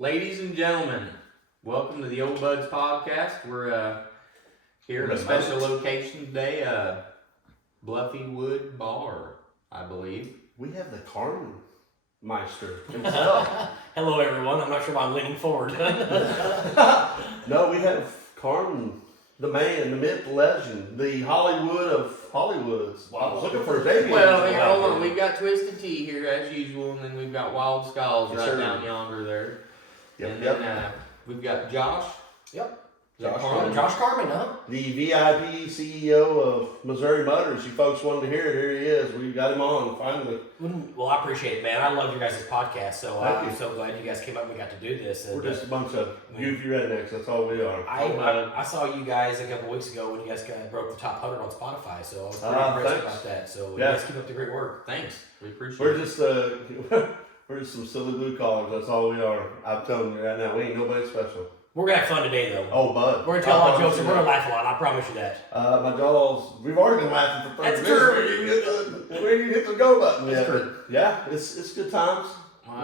Ladies and gentlemen, welcome to the Old Buds podcast. We're here in a special location today, Bluffy Wood Bar, I believe. We have the Carmen Meister himself. Hello, everyone. I'm not sure why I'm leaning forward. No, we have Carmen, the man, the myth, the legend, the Hollywood of Hollywoods. I was looking for a baby. Well, here, hold on. We've got Twisted Tea here as usual, and then we've got Wild Skulls right down yonder there. Yep, and then we've got Josh. Yep. Josh Carmen, huh? The VIP CEO of Missouri Motors. You folks wanted to hear it. Here he is. We got him on finally. Well, I appreciate it, man. I love your guys' podcast, so Thank I'm you. so glad you guys came up and we got to do this. And, We're just a bunch of goofy rednecks. That's all we are. I saw you guys a couple weeks ago when you guys broke the top 100 on Spotify, so I was pretty impressed about that. So you guys keep up the great work. Thanks. We appreciate We're it. just we're just some silly blue collars. That's all we are. I'm telling you right now, we ain't nobody special. We're going to have fun today, though. Oh, bud. We're going to tell a lot of jokes and we're going to laugh a lot. I promise you that. My jaws, we've already been laughing for 30 That's minutes. true. We didn't even hit the go button yet. That's But yeah, it's good times.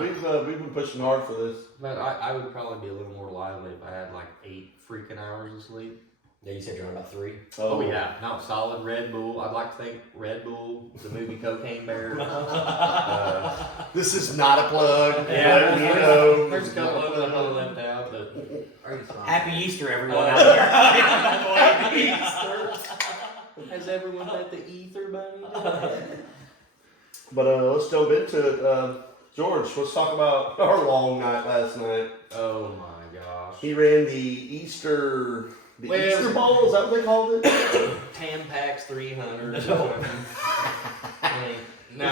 We've been pushing hard for this. But I would probably be a little more lively if I had like 8 freaking hours of sleep. Yeah, you said you're on about 3. Oh yeah, no, solid Red Bull. I'd like to think Red Bull, the movie Cocaine Bear. This is not a plug. Yeah, but, you know, there's a couple of them I left out, but Happy Easter, everyone out there. Happy Easter. Has everyone had the ether, buddy? But let's jump into it. George, let's talk about our long night last night. Oh my gosh. He ran the Easter Bowl. Is that what they called it? Tampax 300. It's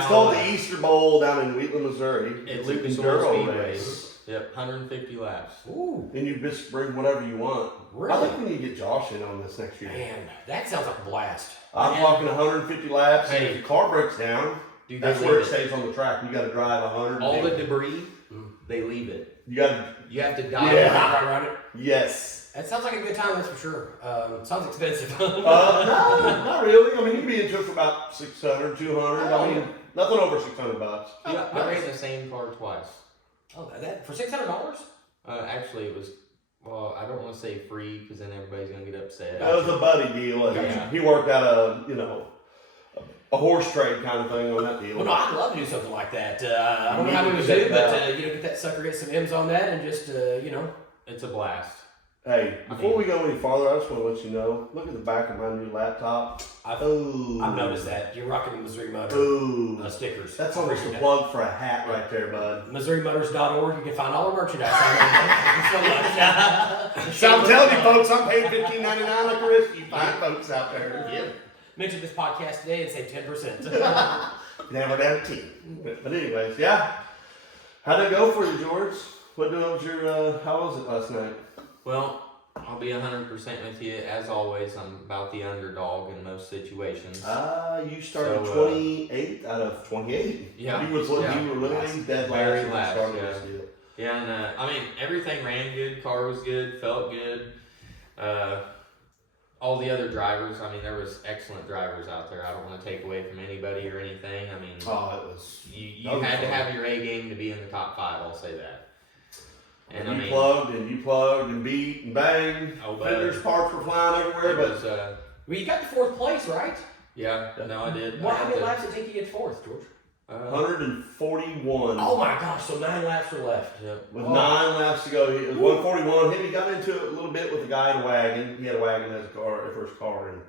called the Easter Bowl down in Wheatland, Missouri. It's an Lucas enduro Oil Speedway. race. Yep, 150 laps. Ooh. And you just bring whatever you want. Really? I think we need to get Josh in on this next year. Man, that sounds like a blast. I'm talking 150 laps. And Hey. if your car breaks down, Dude, that's they where it leave stays on the track. You got to drive 100. All the debris, they leave it. You got to. You have to dive Yeah. Right around it. Yes. That sounds like a good time, that's for sure. Sounds expensive. No, not really. I mean, you'd be into it for about 600, 200. I mean, nothing over $600. Yeah, I ran the same car twice. Oh, that for $600? Actually, it was, well, I don't want to say free because then everybody's going to get upset. That was a buddy deal. Yeah. He worked out a horse trade kind of thing on that deal. Well, no, I'd love to do something like that. I don't know how we would do it, but get that sucker, get some M's on that, and just It's a blast. Hey, before we go any farther, I just want to let you know, look at the back of my new laptop. I've Ooh. noticed that you're rocking the Missouri Motor Ooh. stickers. That's almost a plug for a hat right there, bud. MissouriMotors.org. You can find all our merchandise on there. Thank you so So I'm much. telling you, folks, I'm paying $15.99 licorice. You fine folks out there. Yep. Mention this podcast today and save 10%. Never down to 10. But anyways, yeah. How'd it go for you, George? What was your, how was it last night? Well, I'll be 100% with you. As always, I'm about the underdog in most situations. You started So, 28 out of 28. Yeah. You were literally dead Very last when you last, started yeah. this deal. Yeah, and I mean, everything ran good. Car was good, felt good. All the other drivers, I mean, there was excellent drivers out there. I don't want to take away from anybody or anything. I mean, Oh, it was. you had to have your A game to be in the top 5, I'll say that. And You plugged and beat and banged. Oh, Fenders, parts were flying everywhere, it but was, Well, you got to 4th place, right? yeah, no, I did. How many laps did it take you to get 4th, George? 141. Oh my gosh, so 9 laps are left. Yep. With 9 laps to go, it was 141. He got into it a little bit with the guy in a wagon. He had a wagon as a car, his first car, and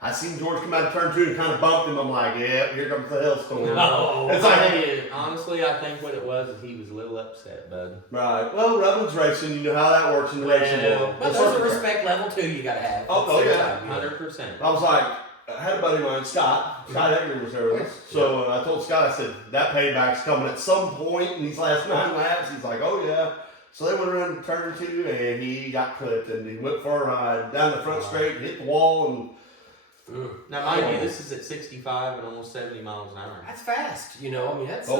I seen George come out of turn 2 and kind of bumped him. I'm like, yeah, here comes the hailstorm. No. It's I like, tell you, honestly, I think what it was is he was a little upset, bud. right. Well, Rubbin's racing. You know how that works in the racing world. But It's there's a circuit respect level too you gotta have. Oh, yeah. 100%. I was like, I had a buddy of mine, Scott. Scott Eggers was there with us. So I told Scott, I said, that payback's coming at some point in these last 9 laps. He's like, oh yeah. So they went around turn 2 and he got clipped and he went for a ride down the front straight, hit the wall, and Now, mind you, this is at 65 and almost 70 miles an hour. That's fast, I mean that's that's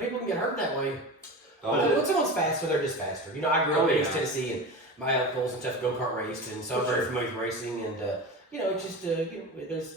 people can get hurt that way. When someone's faster, they're just faster. I grew up in East Tennessee and my uncles and stuff go-kart raced, and so I'm very familiar with racing. And it's just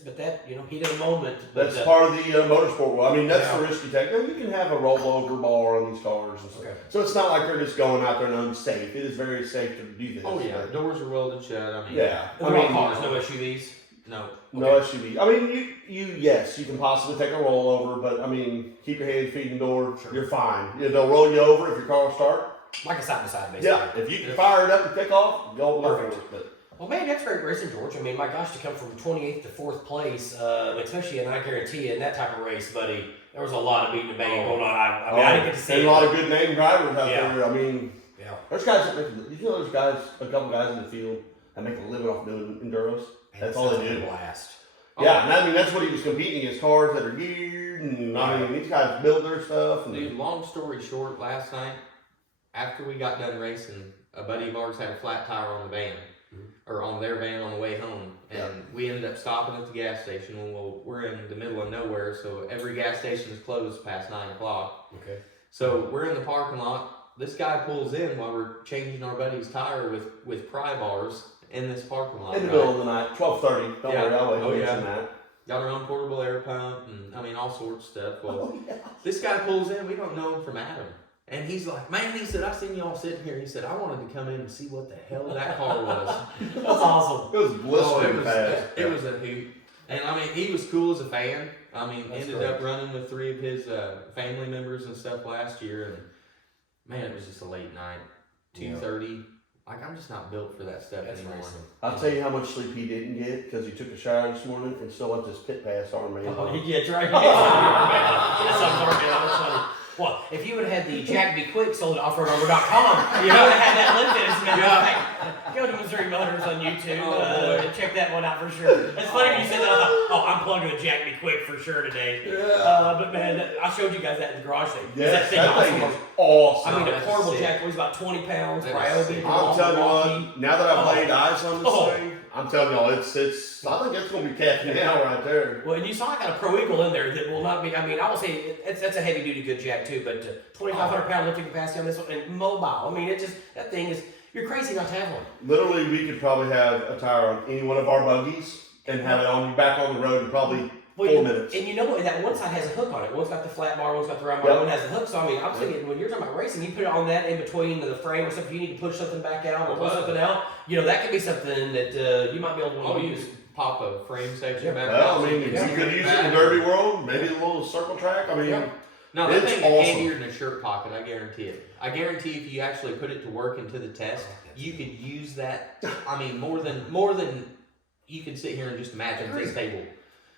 but that heat of the moment. That's part of the motorsport world. I mean, that's the risk you take. You can have a rollover bar on these cars and stuff. Okay. So it's not like they're just going out there and unsafe. It is very safe to do this. Oh yeah, doors are welded shut. I mean, yeah. I mean, cars, no SUVs. No. No SUV. I mean, yes, you can possibly take a rollover, but I mean, keep your hands, feet, and door. Sure. You're fine. They'll roll you over if your car will start. Like a side by side, basically. Yeah, if you can fire it up and take off, go Perfect. for it. Well, man, that's great racing, George. I mean, my gosh, to come from 28th to 4th place, especially, and I guarantee you, in that type of race, buddy, there was a lot of beating the banging going on. I mean, I didn't get to see and it. a lot of good name drivers out Yeah. there. I mean, Yeah. there's guys that make. There's guys, a couple guys in the field that make a living off doing enduros. That's all they do. Blast. Yeah, and I mean that's what he was competing against, cars that are geared, and I mean these guys build their stuff. And Dude, long story short, last night, after we got done racing, a buddy of ours had a flat tire on the van, or on their van on the way home, and we ended up stopping at the gas station. Well, we're in the middle of nowhere, so every gas station is closed past 9 o'clock. Okay. So we're in the parking lot. This guy pulls in while we're changing our buddy's tire with pry bars in this parking lot. in the middle of the night, 12:30. Don't worry, I always mention that. Got our own portable air pump, and I mean all sorts of stuff. Well, yeah. this guy pulls in. We don't know him from Adam. And he's like, man, he said, I seen y'all sitting here. He said, I wanted to come in and see what the hell that car was. That's awesome. It was blistering fast. It was a hoot. And I mean, he was cool as a fan. I mean, That's ended great. up running with 3 of his family members and stuff last year. And man, it was just a late night, 2:30. Like, I'm just not built for that stuff That's anymore. racing. I'll tell you how much sleep he didn't get because he took a shower this morning and still left his pit pass on me. Oh, he gets right. That's funny. Well, if you would have had the Jack Be Quick sold at offroadarmor.com, you would have had that listed. As a matter of fact, go to Missouri Motors on YouTube. Check that one out for sure. It's funny when you said that. I thought, oh, I'm plugged with Jack Be Quick for sure today. But man, I showed you guys that in the garage thing. Yes, thing that thing awesome? is awesome. I mean, a that's portable sick. Jack weighs about 20 pounds. That is Ryobi, sick. I'm telling you Milwaukee. what, now that I've laid eyes on this Oh. thing, I'm telling y'all, it's. I think it's gonna be capping out right there. Well, and you saw I got a Pro Eagle in there that will not be. I mean, I will say that's a heavy duty good Jack too, but 2,500 pound lifting capacity on this one and mobile. I mean, that thing is. You're crazy not to have one. Literally, we could probably have a tire on any one of our buggies and have it on back on the road in probably 4 minutes. And you know what? That one side has a hook on it. One's got the flat bar, one's got the round bar, Yep. one has the hook. So I mean, I'm thinking when you're talking about racing, you put it on that in between the frame or something. You need to push something back out or pull something out. That could be something that you might be able to Oh, you use. just pop a frame section back Well, out. I mean, if you could use it in the derby world, maybe a little circle track. I mean, Yeah. No, that it's thing is awesome. handier than a shirt pocket, I guarantee it. I guarantee if you actually put it to work into the test, you could use that, I mean, more than you could sit here and just imagine this table.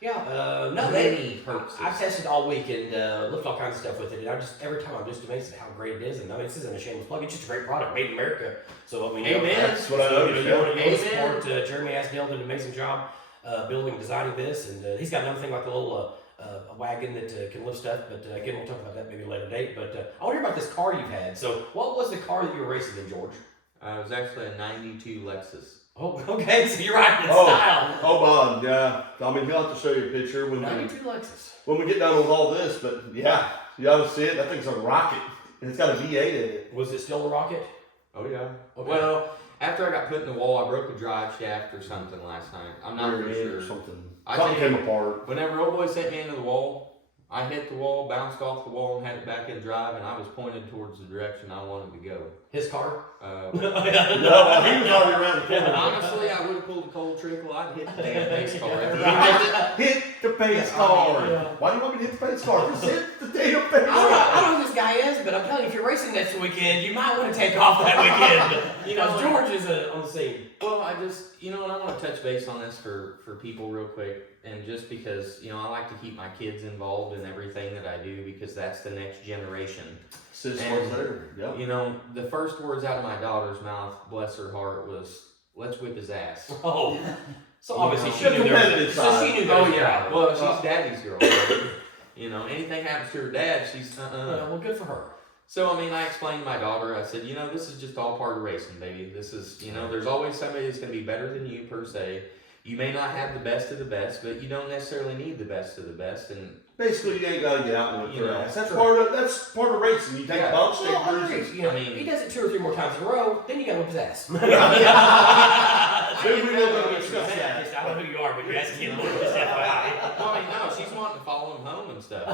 Yeah. No, Many purposes. I've tested all week and lifted all kinds of stuff with it, and every time I'm just amazed at how great it is. And I mean, this isn't a shameless plug; it's just a great product, made in America. So I mean, Amen. that's what I So, noticed. you want to Amen. support Jeremy Asdale did an amazing job building and designing this, and he's got another thing like a little a wagon that can lift stuff. But again, we'll talk about that maybe a later date. But I want to hear about this car you've had. So, what was the car that you were racing in, George? It was actually a 92 Lexus. Oh, okay. So you're right in Oh, style. hold on, yeah. I mean, he'll have to show you a picture when 92 Lexus. we get done with all this. But yeah, you ought to see it. That thing's a rocket, and it's got a V8 in it. Was it still a rocket? Oh yeah. Okay. Well, after I got put in the wall, I broke a drive shaft or something last night. I'm not Rear for end sure. or something. I Something think- came apart. Whenever old boy sent me into the wall, I hit the wall, bounced off the wall, and had it back in drive, and I was pointed towards the direction I wanted to go. His car? No, he was already around the corner. Honestly, I would have pulled a cold trickle. I'd hit the damn pace car. Hit the pace car. Yeah. Why do you want me to hit the pace car? Just hit the damn pace I don't car. know who this guy is, but I'm telling you, if you're racing next weekend, you might want to take off that weekend. George is on the scene. Well, I just, and I want to touch base on this for people real quick, and just because, I like to keep my kids involved in everything that I do because that's the next generation. Sis was And, there. Yep. The first words out of my daughter's mouth, bless her heart, was, let's whip his ass. Oh, so obviously You know, she the knew there was. competitive So side. she knew there was. Well, she's daddy's girl. Right? Anything happens to her dad, she's Yeah, well, good for her. So, I explained to my daughter, I said, this is just all part of racing, baby. This is, there's always somebody that's going to be better than you, per se. You may not have the best of the best, but you don't necessarily need the best of the best. And Basically, you ain't gotta get out and whip You their know, ass. That's sure. part of racing. You take Yeah. bumps, take Well, I bruises. agree. I mean- he does it 2 or 3 more times in a row, then you gotta whip his ass. Maybe we will I discuss that. don't know who you are, but you're asking him just FYI. Well, I mean, no, she's wanting to follow him home and stuff.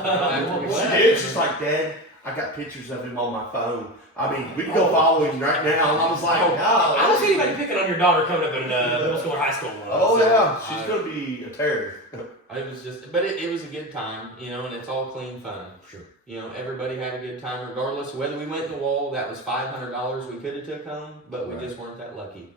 She did. She's like, Dad, I got pictures of him on my phone. I mean, we can go follow him right now. And I was like, God. I don't see anybody picking on your daughter coming up in middle school or high school. Oh, yeah. She's going to be a terror. It was just, but it was a good time, you know, and it's all clean fun. Sure. You know, everybody had a good time, regardless of whether we went in the wall. That was $500 we could have took home, but we just weren't that lucky.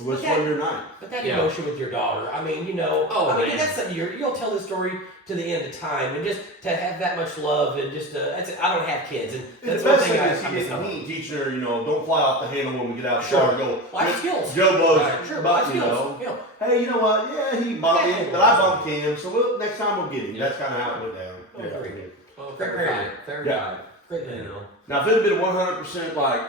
Which one your night? But that Yeah. emotion with your daughter, I mean, you know, Oh, I mean, man. that's something you'll tell the story to the end of time, and just to have that much love, and just that's it. I don't have kids, and The that's one best thing thing I is miss. he teaching her, you know, don't fly off the handle when we get out the Sure. car. Go. Life skills. Joe blows Right, Sure, butt, life you skills. know. You know, Hey, you know what? Yeah, he bumped Yeah. me, but I bumped him, so next time we'll get him. That's kind of how it went down. I agree. Well, Great fair parent. fight, fair Yeah. fight, great you thing. know. Now, if it had been 100% like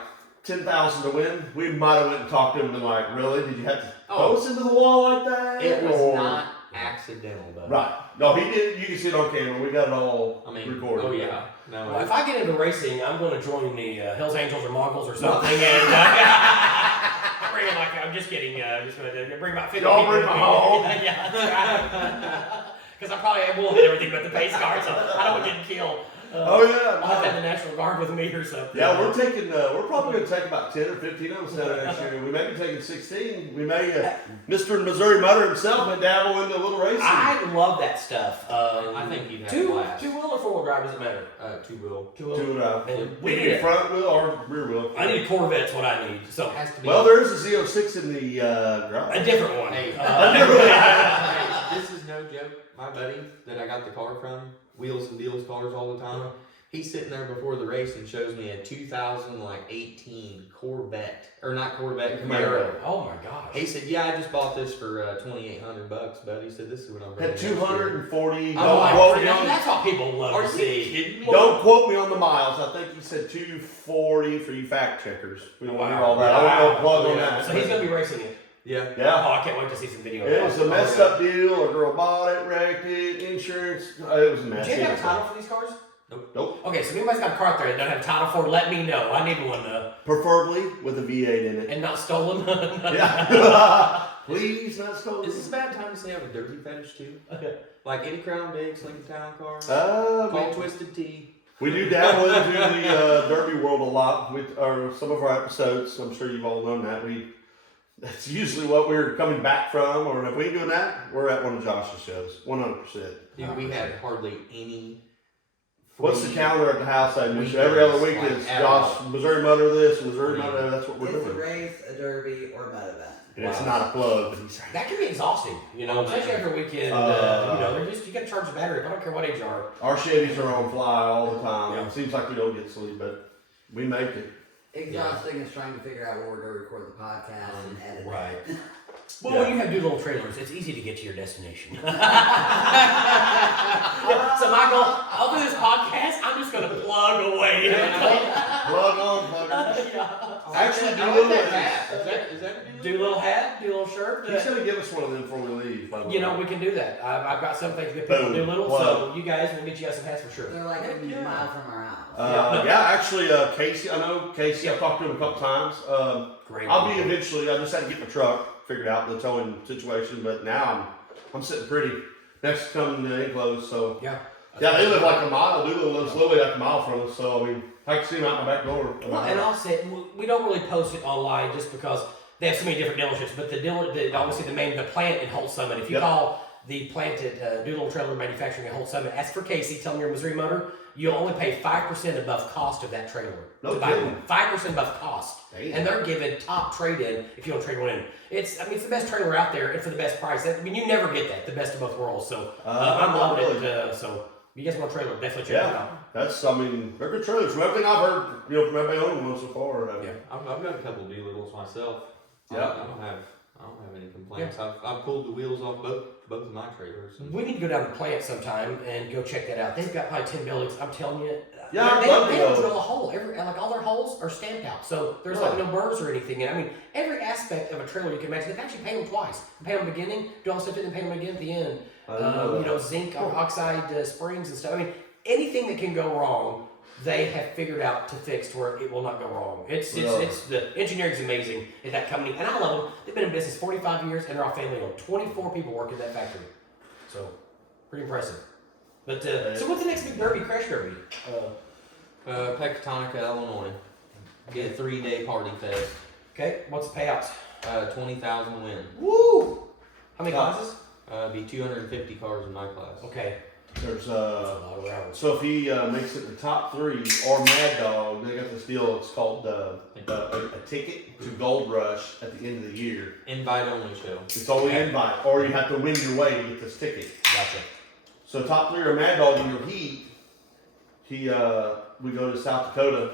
10,000 to win, we might have went and talked to him and been like, really? Did you have to Oh. throw us into the wall like that? It was Or- not accidental, though. Right. No, he did. You can see it on camera. We got it all I mean, recorded. oh yeah. No, Well, if I get into racing, I'm going to join the Hells Angels or Mongols or something, and I'm bringing I'm just kidding. Just going to bring about 50 Y'all people bring with my me. home. Yeah, that's right. Because I probably will hit everything but the pace car, so I don't want to get killed. Oh, yeah. I'll have to have the National Guard with me or something. Yeah, we're taking. We're probably going to take about 10 or 15 of them down next year. We may be taking 16. We may. Mr. Missouri Mutter himself may dabble into a little racing. I love that stuff. I think you'd have a blast. Two-wheel or four-wheel drive, doesn't matter. Two-wheel. Two-wheel. Do it out. And We we need need a front wheel or rear wheel. I need a Corvette's what I need. So Has to be. Well, there is a Z06 in the garage. a different one. Hey. Uh, Hey, this is no joke. My buddy that I got the car from, Wheels and Deals cars all the time. He's sitting there before the race and shows me a 2018 Corvette, or not Corvette, Camaro. oh my gosh. He said, "Yeah, I just bought this for $2,800, buddy." He said, "This is what I'm bringing Had next year." 240. Oh, Don't I quote me forgot. on. That's what people love Are to you see. kidding me? Don't quote me on the miles. I think he said 240 for you fact checkers. We don't want to hear all that. I Wow. won't go plug on Yeah. that. So he's going to be racing it. Yeah. Yeah. Oh, I can't wait to see some video of It that. was a messed up deal. A girl bought it, wrecked it, insurance. It was a mess. Do you have a title for these cars? Nope. Okay, so if anybody's got a car out there that doesn't have a title for it, let me know. I need one Preferably with a V8 in it. and not stolen. Yeah. Please, not stolen. Is this a bad time to say I have a derby fetish too? Okay. Like Eddie Crown Big, Lincoln Town Cars, Uh, Call Twisted Tea. we do dabble into the Derby world a lot with some of our episodes. I'm sure you've all known that. That's usually what we're coming back from, or if we ain't doing that, we're at one of Josh's shows, 100%. Dude, we had hardly any. What's the free- calendar at the house? I Weekends, every other week like, is at Josh, all. Missouri Mutter this, Missouri Yeah. Mutter that. That's what we're It's a doing. race, a derby, or a mud event. And it's Wow. not a plug, but he's That can be exhausting, you know, Oh, especially man. after a weekend. You know, you got to charge the battery. I don't care what age you are. our Chevys are on fly all the time. Yeah. It seems like we don't get sleep, but we make it. Exhausting is trying to figure out where we're going to record the podcast and edit it. Right. Well, Yeah. when you have Doolittle trailers, it's easy to get to your destination. So, Michael, I'll do this podcast. I'm just going to plug away. Plug on, plug Yeah. Actually, I like Doolittle that is- hat. Is that a Doolittle hat, Doolittle shirt. He's gonna give us one of them before we leave. By the You way. know, we can do that. I've got some things to get people Boom. Doolittle, Plug. so you guys will get you guys some hats for sure. They're like a Yeah. mile from our house. Yeah, actually, Casey. I know Casey. I've talked to him a couple times. Great. I'll be eventually. I just had to get my truck figured out, the towing situation. But now I'm sitting pretty next to coming to enclose. So Yeah. yeah, they live like a mile. Doolittle lives literally like a mile from us. So I mean, I can see them out my back door. Well, and I'll say we don't really post it online just because they have so many different dealerships. But obviously the plant in Holt Summit. If you Yep. call the plant at Doolittle Trailer Manufacturing in Holt Summit, ask for Casey. Tell them you're Missouri Motor. You'll only pay 5% above cost of that trailer. No to buy kidding. one. 5% above cost, Damn. and they're giving top trade-in if you want to trade one in. It's the best trailer out there, and for the best price. I mean, you never get that, the best of both worlds. So I'm loving really. it. So if you guys want a trailer, definitely check it Yeah, out. that's. I mean, they're good trailers. From everything I've heard, from everybody owning one so far. I mean, Yeah. I've got a couple of Doolittles myself. Yeah. I don't have any complaints. I've pulled the wheels off both of my trailers. And We need to go down to the plant sometime and go check that out. They've got probably 10 buildings. I'm telling you. Yeah, I'd they love to don't go. drill a hole. Like all their holes are stamped out, so there's like no burrs or anything. And I mean, every aspect of a trailer you can imagine. They've actually painted them twice. They paint them at the beginning, do all the stuff, and then paint them again at the end. I didn't know that. Zinc oxide springs and stuff. I mean, anything that can go wrong, they have figured out to fix to where it will not go wrong. It's the engineering's amazing at that company, and I love them. They've been in business 45 years, and they're all family owned. 24 people work in that factory, so pretty impressive. But so what's the next big derby, crash derby? Pecatonica, Illinois. Get a 3-day party fest. Okay, what's the payouts? 20,000 to win. Woo! How many classes? Be 250 cars in my class. Okay, There's that's a lot of hours. so if he makes it the top 3 or Mad Dog, they got this deal. It's called a ticket to Gold Rush at the end of the year. Invite only show. It's only invite, or you have to win your way to get this ticket. Gotcha. So top 3 or Mad Dog in your heat. We go to South Dakota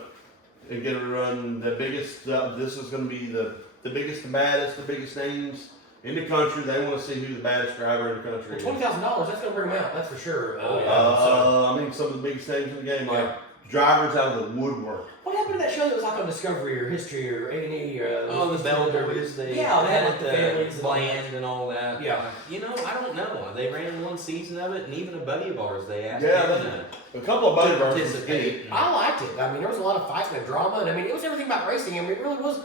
and get to run the biggest. This is going to be the biggest, the baddest, the biggest names in the country. They want to see who the baddest driver in the country is. Well, $20,000, that's gonna bring them out. That's for sure. I mean, some of the biggest names in the game, like drivers out of the woodwork. What happened to that show that was like on Discovery or History or A&E? Oh, the Bell Boys, they Yeah, they had had the families the and all bland and all that. Yeah. You know, I don't know. They ran one season of it, and even a buddy of ours, they asked Yeah, him A couple of buddy to burners. participate. I liked it. I mean, there was a lot of fighting and drama, and I mean, it was everything about racing. I mean, it really was.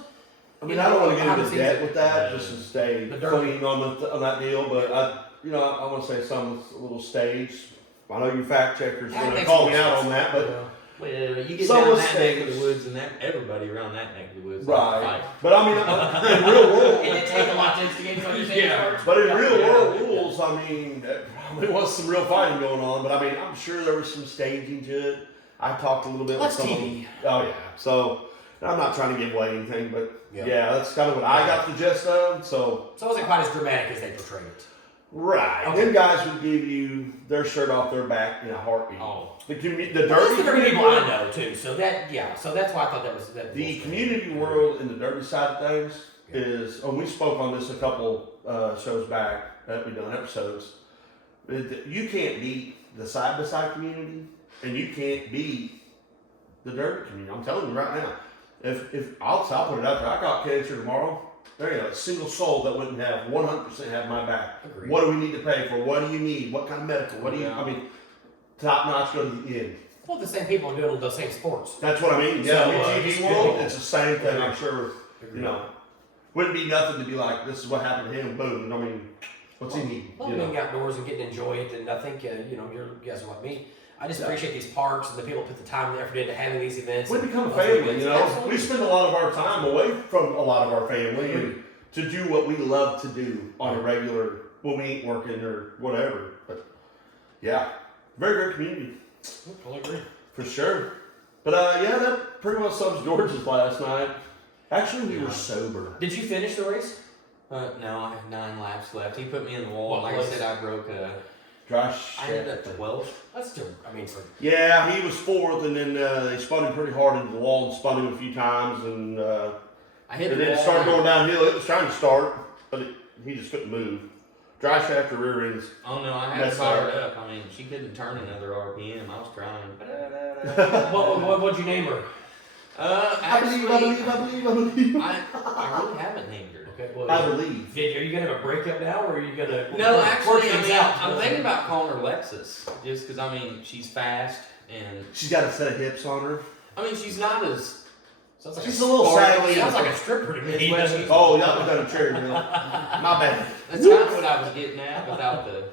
I mean, I don't want to get behind into the scenes. debt with that, just to stay The derby. clean on that deal. But I want to say something's a little staged. I know you fact checkers That going to makes call more me out sense. on that, but Well, you get Some down was that neck of staged. the woods, and everybody around that neck of the woods. right. Fight. But I mean, in real It world, did take a lot to instigate on your Yeah. but in real Yeah. world rules, I mean, there probably was some real fighting going on. But I mean, I'm sure there was some staging to it. I talked a little bit That's with some TV. of them. Oh yeah. So I'm not trying to give away anything, but Yeah. yeah, that's kind of what I got the gist of. So. So it wasn't quite as dramatic as they portrayed it. Right. Okay. Them guys would give you their shirt off their back in a heartbeat. Oh, The Well, dirty those are the community people I world, know too. So that's why I thought that was that. the community world and the dirty side of things Yeah. is, and we spoke on this a couple shows back that we've done episodes. You can't beat the side by side community, and you can't beat the dirty community. I'm telling you right now. If I'll put it out there, I got cancer tomorrow. There ain't a single soul that wouldn't have 100% have my back. Agreed. What do we need to pay for? What do you need? What kind of medical? What do you? Yeah. I mean, top notch. Go to the end. Well, the same people doing the same sports. That's what I mean. Yeah, So, in just TV good world, people. it's the same thing. I'm Agreed. sure. You know, wouldn't be nothing to be like, this is what happened to him. Boom. I mean, what's he need? Well, You know? being outdoors and getting to enjoy it, and I think you guys are like me. I just Yeah. appreciate these parks and the people put the time and effort into having these events. We and become a those family. events. You know, Absolutely. we spend a lot of our time away from a lot of our family and to do what we love to do on a regular when we ain't working or whatever. But yeah, very great community. I agree. For sure. But yeah, that pretty much sums George's last night. Actually, we were sober. Did you finish the race? no, I have 9 laps left. He put me in the wall. What Like place? I said, I broke Dry I ended up shit. 12th. That's still, I mean, for Yeah, he was fourth, and then they spun him pretty hard into the wall and spun him a few times, and I hit then the it wall. started going downhill. It was trying to start, but he just couldn't move. Dry shaft or rear ends. Oh no, I had That's to fire all right. it up. I mean, she couldn't turn another RPM. I was trying. what'd you name her? Actually, I believe. I really haven't named her. Okay, well, I believe. are you gonna have a breakup now, or are you gonna No, work actually, things out? I'm thinking about calling her Lexus, just because I mean she's fast and She's got a set of hips on her. I mean she's not as Sounds like She's a little saggy. Sounds like a stripper to me. It's what she- Oh, y'all done a cherry mill. My bad. that's kind of what I was getting at without the.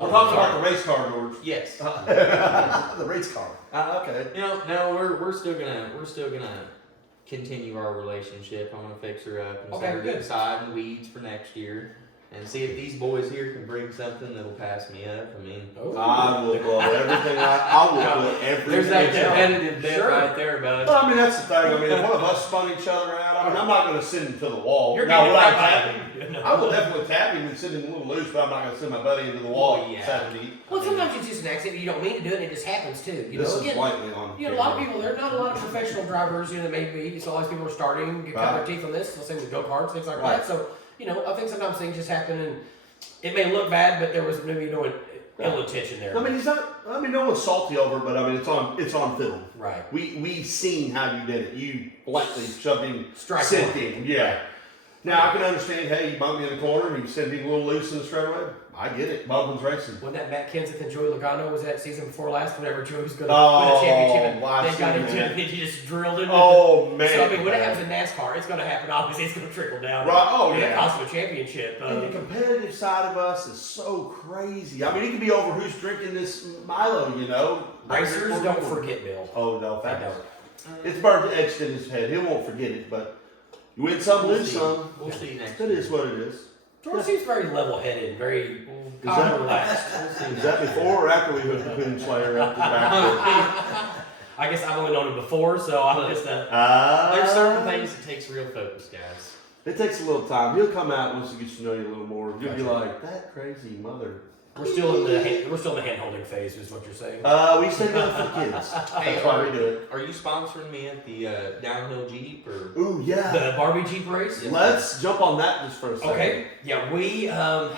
I'm talking about the race car, George. Yes. The race car. Okay. You know, no, we're still gonna continue our relationship. I'm gonna fix her up and Okay, start good. deciding weeds for next year, and see if these boys here can bring something that'll pass me up. I mean, Oh. I will blow everything. I will put everything. there's that down. competitive bit Sure. right there, bud. Well, I mean, that's the thing. I mean, if one of us spun each other out, I mean, I'm not going to send him to the wall. You're Now, being would I right tap by him? me. I will definitely tap him and send him a little loose, but I'm not going to send my buddy into the wall. Oh, yeah. 70. Well, sometimes it's just an accident. You don't mean to do it, and it just happens too. You This know, is again, blatantly on. you know, a lot of people. There are not a lot of professional drivers. You know, that may be. So a lot of people are starting, get cut their teeth on this. Let's say with go karts, things like Right. that. So you know, I think sometimes things just happen, and it may look bad, but there was maybe no ill intention there. I mean, he's not. I mean, no one's salty over, it, but I mean, it's on film. right. We seen how you did it. You blatantly shoved him, Strike sent one. him. Yeah. Now I can understand. Hey, you bump me in the corner, you send me a little loose in the straightaway. I get it. Bumping's racing. When that Matt Kenseth and Joey Logano was that season before last, whenever Joey was going to Oh, win a championship, and I've they got seen into that. it, and he just drilled him. Oh man! So I mean, when it happens in NASCAR, it's going to happen. Obviously, it's going to trickle down. Right. Oh and yeah. it cost him a championship. And the competitive side of us is so crazy. I mean, it could be over who's drinking this Milo, you know. Racers don't forget, Bill. Oh no, They facts. don't. It's burnt etched in his head. He won't forget it, but you win some, We'll lose see. some. We'll see next That year. is what it is. George seems very level-headed, very calm that- and relaxed. We'll see Is that next before or after we hooked the Poon Slayer up the back? I guess I've only known him before, so I'm just There's certain things that takes real focus, guys. It takes a little time. He'll come out once he gets to know you a little more. You'll be Gotcha. like, that crazy mother. we're still in the hand-holding phase, is what you're saying. We say that for the kids. Hey, That's why we do it. Are you sponsoring me at the downhill Jeep or? Ooh, yeah. The Barbie Jeep race. Let's jump on that just for a second. Okay. Yeah, we now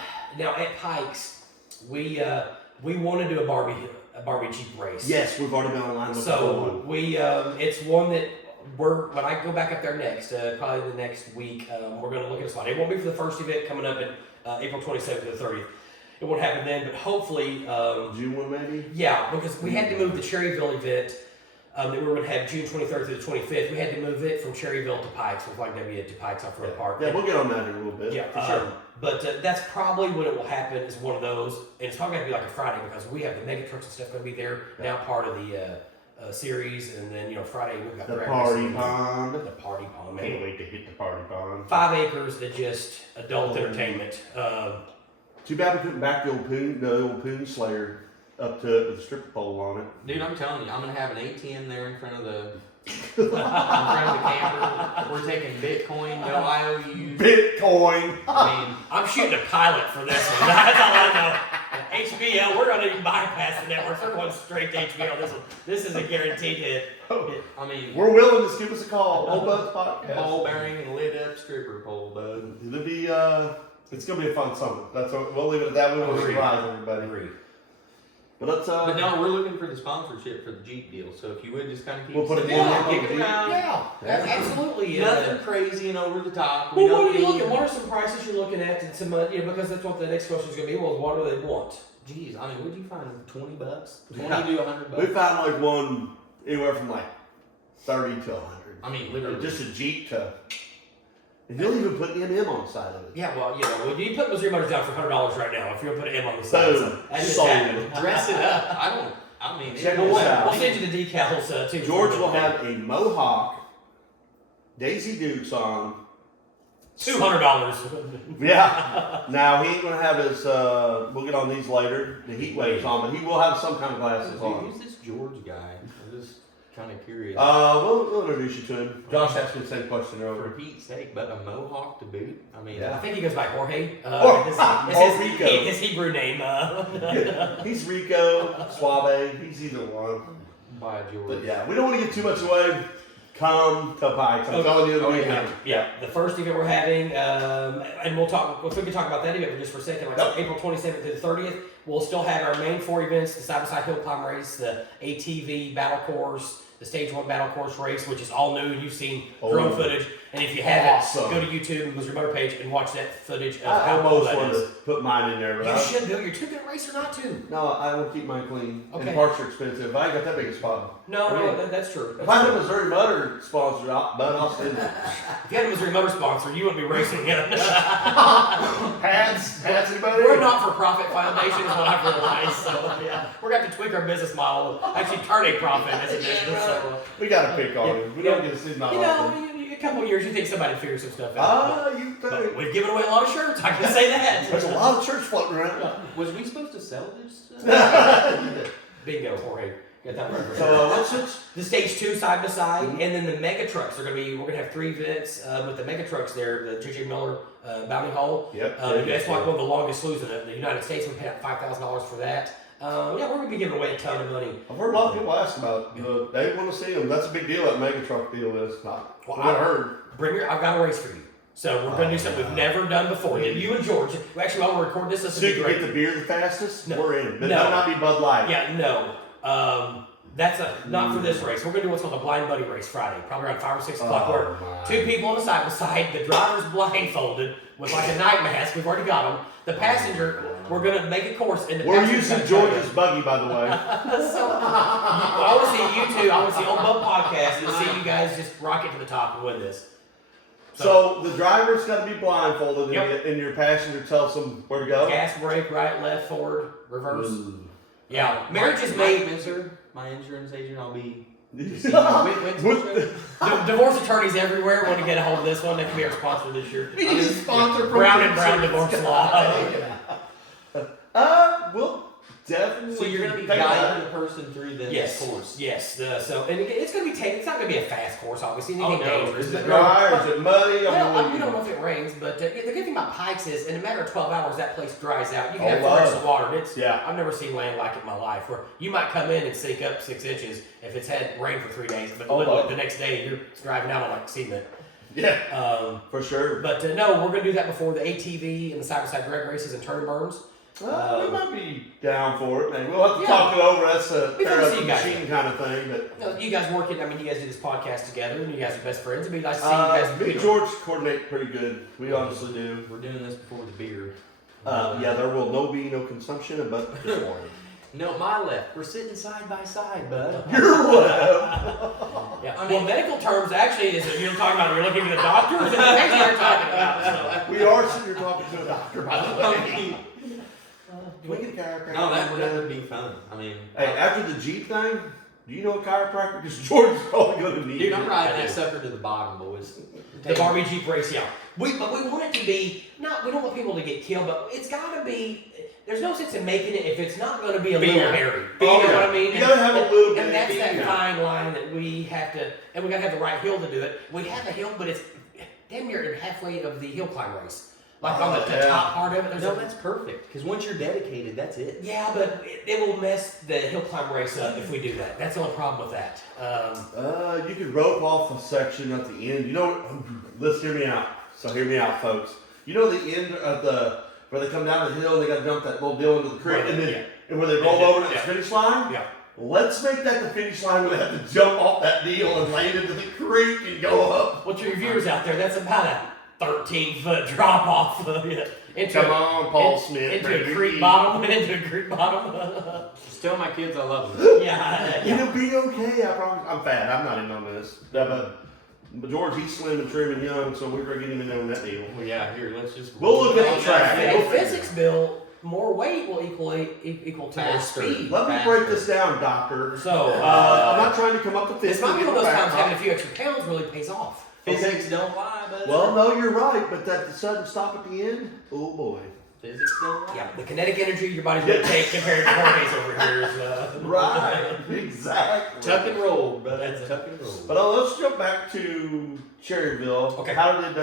at Pikes, we want to do a Barbie Jeep race. Yes, we've already been online with the So one. we it's one that when I go back up there next, probably the next week, we're going to look at a spot. It won't be for the first event coming up in April 27th to the 30th. It won't happen then, but hopefully, June one maybe? yeah, because we had to move the Cherryville event that we were going to have June 23rd through the 25th. We had to move it from Cherryville to Pikes, from Flag W to Pikes off Road Park. Yeah, we'll get on that in a little bit. Yeah, for sure. But that's probably when it will happen. Is one of those, and it's probably gonna be like a Friday because we have the mega trucks and stuff gonna be there now, part of the series, and then Friday we've got The drag party racing. pond. The party pond, Can't man. wait to hit the party pond. 5 acres of just adult entertainment. Too bad we couldn't back the old Poon Slayer up to it with a stripper pole on it. Dude, I'm telling you, I'm gonna have an ATM there in front of the camper. We're taking Bitcoin, no IOUs. Bitcoin. I mean, I'm shooting a pilot for this one. That's all I know. HBO, we're gonna bypass the networks. We're going straight to HBO. This is a guaranteed hit. I mean, We're willing. Just give us a call. Old Bud's Podcast. ball bearing and lit up stripper pole, bud. It'll be it's gonna be a fun summer. That's what we'll leave it at that. We won't Agreed. surprise everybody. Agree. But let's But no, we're looking for the sponsorship for the Jeep deal. So if you would just kind of keep We'll put it sitting in there, there, kick it Jeep. around. Yeah, absolutely. Nothing crazy and over the top. Well, what don't are you need- looking? What are some prices you're looking at? And some, because that's what the next question is going to be. Well, what do they want? Geez, I mean, would you find $20? 20 Yeah. to $100. we found like one anywhere from like 30 to 100. I mean, Or literally. just a Jeep to. And you'll even put MM on the side of it. Yeah, well, you put Missouri Motors down for $100 right now. If you're going to put an M on the side, Boom. so that just Sold. happened. Dress it up. I mean, Check We'll, this out. we'll send you the decals too. George will have a Mohawk Daisy Dukes on. $200. Yeah. Now he ain't gonna have his. We'll get on these later. The heat waves on, but he will have some kind of glasses on. Who's this George guy? I'm just kind of curious. We'll introduce you to him. Josh asked me the same question For earlier. Pete's sake, but a mohawk to boot? I mean, Yeah. I think he goes by Jorge. Or Rico. His Hebrew name. He's Rico, Suave. He's either one. by George. But yeah, we don't want to give too much away. Come to Pikes. I'm Okay. telling you the Oh, weekend. Yeah, the first event we're having, and we'll talk. If we can talk about that event just for a second, like Yep. April 27th to the 30th, we'll still have our main 4 events: the side-by-side hill climb race, the ATV battle course, the stage 1 battle course race, which is all new. You've seen drone Oh. footage, and if you haven't, Awesome. go to YouTube, Missouri Motor page, and watch that footage of I how cool almost that wanted is. to put mine in there, but You I, should do it. You're too good a racer not to. no, I will keep mine clean. Okay. And parts are expensive. I ain't got that big a spot. No, that's true. If That's I had true. a Missouri Butter sponsor, I'll send it. If you had a Missouri Motor sponsor, you wouldn't be racing. Hats, anybody? We're a not-for-profit foundation, is what I've realized. So yeah, we're going to have to tweak our business model, actually turn a profit as a business. So, We got to pick on him. We don't get to see not often. a couple of years, you think somebody figure some stuff out. You But think? we've given away a lot of shirts. I can say There's a that. lot of church floating around. Was we supposed to sell this? Bingo, Jorge. Got that right. So what's it? The stage 2 side by side, and then the mega trucks are going to be. We're going to have 3 events with the mega trucks there. The J.J. Miller Bounty Hole. Yep. That's like one of the longest sloughs in the United States. We paid out $5,000 for that. Yeah, we're going to be giving away a ton of money. I've heard a lot of people ask about it. They want to see them. That's a big deal. That mega truck deal is. Not Well, what I heard. I've got a race for you. So we're going to do something we've never done before. You and George. Actually, while we're recording this, this So will you be can great. get the beer the fastest. No. We're in, but No. that'll not be Bud Light. Yeah, no. That's not for this race. We're gonna do what's called a blind buddy race Friday, probably around 5 or 6 o'clock. Where two people on the side by side, the driver's blindfolded with like a night mask. We've already got them. The passenger, we're gonna make a course. And the We're passenger's using gonna George's buggy, by the way. I want to see you two. I want to see Old Bub Podcast and see you guys just rocket to the top and win this. So the driver's got to be blindfolded, Yep. and your passenger tells them where to go. Gas, brake, right, left, forward, reverse. Ooh. Yeah, marriage is Mike made. Misser, my insurance agent, I'll be. Divorce attorneys everywhere want to get a hold of this one. They can be our sponsor this year. Sponsor Brown and Brown Divorce Law. We'll definitely. So you're gonna be take that. guiding the person through this Yes, course. yes. So and it's going to be taken. It's not going to be a fast course, obviously. Oh, Anything no. dangerous. Is it but dry or is it muddy? Well, we don't know if it rains, but the good thing about Pikes is, in a matter of 12 hours, that place dries out. You can Oh, have 4 wow. inches of water. And Yeah. I've never seen land like it in my life, where you might come in and sink up 6 inches if it's had rain for 3 days, but wow. the next day you're driving out on like cement. Yeah, for sure. But no, we're going to do that before the ATV and the side-by-side drag races and turn burns. We might be down for it, man. We'll have to Yeah. talk it over. That's a We'd love to pair see of you guys. machine kind of thing. But No, you guys work it. I mean, you guys do this podcast together, and you guys are best friends. It'd be nice to see you guys. me and George coordinate pretty good. We honestly do. We're doing this before the beer. Yeah, there will be no consumption of but this morning. No, my left. We're sitting side by side, bud. You're what? Yeah. Well, medical terms actually is you're talking about. You're looking at the doctor. That's what you're talking about. So. We are sitting here talking to a doctor, by the way. Do we get a chiropractor? No, that would be fun. I mean, Hey, after the Jeep thing, do you know a chiropractor? Because George is probably going to need dude, it. I'm riding that sucker to the bottom, boys. The Barbie Jeep race, yeah. But we want it to be not. We don't want people to get killed, but it's got to be. There's no sense in making it if it's not going to be a little hairy. You know what I mean? You got to have a little bit And that's of that fear. fine line that we have to, and we got to have the right hill to do it. We have a hill, but it's damn near halfway of the hill climb race. Like on the yeah. top part of it, there's No, a that's perfect. Because once you're dedicated, that's it. yeah, but it will mess the hill climb race up if we do that. That's the only problem with that. You could rope off a section at the end. You know, let's hear me out. So hear me out, folks. You know the end of where they come down the hill and they got to jump that little deal into the creek, and then Yeah. and where they roll over to the Yeah. finish line. Yeah. Let's make that the finish line where they have to jump off that deal and land into the creek and go up. Well, to your viewers out there, that's about a 13-foot drop off into Come on, Paul Smith. into baby. a creek bottom, into a creek bottom. Just tell my kids I love them. yeah. It'll be okay, I promise. I'm fat. I'm not in on this. But George, he's slim and trim and young, so we're gonna get him in on that deal. Well, yeah, here, let's just. We'll look at the track. In physics, Bill, more weight will equal to more Faster. speed. Let me break this down, doctor. So, I'm not trying to come up to 50. this might be one of those times having a Okay. few extra pounds really pays off. Physics don't lie, bud. Well, no, you're right, but that sudden stop at the end, oh boy. Physics don't lie. Yeah, the kinetic energy your body's going to take compared to Jorge's over here is Right, exactly. Tuck and roll, bud. That's tuck and roll. But let's jump back to Cherryville. Okay. How did,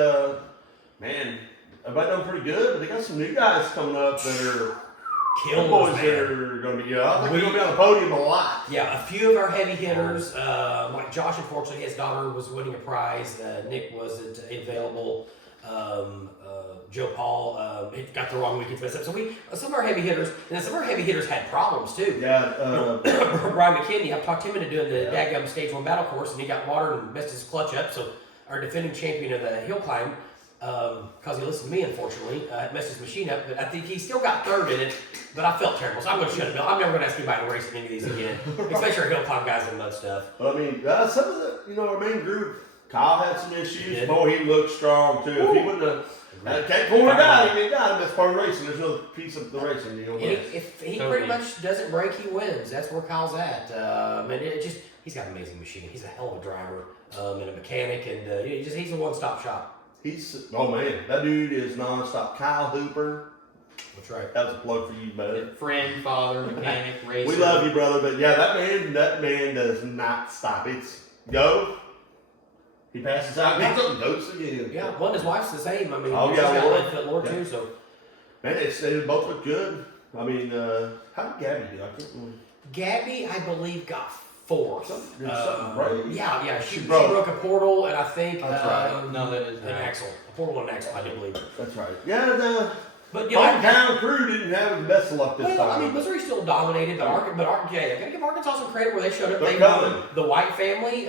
man, everybody done pretty good, but they got some new guys coming up that are killers, boys man. that are going to be, I think they're going to be on the podium a lot. Yeah, a few of our heavy hitters, like Josh, unfortunately, his daughter was winning a prize. Nick wasn't available. Joe Paul, he got the wrong weekends messed up. So some of our heavy hitters, and then some of our heavy hitters had problems too. Yeah, Brian McKinney, I've talked him into doing the Yeah. Dadgum Stage 1 battle course, and he got water and messed his clutch up. So our defending champion of the hill climb, because he listened to me, unfortunately, messed his machine up. But I think he still got third in it, but I felt terrible. So I'm going to shut it down. I'm never going to ask anybody to race in any of these again, especially our hill climb guys and mud stuff. but I mean, some of the, our main group, Kyle had some issues. He did. Boy, he looked strong too. If he wouldn't have, that corner got him, he got him. That's part of racing. There's no piece of the racing deal. And if he Totally. pretty much doesn't break, he wins. That's where Kyle's at. And it just he's got an amazing machine. He's a hell of a driver and a mechanic, and he's a one-stop shop. Oh man, that dude is nonstop. Kyle Hooper, That's right. that was a plug for you, bud. Friend, father, mechanic, racer. We love you, brother, but yeah, that man does not stop. It's go. He passes out, gets up, and goes again. Yeah, well, his wife's the same. I mean, Oh, she's yeah, got Laura. lead foot Laura Yeah. too. So Man, they both look good. I mean, how did Gabby do? I can't remember. Gabby, I believe, got fourth. Something right? Yeah, She she broke. broke a portal, and I think That's right. No, that is an right. axle, a portal and an axle, I do believe. That's right. Yeah, But My town crew didn't have the best of luck this well, time. I mean, Missouri still dominated, but I gotta give Arkansas some credit where they showed up. They're They coming. won the White family.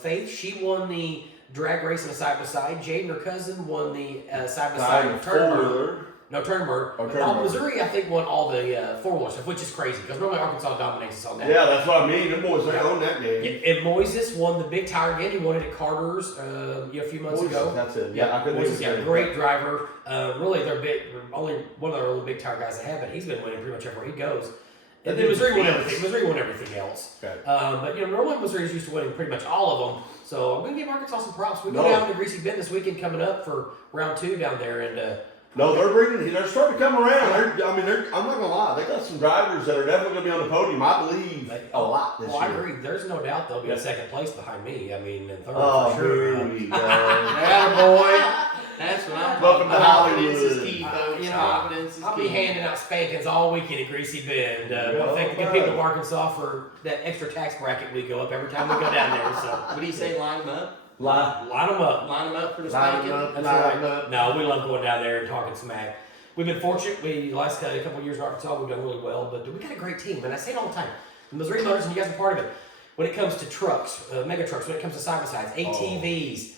Faith, she won the drag race in a side by side. Jaden, her cousin, won the side by side Turnberg. No, Turnberg. Oh, Turnberg. Missouri, I think, won all the four-wheeler stuff, which is crazy because normally Arkansas dominates us on that. Yeah, that's what I mean. Them boys, they own that game. And Moises won the big tire again. He won it at Carter's a few months ago. That's it. Yeah, I couldn't Moises, even say great driver. Really, they're big. Only one of the really big tire guys they have, but he's been winning pretty much everywhere he goes. And then Missouri won everything. Missouri won everything else. Okay. But normally Missouri's used to winning pretty much all of them. So I'm going to give Arkansas some props. We go No. down to Greasy Bend this weekend coming up for round 2 down there, and No, they're starting to come around. I'm not gonna lie, they got some drivers that are definitely gonna be on the podium. I believe a lot this well, year. I agree. There's no doubt they'll be in second place behind me. I mean, in third Oh, for sure. here we go. Attaboy. That's what I'm Welcome talking to about. Confidence is Hollywood. key, folks. You know, Confidence is I'll key. be handing out spankings all weekend at Greasy Bend. I want to thank the good people of Arkansas for that extra tax bracket we go up every time we go down there. So What do you say? Line them up. Line line them up. Line them up for the Line 'em spanking. up. That's Line right. 'em up. No, we love going down there and talking smack. We've been fortunate. The last couple of years in Arkansas, we've done really well. But we got a great team, and I say it all the time. The Missouri Motors, and you guys are part of it. When it comes to trucks, mega trucks, when it comes to side by sides, ATVs.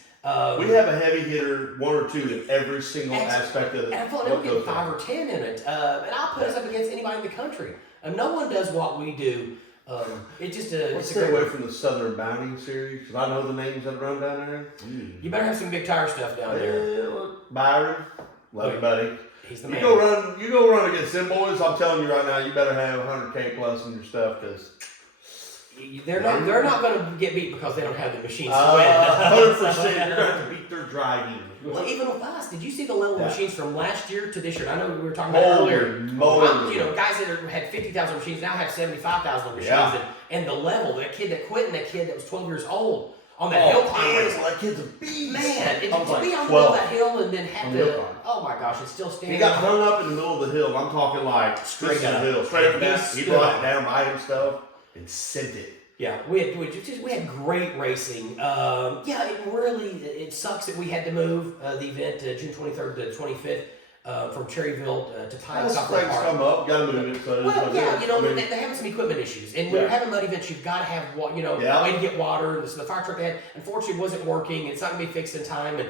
We have a heavy hitter, one or two in every single aspect of it. And I feel like they'll get 5 or 10 in it. And I'll put us up against anybody in the country. No one does what we do. It's just a. Let's It's a stay great away from the Southern Bounding series because I know the names that run down there. You better have some big tire stuff down there. Well, Byron, love you, buddy. He's the You man. go run against them boys. I'm telling you right now, you better have 100K plus in your stuff because They're not going to get beat because they don't have the machines to 100%. win. You're going to have to beat their driving. Well, even with us, did you see the level of Yeah. machines from last year to this year? I know we were talking about earlier. Guys that had 50,000 machines now have 75,000 machines, Yeah. and the level. That kid that quit and that kid that was 12 years old on that hill climb race. that kid's a beast. Man, to I was like be on 12. that hill and then have On the hill to. climb. Oh my gosh, it's still He standing. got hung up in the middle of the hill. I'm talking like Straight this is up. the hill, straight up and down. He He stood brought up. it down by himself and sent it. Yeah, we had great racing. It sucks that we had to move the event June 23rd to 25th from Cherryville to Pines. As Off Road things Park. come up, gotta move it. So it's Well, like yeah, that. I mean, they're having some equipment issues, and when you're Yeah. having mud events, you've got to have Yeah. a way to get water. And so the fire truck they had, unfortunately, wasn't working. It's not going to be fixed in time, and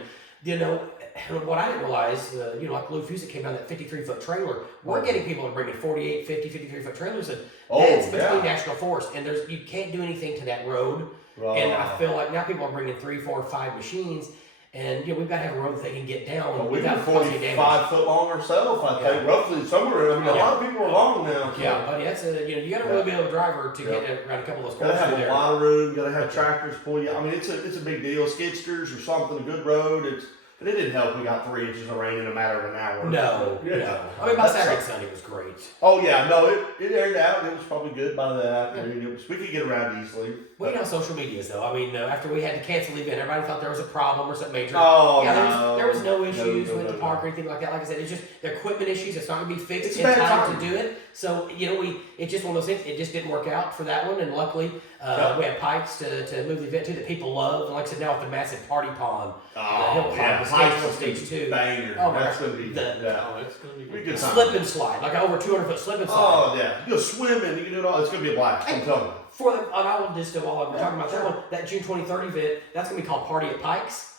what I didn't realize, like Blue Fuse that came down that 53-foot trailer, we're getting people to bring in 48, 50, 53-foot trailers, and that's between National Forest, and you can't do anything to that road. And I feel like now people are bringing 3, 4, 5 machines, and we've got to have a road that they can get down Well, we've without been causing damage. 45 foot long ourselves, I think, roughly somewhere. I mean, a lot of people are long now. So. Yeah, buddy, that's you got to really be able to driver to get around a couple of those Gotta corners have through a there. lot of room. Gotta have tractors pull you. I mean, it's a big deal. Skidsters or something, a good road. But it didn't help. We got 3 inches of rain in a matter of an hour. No. I mean, by Saturday and Sunday was great. Oh yeah, no, it aired out. It was probably good by the afternoon. We could get around easily. Well, social media is though. I mean, after we had to cancel the event, everybody thought there was a problem or something major. Oh yeah, there was no no. issues No, with no, the no. park or anything like that. Like I said, it's just the equipment issues. It's not going to be fixed It's in bad time timing. to do it. So it's just one of those things. It just didn't work out for that one, and luckily we had Pikes to move the event to that people love. And like I said, now with the massive party pond, the hill climb, yeah, the Pikes stage 1, is stage 2, banger. Oh, my That's gosh. gonna be The- Oh, it's gonna be We good. could time. slip and slide, like over 200-foot slip and slide. Oh yeah, you go swimming. You can do it all. It's gonna be a blast. I'm telling you. And I will just while I'm talking about that one, that June 23rd event, that's going to be called Party at Pikes.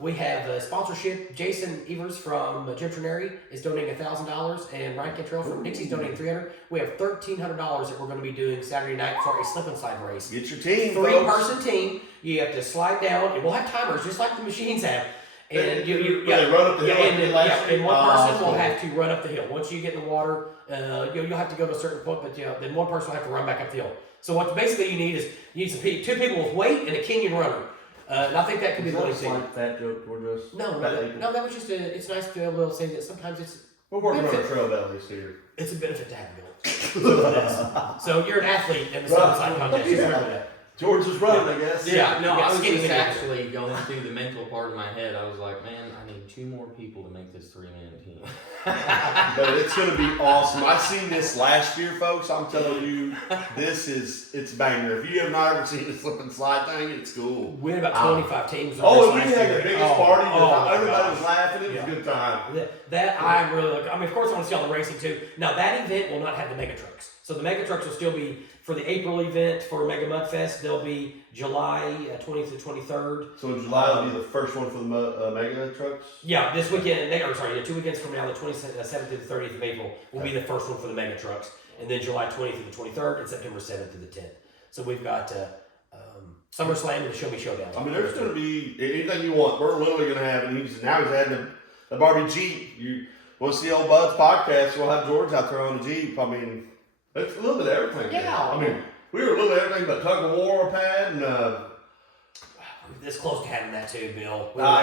We have sponsorship. Jason Evers from Jim Trineri is donating $1,000, and Ryan Cantrell from Dixie's donating $300. We have $1,300 that we're going to be doing Saturday night for a slip and slide race. Get your team, 3-person team. You have to slide down, and we'll have timers just like the machines have. And they run up the hill and, and then, last and one week? person Oh, will cool. have to run up the hill. Once you get in the water, you'll have to go to a certain point, but then one person will have to run back up the hill. So what basically you need is two people with weight and a Kenyan runner. And I think that could be the winning team. like that joke toward us. No, that was just it's nice to be able to say that sometimes We're working on our benefit. trail bellies here. It's a benefit to have goals. So you're an athlete in the slip and slide contest. Just remember that. George is running, I guess. Yeah, no, You got I was skinny just in there. actually going through the mental part of my head. I was like, man, I need 2 more people to make this 3-man team. But it's going to be awesome. I seen this last year, folks. I'm telling you, it's banger. If you have not ever seen the slip and slide thing, it's cool. We had about 25 teams. on Oh, this we last had year. the biggest party. my Everybody gosh. was laughing. It was Yeah. a good time. That I'm really looking. I mean, of course, I want to see all the racing too. Now, that event will not have the mega trucks. So the mega trucks will still be for the April event for Mega Mud Fest. They'll be July 20th to 23rd. So in July will be the first one for the mega trucks. Yeah, this weekend. 2 weekends from now, the 27th to the 30th of April will be the first one for the mega trucks, and then July 20th to the 23rd, and September 7th to the 10th. So we've got SummerSlam and the Show Me Showdown. I mean, there's going to be anything you want. We're literally going to have it. Now he's adding the Barbie Jeep. You want to see old Bud's podcast? We'll have George out there on the Jeep. I mean, it's a little bit of everything. Yeah. I mean, we were a little bit of everything but tug of war pad and. This close to having that too, Bill. I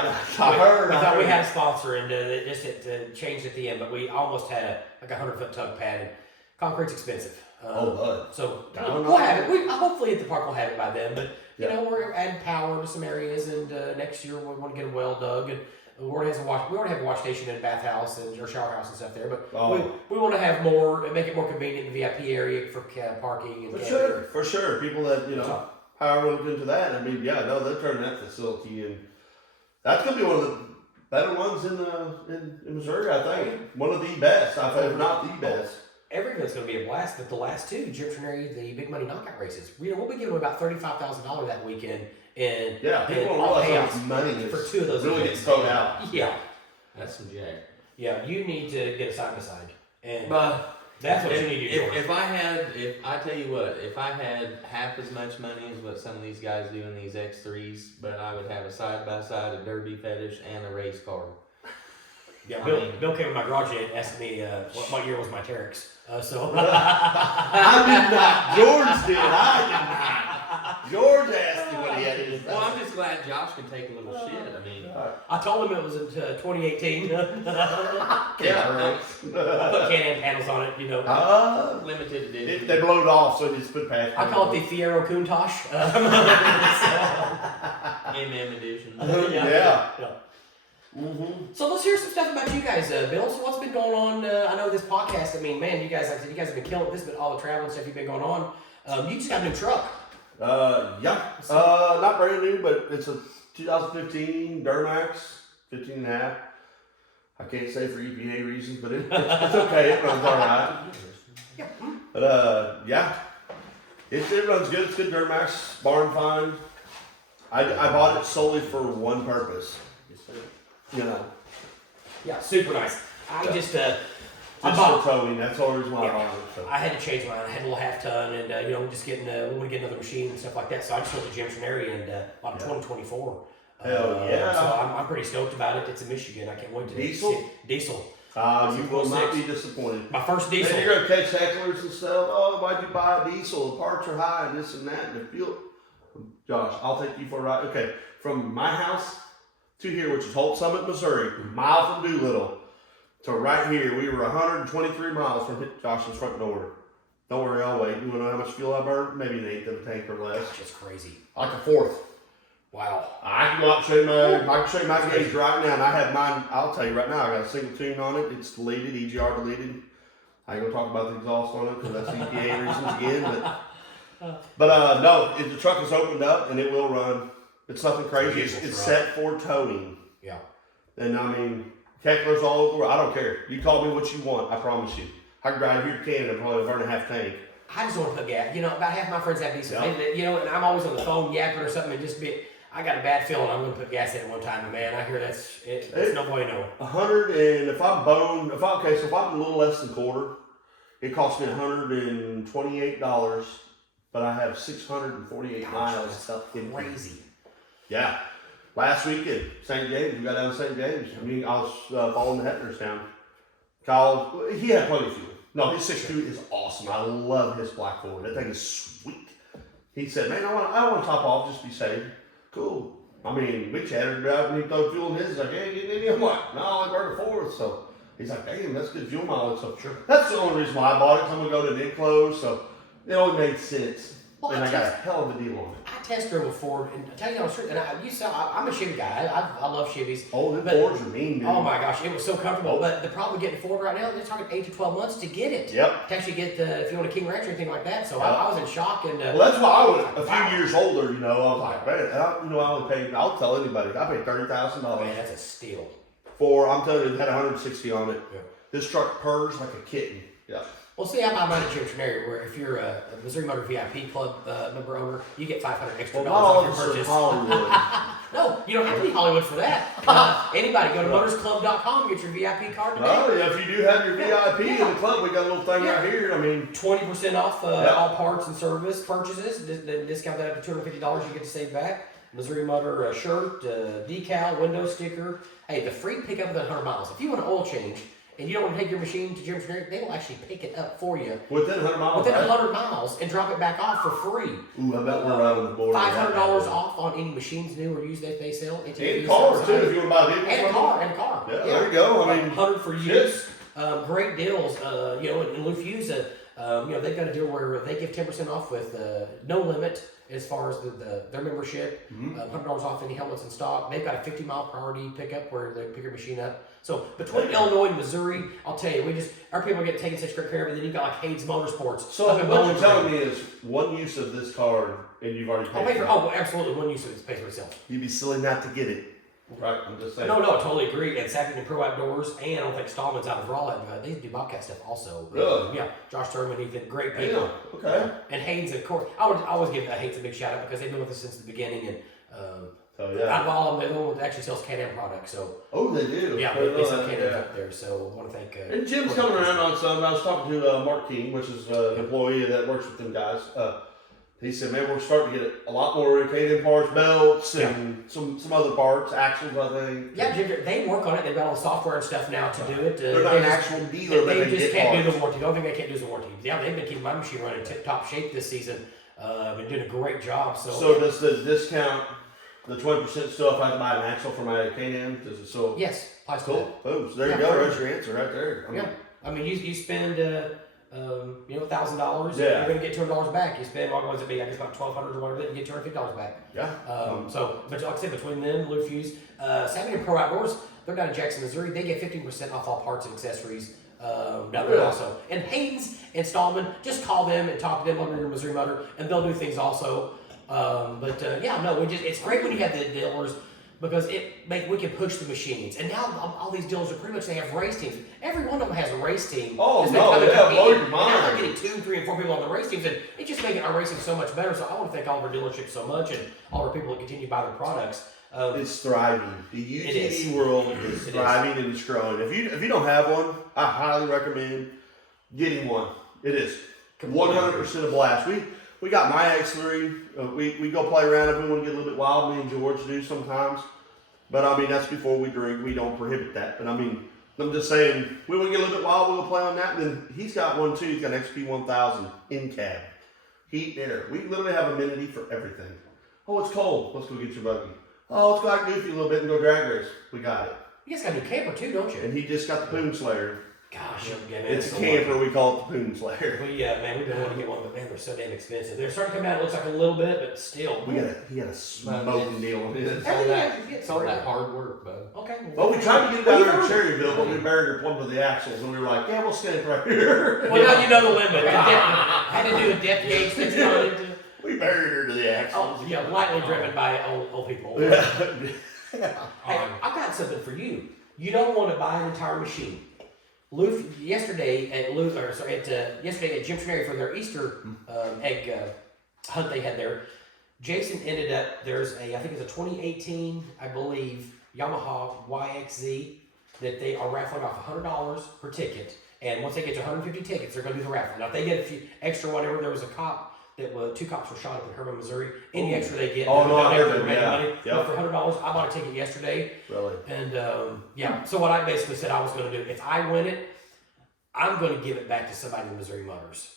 heard. We I thought we heard. had a sponsor, and it just changed at the end, but we almost had a 100-foot tug pad. And concrete's expensive. Oh, Bud. So I don't we'll know. have it. Hopefully at the park we'll have it by then. But Yeah. we're adding power to some areas, and next year we want to get them well dug. And we already have a wash station and a bathhouse and or shower house and stuff there. But Oh. we want to have more, make it more convenient in the VIP area for parking and camping. For sure. People that however look into that. I mean, they're turning that facility, and that's gonna be one of the better ones in Missouri. I think one of the best. I think if not the best. Every event's going to be a blast, but the last two, Gypsy, the big money knockout races, we'll be giving about $35,000 that weekend, and Yeah, people and don't all realize how payouts much money for is 2 of those really events. gets thrown out. Yeah, That's some jack. yeah. You need to get a side by side, and But that's what you need to do. if I tell you what, if I had half as much money as what some of these guys do in these X3s, but I would have a side by side, a derby fetish, and a race car. Yeah, I Bill came in my garage and asked me what year was my Terex. So I did not. George did. I did not. George asked me what he had in his Well, I'm just glad Josh can take a little shit. I mean, I told him it was in 2018. yeah, right. I put Can-Am panels on it, Limited edition. They blowed off, so they just put past. I call it the Fiero Countach. MM edition. Yeah. Mm-hmm. So let's hear some stuff about you guys, Bill. So what's been going on? I know this podcast. I mean, man, you guys, like I said, you guys have been killing this, but all the traveling stuff you've been going on. You just got a new truck. Not brand new, but it's a 2015 Duramax, 15 and a half. I can't say for EPA reasons, but it's okay. It runs all right. But it runs good. It's good Duramax, barn find. I bought it solely for one purpose. Yeah, super nice. I just Just I bought. for towing. That's the only reason why I bought it. So. I had to change mine. I had a little half ton, and we're just getting. We want to get another machine and stuff like that. So I just went to Jim Trenary and bought a 2024. Hell yeah. So I'm pretty stoked about it. It's in Michigan. I can't wait to Diesel? see it. Diesel. You will not be disappointed. My first diesel. And you're gonna catch hecklers and stuff. Oh, why'd you buy a diesel? The parts are high, and this and that, and the fuel. Josh, I'll take you for a ride. Okay, from my house to here, which is Holt Summit, Missouri, a mile from Doolittle, to right here, we were 123 miles from Josh's front door. Don't worry, I'll wait. You wanna know how much fuel I burned? Maybe an eighth of a tank or less. Gosh, it's crazy. Like a fourth. Wow. I can go out and show you my gauge right now, and I have mine. I'll tell you right now, I got a single tune on it. It's deleted, EGR deleted. I ain't gonna talk about the exhaust on it because that's EPA reasons again. But no, the truck is opened up and it will run. It's nothing crazy. It's set for towing. Yeah. And I mean, hecklers all over the world. I don't care. You call me what you want. I promise you. I can drive here to Canada and probably burn a half tank. I just want to put gas. About half my friends have diesel. Yeah. And I'm always on the phone yapping or something and just be. I got a bad feeling I'm going to put gas in it one time, and man, I hear it's no bueno. 100 and if I'm a little less than quarter, it costs me $128, but I have 648 miles. That's crazy. Yeah. Last week at St. James, we got down to St. James. I mean, I was following the Hettners down. Kyle, he had plenty of fuel. No, his 6.2 is awesome. I love his black Ford. That thing is sweet. He said, man, I want to top off, just be safe. Cool. I mean, we chatted about when he threw fuel in his. He's like, hey, get any? I'm like, no, I only burned a fourth. So he's like, damn, that's good fuel mileage. So that's the only reason why I bought it. 'Cause I'm going to go to Nick Close. So it only made sense. Well, and I got a hell of a deal on it. I test drove a Ford, and I tell you on the street, and I'm a Chevy guy. I love Chevys. Oh, the But- Fords are mean, dude. Oh my gosh, it was so comfortable. But the problem with getting a Ford right now, they're talking 8 to 12 months to get it. Yep. To actually get if you want a King Ranch or anything like that. So Yep. I was in shock. And Well, that's why I was a Wow. few years older. You know, I was like, man, I only paid. I'll tell anybody, I paid $30,000 man, that's a steal. for. I'm telling you, it had 160 on it. Yeah. This truck purrs like a kitten. Yeah. Well, see, I buy mine at Jim Trenary, where if you're a Missouri Motor VIP Club member owner, you get $500 extra Well, not all off of your us are purchase. Hollywood. No, you don't have to be Hollywood for that. Anybody, go to motorsclub.com, get your VIP card today. Oh, yeah, if you do have your VIP in the club, we got a little thing Yeah. right here. I mean, 20% off Yeah. all parts and service purchases. Then discount that up to $250. You get to save back. Missouri Motor shirt, decal, window sticker. Hey, the free pickup within 100 miles. If you want an oil change and you don't want to take your machine to Jim's Generic, they will actually pick it up for you within 100 miles. within right? 100 miles and drop it back off for free. Ooh, I bet we're right on the border. $500 off on any machines new or used that they sell. And cars, too, if you want to buy a vehicle. And a car, and a car. Yeah, there you go. I mean, 100 for shit. use. Great deals. And Lou Fuse, they've got a deal where they give 10% off with no limit as far as their membership. $100 off any helmets in stock. They've got a 50-mile priority pickup where they pick your machine up. So between Illinois and Missouri, I'll tell you, our people get taken such great care of. And then you got like Hayes Motorsports. So up in what Bowling you're telling Green. me is one use of this card, and you've already I'll paid pay for for. it. Oh, absolutely. One use of it pays for itself. You'd be silly not to get it. Right, I'm just saying. No, I totally agree. And Saturday and Pro Outdoors, and I don't think Stallman's out of Raw. They do Bobcat stuff also. Really? Yeah. Josh Thurman, Ethan, great people. Yeah, okay. And Haynes, of course. I would always give Haynes a big shout out because they've been with us since the beginning. And So, out yeah. of all of them, they're the one that actually sells Can-Am products. So Oh, they do. yeah, I didn't they know sell that, Can-Ams yeah. up there. So I want to thank. And Jim's coming around on some. I was talking to Mark King, which is an employee that works with them guys. He said, man, we're starting to get a lot more K&M parts, belts, and some other parts, axles, I think. Yeah, Jim, they work on it. They've got all the software and stuff now to do it. They're not an actual dealer, but They they just get can't do parts. the warranty. The only thing they can't do is the warranty. Yeah, they've been keeping my machine running tip-top shape this season. Been doing a great job. So does the discount, the 20% still if I buy an axle for my K&M? Does it still? yes, applies to Cool. that. Boom. So there you Yeah, go. for- There's your answer right there. I mean, Yeah, I mean, you spend $1,000, Yeah. you're gonna get $200 back. You spend what was it be? I guess about $1,200 or whatever, you get $250 back. yeah. But like I said, between them, Lou Fuse, Savvy and Pro Outdoors, they're down in Jackson, Missouri. They get 15% off all parts and accessories. Down there Really? also. And Haynes and Stallman, just call them and talk to them on your Missouri Motor, and they'll do things also. It's great when you have the dealers because we can push the machines. And now all these dealers are pretty much, they have race teams. Every one of them has a race team. Oh, that's no, been coming yeah, to blow compete. your And now they're mind. getting 2, 3, and 4 people on the race teams, and it's just making our racing so much better. So I want to thank all of our dealerships so much and all our people that continue to buy their products. It's thriving. The It is. UTV world is It is. thriving and it's growing. If you don't have one, I highly recommend getting one. It is 100% a blast. We got my X3. We go play around if we want to get a little bit wild. Me and George do sometimes. But I mean, that's before we drink. We don't prohibit that. But I mean, I'm just saying, we want to get a little bit wild. We'll play on that. And then he's got one too. He's got an XP 1000 in cab. Heat and air. We literally have amenity for everything. Oh, it's cold. Let's go get your buggy. Oh, let's go out goofy a little bit and go drag race. We got it. You guys got a new camper too, don't you? And he just got the Poon Slayer. Gosh, yeah, man, It's a so camper. We call it the Poon Slayer. we've been wanting to get one, but man, they're so damn expensive. They're starting to come out. It looks like a little bit, but still. He had a smoking deal on his. It's all that hard work, bud. Okay. Well, we tried to get it down there in Cherryville, but we buried her plumb to the axles, and we were like, "Yeah, we'll stand right here." Well, now you know the limit. Had to do a depth gauge that's not into. We buried her to the axles. Oh, yeah, lightly driven by old people. Yeah. Hey, I've got something for you. You don't want to buy an entire machine. Yesterday at Jim Trenary for their Easter egg hunt they had there, Jason ended up, I think it's a 2018, I believe, Yamaha YXZ that they are raffling off $100 per ticket. And once they get to 150 tickets, they're going to do the raffle. Now, if they get a few extra whatever, there was a cop two cops were shot up in Herman, Missouri. Any extra they get, Oh, no, I they'll heard donate that, money. yeah. But for $100, I bought a ticket yesterday. Really? And so what I basically said I was going to do, if I win it, I'm going to give it back to somebody in Missouri Motors.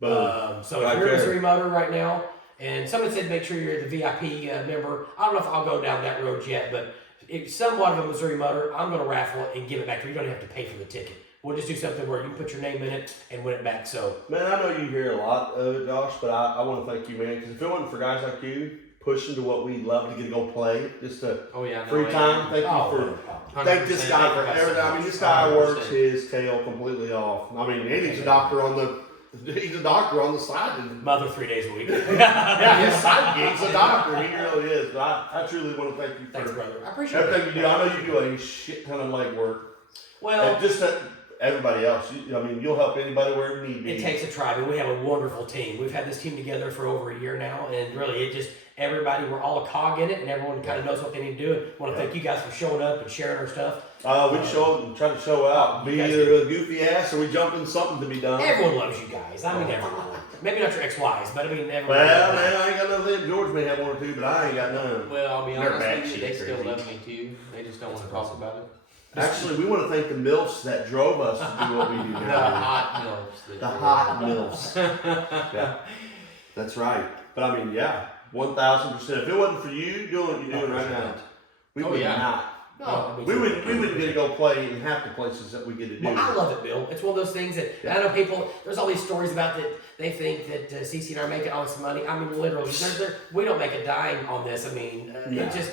Boom. So Right if you're a there. Missouri Motor right now, and someone said make sure you're the VIP member, I don't know if I'll go down that road yet, but if somewhat of a Missouri Motor, I'm going to raffle it and give it back to you. You don't have to pay for the ticket. we'll just do something where you can put your name in it and win it back. So, Man, I know you hear a lot of it, Josh, but I want to thank you, man, because if it wasn't for guys like you pushing to what we love to get to go play, just to Oh yeah. no, free yeah. time, thank you for. Thank this guy for everything. I mean, this guy works his tail completely off. I mean, and he's a doctor on the side. mother 3 days a week. Yeah, his side gig's a doctor. He really is. But I truly want to thank you Thanks, for brother. I appreciate it. everything you do. I know you do a shit ton of leg work. Well, And just that everybody else. I mean, you'll help anybody where need be. it takes a tribe, and we have a wonderful team. We've had this team together for over a year now, and really, everybody, we're all a cog in it, and everyone kind of knows what they need to do. I want to thank you guys for showing up and sharing our stuff. We show and try to show out. Be You guys either a goofy ass or we jump in something to be done. Everyone loves you guys. I mean, everyone. Maybe not your ex-wives, but I mean, everyone. Well, man, I ain't got none of them. George may have one or two, but I ain't got none. Well, I'll be They're honest bad with you, shit, they still crazy. love me too. They just don't want to talk about it. Actually, we want to thank the MILFs that drove us to do what we do The now. hot milks. The hot MILFs. Yeah, that's right. But I mean, yeah, 1,000%. If it wasn't for you doing what you're doing right now, we Oh, would yeah. not. No, I mean, We wouldn't get to go play in half the places that we get to do. Well, I love it, Bill. It's one of those things that I know people. There's all these stories about that they think that CC and I are making all this money. I mean, literally, we don't make a dime on this. I mean, No. it just.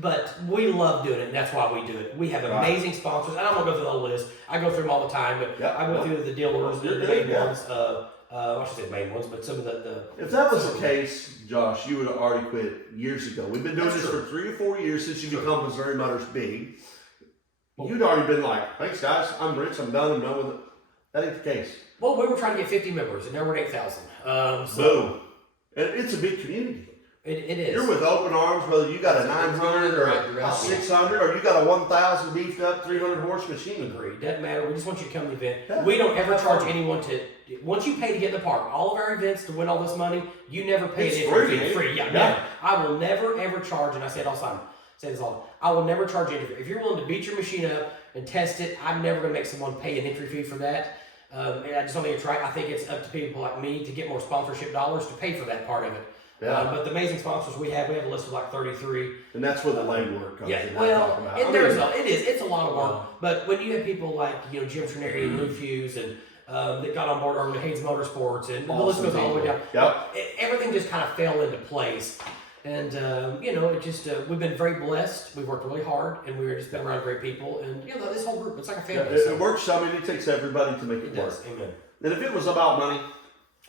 But we love doing it, and that's why we do it. We have Right. amazing sponsors. I don't want to go through the whole list. I go through them all the time, but Yeah, I go through the dealers, You're the good, main yeah. ones. I should say main ones, but some of the If that was the case, Josh, you would have already quit years ago. We've been doing That's this true. for 3 or 4 years since you True. become Missouri Motors big. You'd already been like, thanks guys, I'm rich, I'm done with it. That ain't the case. Well, we were trying to get 50 members, and now we're at 8,000. So Boom. And it's a big community. it is. You're with open arms, whether you got a It's going in 900 the or right a direction. 600 or you got a 1,000 beefed up 300 horse machine. Agree. Doesn't matter. We just want you to come to the event. Yeah. We don't ever Have charge fun. anyone to. Once you pay to get in the park, all of our events to win all this money, you never pay It's it free, It's man. free. Yeah, Yeah. never. I will never ever charge, and I say it all the time. Say this all the time. I will never charge entry fee. If you're willing to beat your machine up and test it, I'm never going to make someone pay an entry fee for that. And I just don't think it's right. I think it's up to people like me to get more sponsorship dollars to pay for that part of it. Yeah. But the amazing sponsors we have a list of like 33. And that's where the leg work comes Yeah, in. well, I and mean, there's it's a lot of work. But when you have people like Jim Trineri and Lou Hughes and that got on board early, Haynes Motorsports, and the list goes all the way down. Yep. Everything just kind of fell into place, and it just we've been very blessed. We've worked really hard, and we've just been around great people, and this whole group, it's like a Yeah, family. it works. I mean, it takes everybody to make it, It work. does. Amen. And if it was about money,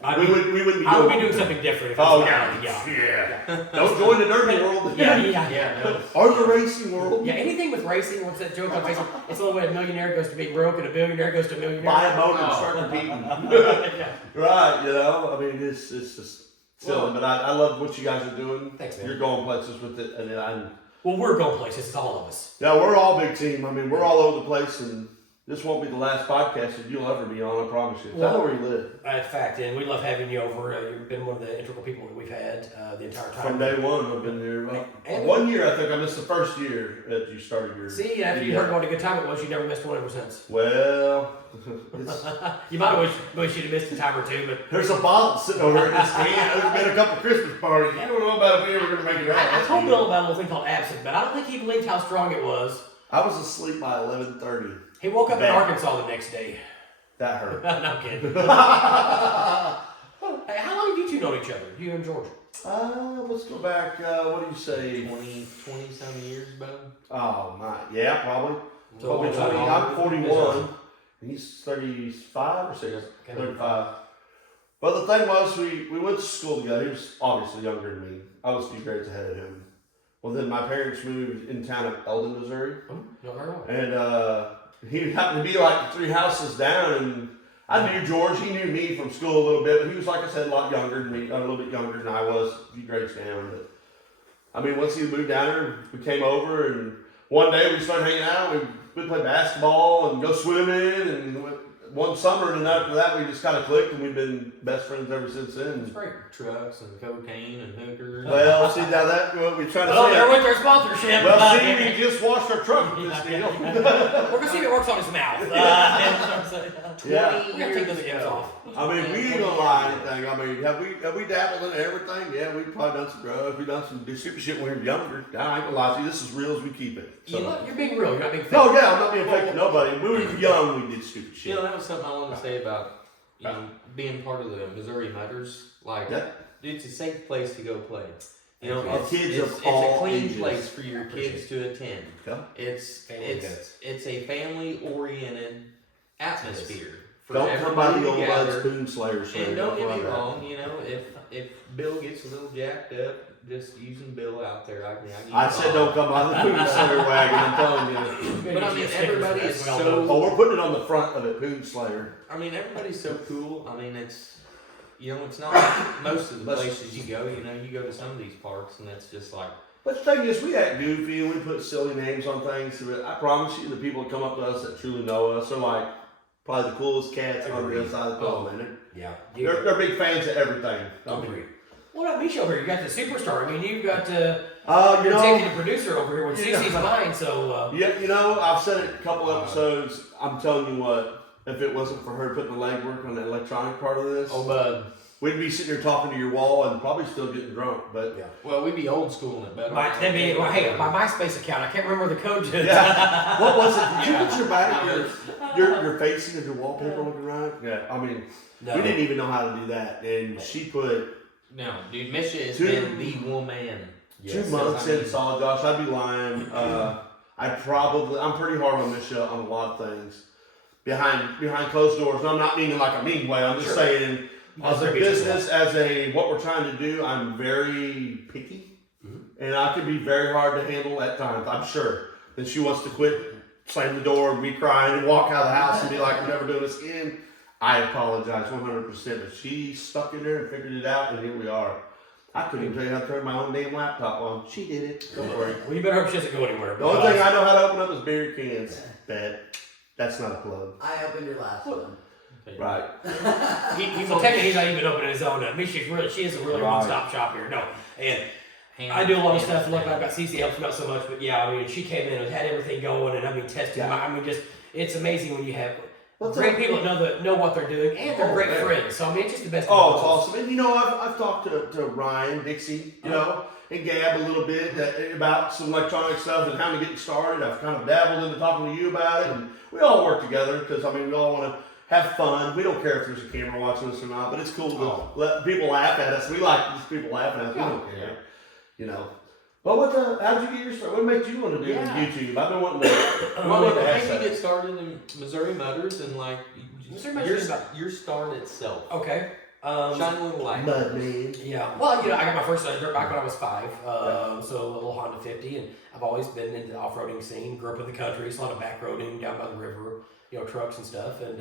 I we mean, wouldn't be I would be doing doing it. something different. If Oh it's yeah, not, Don't join the dirty world. yeah. No. Or the racing world. Yeah, anything with racing, what's that joke on Facebook? It's the only way a millionaire goes to being broke and a billionaire goes to a millionaire. Buy a motor and Oh. start competing. Yeah. Right, I mean, it's just silly, Well, but I love what you guys are doing. Thanks, man. You're going places with it, and Well, we're going places. It's all of us. yeah, we're all a big team. I mean, we're all over the place, and this won't be the last podcast that you'll ever be on. I promise you. Tell where you live. In fact, and we love having you over. You've been one of the integral people that we've had the entire time. From day one, I've been here. Well, And- 1 year, I think I missed the first year that you started your. See, after you heard what a good time it was, you never missed one ever since. Well, it's, You might have wished you'd have missed a time or two, but there's a bottle sitting over here in this stand. There's been a couple Christmas parties. I don't know about if we ever gonna make it out. I told Bill about a little thing called absinthe, but I don't think he believed how strong it was. I was asleep by 11:30. He woke up in Bad. Arkansas the next day. That hurt. No, I'm kidding. Hey, how long have you two known each other? You and George? Let's go back. What do you say? 20 some years, Bo. Oh my, yeah, probably. So Probably what, 20. how I'm long? 41. And he's 35 or 6. Okay. 35. But the thing was, we went to school together. He was obviously younger than me. I was a few grades ahead of him. Well, then my parents moved in town of Eldon, Missouri. No, very well. And he happened to be like 3 houses down. And I knew George. He knew me from school a little bit. But he was, like I said, a lot younger than me. A little bit younger than I was. A few grades down. But I mean, once he moved down there, we came over. And one day we started hanging out. We'd play basketball and go swimming. And one summer, and then after that, we just kind of clicked, and we've been best friends ever since It's then. great. Trucks and cocaine and hookers. Well, see, now that what we try to Oh, say. there went their sponsorship. Well, see, we just washed our truck with this deal. We're gonna see if it works on his mouth. Yeah. We're gonna take those ends off. I mean, we ain't gonna lie anything. I mean, have we dabbled in everything? Yeah, we've probably done some drugs. We've done some stupid shit when we were younger. I ain't gonna lie to you. This is real as we keep it. So. You're being real. You're not being fake. No, yeah, I'm not being fake to nobody. When we were young, we did stupid You shit. know, that was something I wanted to say about, you know, being part of the Missouri Mutters. Like, Yeah. it's a safe place to go play. You know, Of it's, kids it's, of it's all a clean ages. place for your Appreciate kids to attend. Yeah. It's a family oriented atmosphere. For Don't come by everybody the old to bud gather. spoon slayer shit. And don't get like me that. wrong, you know, if Bill gets a little jacked up, just using Bill out there, I said don't come by the spoon slayer wagon. I'm telling you. But I mean, everybody is We all so. know. Oh, we're putting it on the front of it, Poon Slayer. I mean, everybody's so cool. I mean, it's, you know, it's not like most of the Let's- places you go. You know, you go to some of these parks, and it's just like, But the thing is, we act goofy and we put silly names on things. But I promise you, the people that come up to us that truly know us are like probably the coolest cats on the other side of the planet. Yeah. They're big fans of everything. I mean, Agree. What about Misha over here? You got the superstar. I mean, you've got you your know, executive producer over here with you know. CC's behind. So yeah, you know, I've said it a couple episodes. I'm telling you what, if it wasn't for her putting the legwork on the electronic part of this, bud. we'd be sitting here talking to your wall and probably still getting drunk. But Well, we'd be old school in it, but my MySpace account. I can't remember the code to it. yeah, what was it? Did you Yeah. put your back, your facing of your wallpaper looking right? Yeah, I mean, No. we didn't even know how to do that, and she put No, dude, Misha has Two- been the woman. 2 months I mean- in solid, Josh. I'd be lying. I'm pretty hard on Misha on a lot of things behind closed doors. And I'm not meaning like a mean way. I'm just Sure. saying, as a Other business, as a what we're trying to do, I'm very picky, and I can be very hard to handle at times. I'm sure. Then she wants to quit, slam the door, and be crying, and walk out of the house and be like, "We're never doing this again." I apologize 100%, but she stuck in there and figured it out, and here we are. I couldn't even tell you how to turn my own damn laptop on. She did it. Don't worry. Well, you better hope she doesn't go anywhere. The only thing I know how to open up is beer cans. That's not a plug. I opened your last one. Right. Well, technically, he's not even opening his own. She is a really Right. one-stop shop here. No, and I do a lot of stuff. Look, I've got CC helps me out so much, but yeah, I mean, she came in and had everything going, and I mean, testing. Yeah. I mean, just it's amazing when you have What's great up? people that know what they're doing, and they're Oh, great man. friends. So I mean, it's just the best. Oh, of it's both. awesome. And you know, I've talked to Ryan, Dixie, you know, and Gab a little bit about some electronic stuff and how to get started. I've kind of dabbled into talking to you about it, and we all work together because I mean, we all want to have fun. We don't care if there's a camera watching us or not, but it's cool to let people laugh at us. We like these people laughing at us. We don't care, you know. Well, how'd you get your start? What made you want to do YouTube? I've been wanting to. Well, it made me get started in Missouri Mutters and like Missouri Mutters is your start itself. Okay. Shine a little light. Mud man. Yeah. Well, you know, I got my first dirt bike when I was 5. So a little Honda 50, and I've always been into the off-roading scene. Grew up in the country, so a lot of back roading down by the river, you know, trucks and stuff. And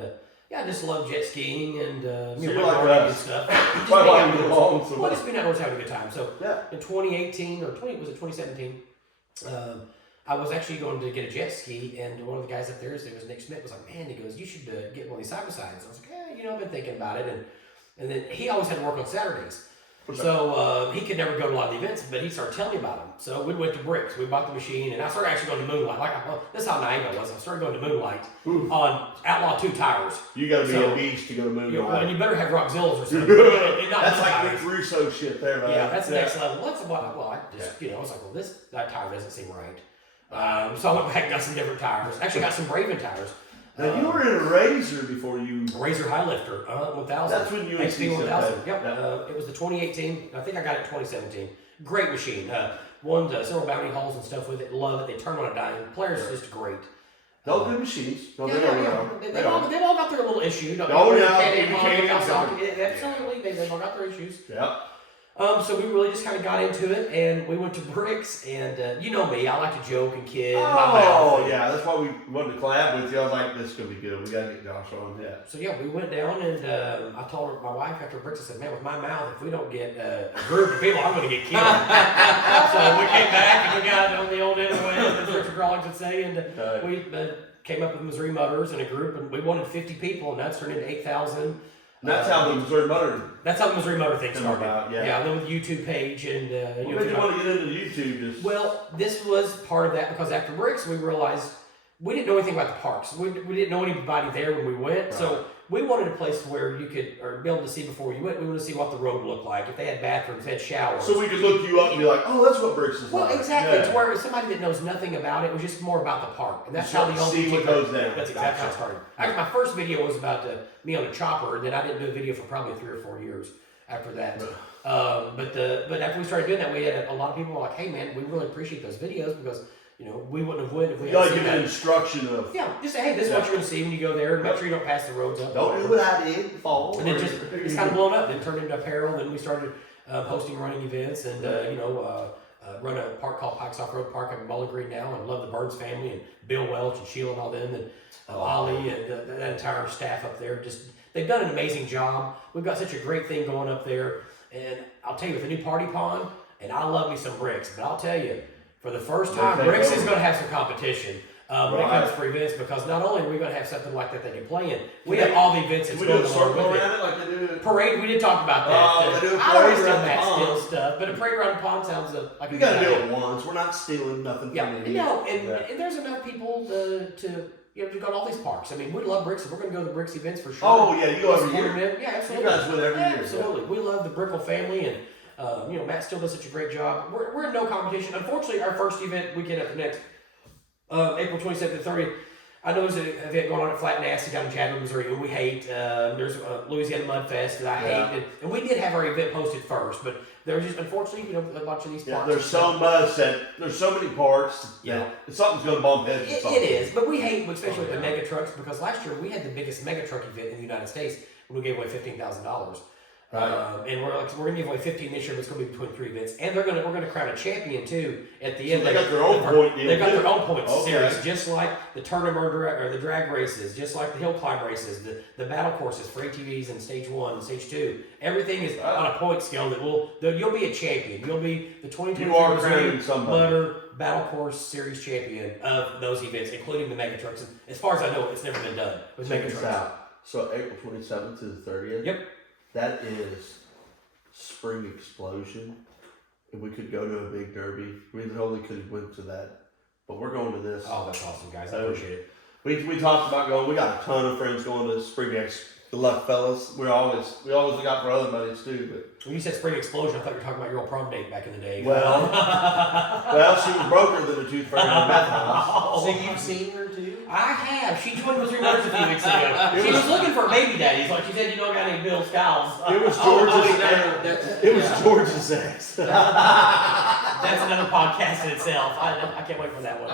yeah, I just love jet skiing and So you you're know, like wakeboarding us. and stuff. Just Why being don't you outdoors. belong so Well, much? just being outdoors having a good time. So Yeah. in 2018 or 2017, I was actually going to get a jet ski, and one of the guys up there, his name was Nick Smith, was like, "Man," he goes, "you should get one of these side-by-sides." I was like, "Yeah, you know, I've been thinking about it." And then he always had to work on Saturdays. So he could never go to a lot of the events, but he started telling me about them. So we went to Bricks. We bought the machine, and I started actually going to Moonlight. This is how naive I was. I started going to Moonlight on Outlaw 2 tires. You got to be So- a beast to go to You know, Moonlight. and you better have Rockzillas or something. And not That's the like tires. Rick Russo shit there, man. Yeah, that's the next level. Well, I just, you know, I was like, well, that tire doesn't seem right. So I went back and got some different tires. Actually, got some Raven tires. Now you were in a Razor before you. Razor High Lifter 1000. That's when you and XP CC 1000. said Yep. that. It was the 2018. I think I got it in 2017. Great machine. Won several bounty halls and stuff with it. Love it. They turn on a dime. Players just great. No good machines. No, they Yeah, don't yeah, know. yeah. They don't. They've all got their little issue. Oh, yeah. Can't You have can't one, have socket. Absolutely. They've all got their issues. Yep. So we really just kind of got into it, and we went to Bricks, and you know me, I like to joke and kid. my mouth. Oh, yeah. That's why we wanted to collab with you. I was like, this is going to be good. We got to get Josh on. Yeah. So yeah, we went down, and I told her, my wife after Bricks, I said, "Man, with my mouth, if we don't get a group of people, I'm going to get killed." So we came back, and we got on the old end of the way, and girl, I should say, and we came up with Missouri Mutters in a group, and we wanted 50 people, and that's turned into 8,000. And that's how the Missouri Motor. That's how the Missouri Motor thing started. About, yeah. And then with the YouTube page and What made you want to get into YouTube? Just well, this was part of that because after Bricks, we realized we didn't know anything about the parks. We didn't know anybody there when we went, so we wanted a place where you could or be able to see before you went. We wanted to see what the road looked like, if they had bathrooms, they had showers. so we could look you up and be like, oh, that's what Bricks is like. Well, exactly. Yeah. To where somebody that knows nothing about it was just more about the park, and that's You how the start to old see what goes down. That's exactly how it started. Actually, my first video was about me on a chopper, and then I didn't do a video for probably 3 or 4 years after that. But after we started doing that, we had a lot of people were like, "Hey, man, we really appreciate those videos because we wouldn't have went if we You hadn't gotta seen give an that." instruction of Yeah, just say, "Hey, this is what you're gonna see when you go there, and make sure you don't pass the roads up." don't do what I did fall. And then it's kind of blown up. Then turned into apparel. Then we started hosting running events and run a park called Pikes Off Road Park up in Bowling Green now, and love the Burns family and Bill Welch and Sheila and all them and Ollie and that entire staff up there. Just they've done an amazing job. We've got such a great thing going up there, and I'll tell you with the new party pond, and I love me some Bricks, but I'll tell you for the first time, Bricks is going to have some competition. When it comes for events, because not only are we going to have something like that they can play in, we have all the events that's we going do a along circle with it. around it like they do. Parade, we did talk about that. Oh, they do a I don't parade steal around the Matt pond. Steele stuff, but a parade around the pond sounds like We a gotta good do idea. it once. We're not stealing nothing Yeah, from you. no, and there's enough people to go to all these parks. I mean, we love Bricks, and we're going to go to the Bricks events for sure. Oh yeah, you go every Support year. them. Yeah, You absolutely. guys win every year. Absolutely. We love the Brickle family, and Matt still does such a great job. We're in no competition. Unfortunately, our first event we get up next April 27th to 30th. I know there's an event going on at Flat Nasty down in Chattanooga, Missouri, and we hate. There's Louisiana Mud Fest that I hate, and we did have our event posted first, but there's just unfortunately, a bunch of these Yeah, parks. there's so much that there's so many parts. Yeah. that something's gonna bump heads. with It something. is, but we hate, especially with the mega trucks, because last year we had the biggest mega truck event in the United States, and we gave away $15,000. Right. And we're gonna give away 15 this year, but it's gonna be between 3 events, and we're gonna crown a champion too at the So end. they got their own point deal. They've got too. their own points Okay. series, just like the tournament or the drag races, just like the hill climb races, the battle courses for ATVs in stage 1 and stage 2. Everything is on a point scale that you'll be a champion. You'll be the 2023 You are Missouri crowning somebody. Mutter Battle Course Series champion of those events, including the mega trucks. And as far as I know, it's never been done with Check mega this trucks. out. So April 27th to the 30th. Yep. That is Spring Explosion. If we could go to a big derby, we only could have went to that, but we're going to this. Oh, that's awesome, guys. I appreciate it. We talked about going. We got a ton of friends going to Spring X. Good luck, fellas. We always look out for other buddies too. But When you said Spring Explosion, I thought you were talking about your old prom date back in the day. well, she was broker than a tooth fairy in a meth house. So you've seen her too? I have. She joined Missouri Mutters a few weeks ago. She was looking for baby daddies. Like she said, you don't got any Bill Skiles. It was Oh, George's. that's- It was George's ex. That's another podcast in itself. I can't wait for that one.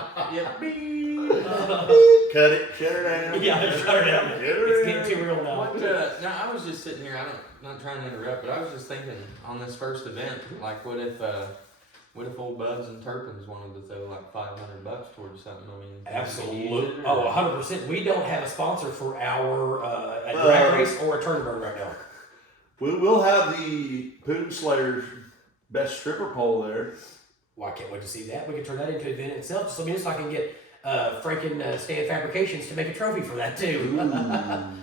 Cut it. Shut her down. Yeah, shut her down. It's getting too real now. What, no, I was just sitting here. Not trying to interrupt, but I was just thinking on this first event, like, what if old Buds and Turpins wanted to throw like $500 towards something? I mean, Absolutely. Oh, 100%. We don't have a sponsor for our a drag race or a tournament right now. We will have the Putin Slayer's best stripper pole there. Well, I can't wait to see that. We can turn that into an event itself. Just so I can get Franken Stand Fabrications to make a trophy for that too. Ooh,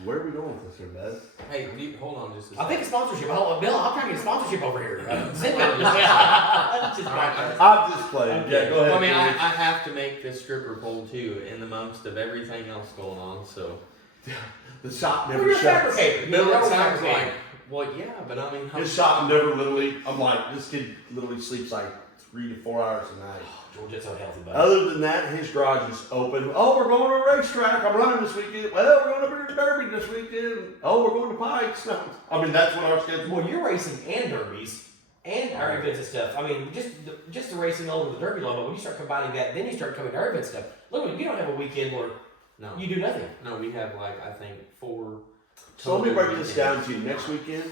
where are we going with this here, bud? Hey, hold on just a second. I think a sponsorship. Bill, I'm trying to get a sponsorship over here. Zip it. Just I'm just playing. Okay. Yeah, go ahead. Well, I mean, I George. have to make this stripper pole too, in amongst of everything else going on. So, The shop Well, never you're a shuts. fabricator. no, You're it a sounds fabricator. like, well, yeah, but I mean, how His shop never literally. I'm like, this kid literally sleeps like 3 to 4 hours a night. George, that's unhealthy, buddy. Other than that, his garage is open. Oh, we're going to a racetrack. I'm running this weekend. Well, we're going to Derby this weekend. Oh, we're going to Pikes. No. I mean, that's what our schedule. Well, you're racing and derbies and our events and stuff. I mean, just the racing over the derby level. When you start combining that, then you start coming to our event stuff. Look, you don't have a weekend where no, you do nothing. no, we have like I think 4. So let me total break this weekends. down to you. Next weekend,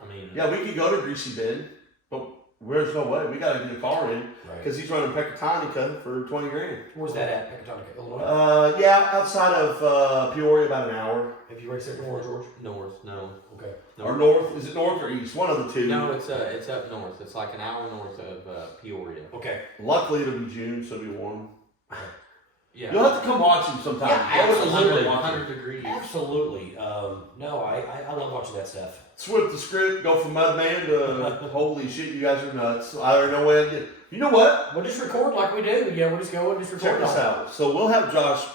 I mean, yeah, we could go to Greasy Bend, but there's no way. We got to get a car in Right. because he's running Pecatonica for 20 grand. Where's that at? Pecatonica, Illinois. Yeah, outside of Peoria, about an hour. Have you raced there before, George? north, no. Okay. Or north. Is it north or east? One of the two. No, it's up north. It's like an hour north of Peoria. Okay. Luckily, it'll be June, so it'll be warm. Yeah. You'll have to come watch him sometime. Yeah, That was a absolutely. little watching. 100 degrees. Absolutely. No, I love watching that stuff. Switch the script, go from Mudman to holy shit, you guys are nuts. I don't know when. You know what? We'll just record like we do. Yeah, we'll just go and just record. Check this all. out. So we'll have Josh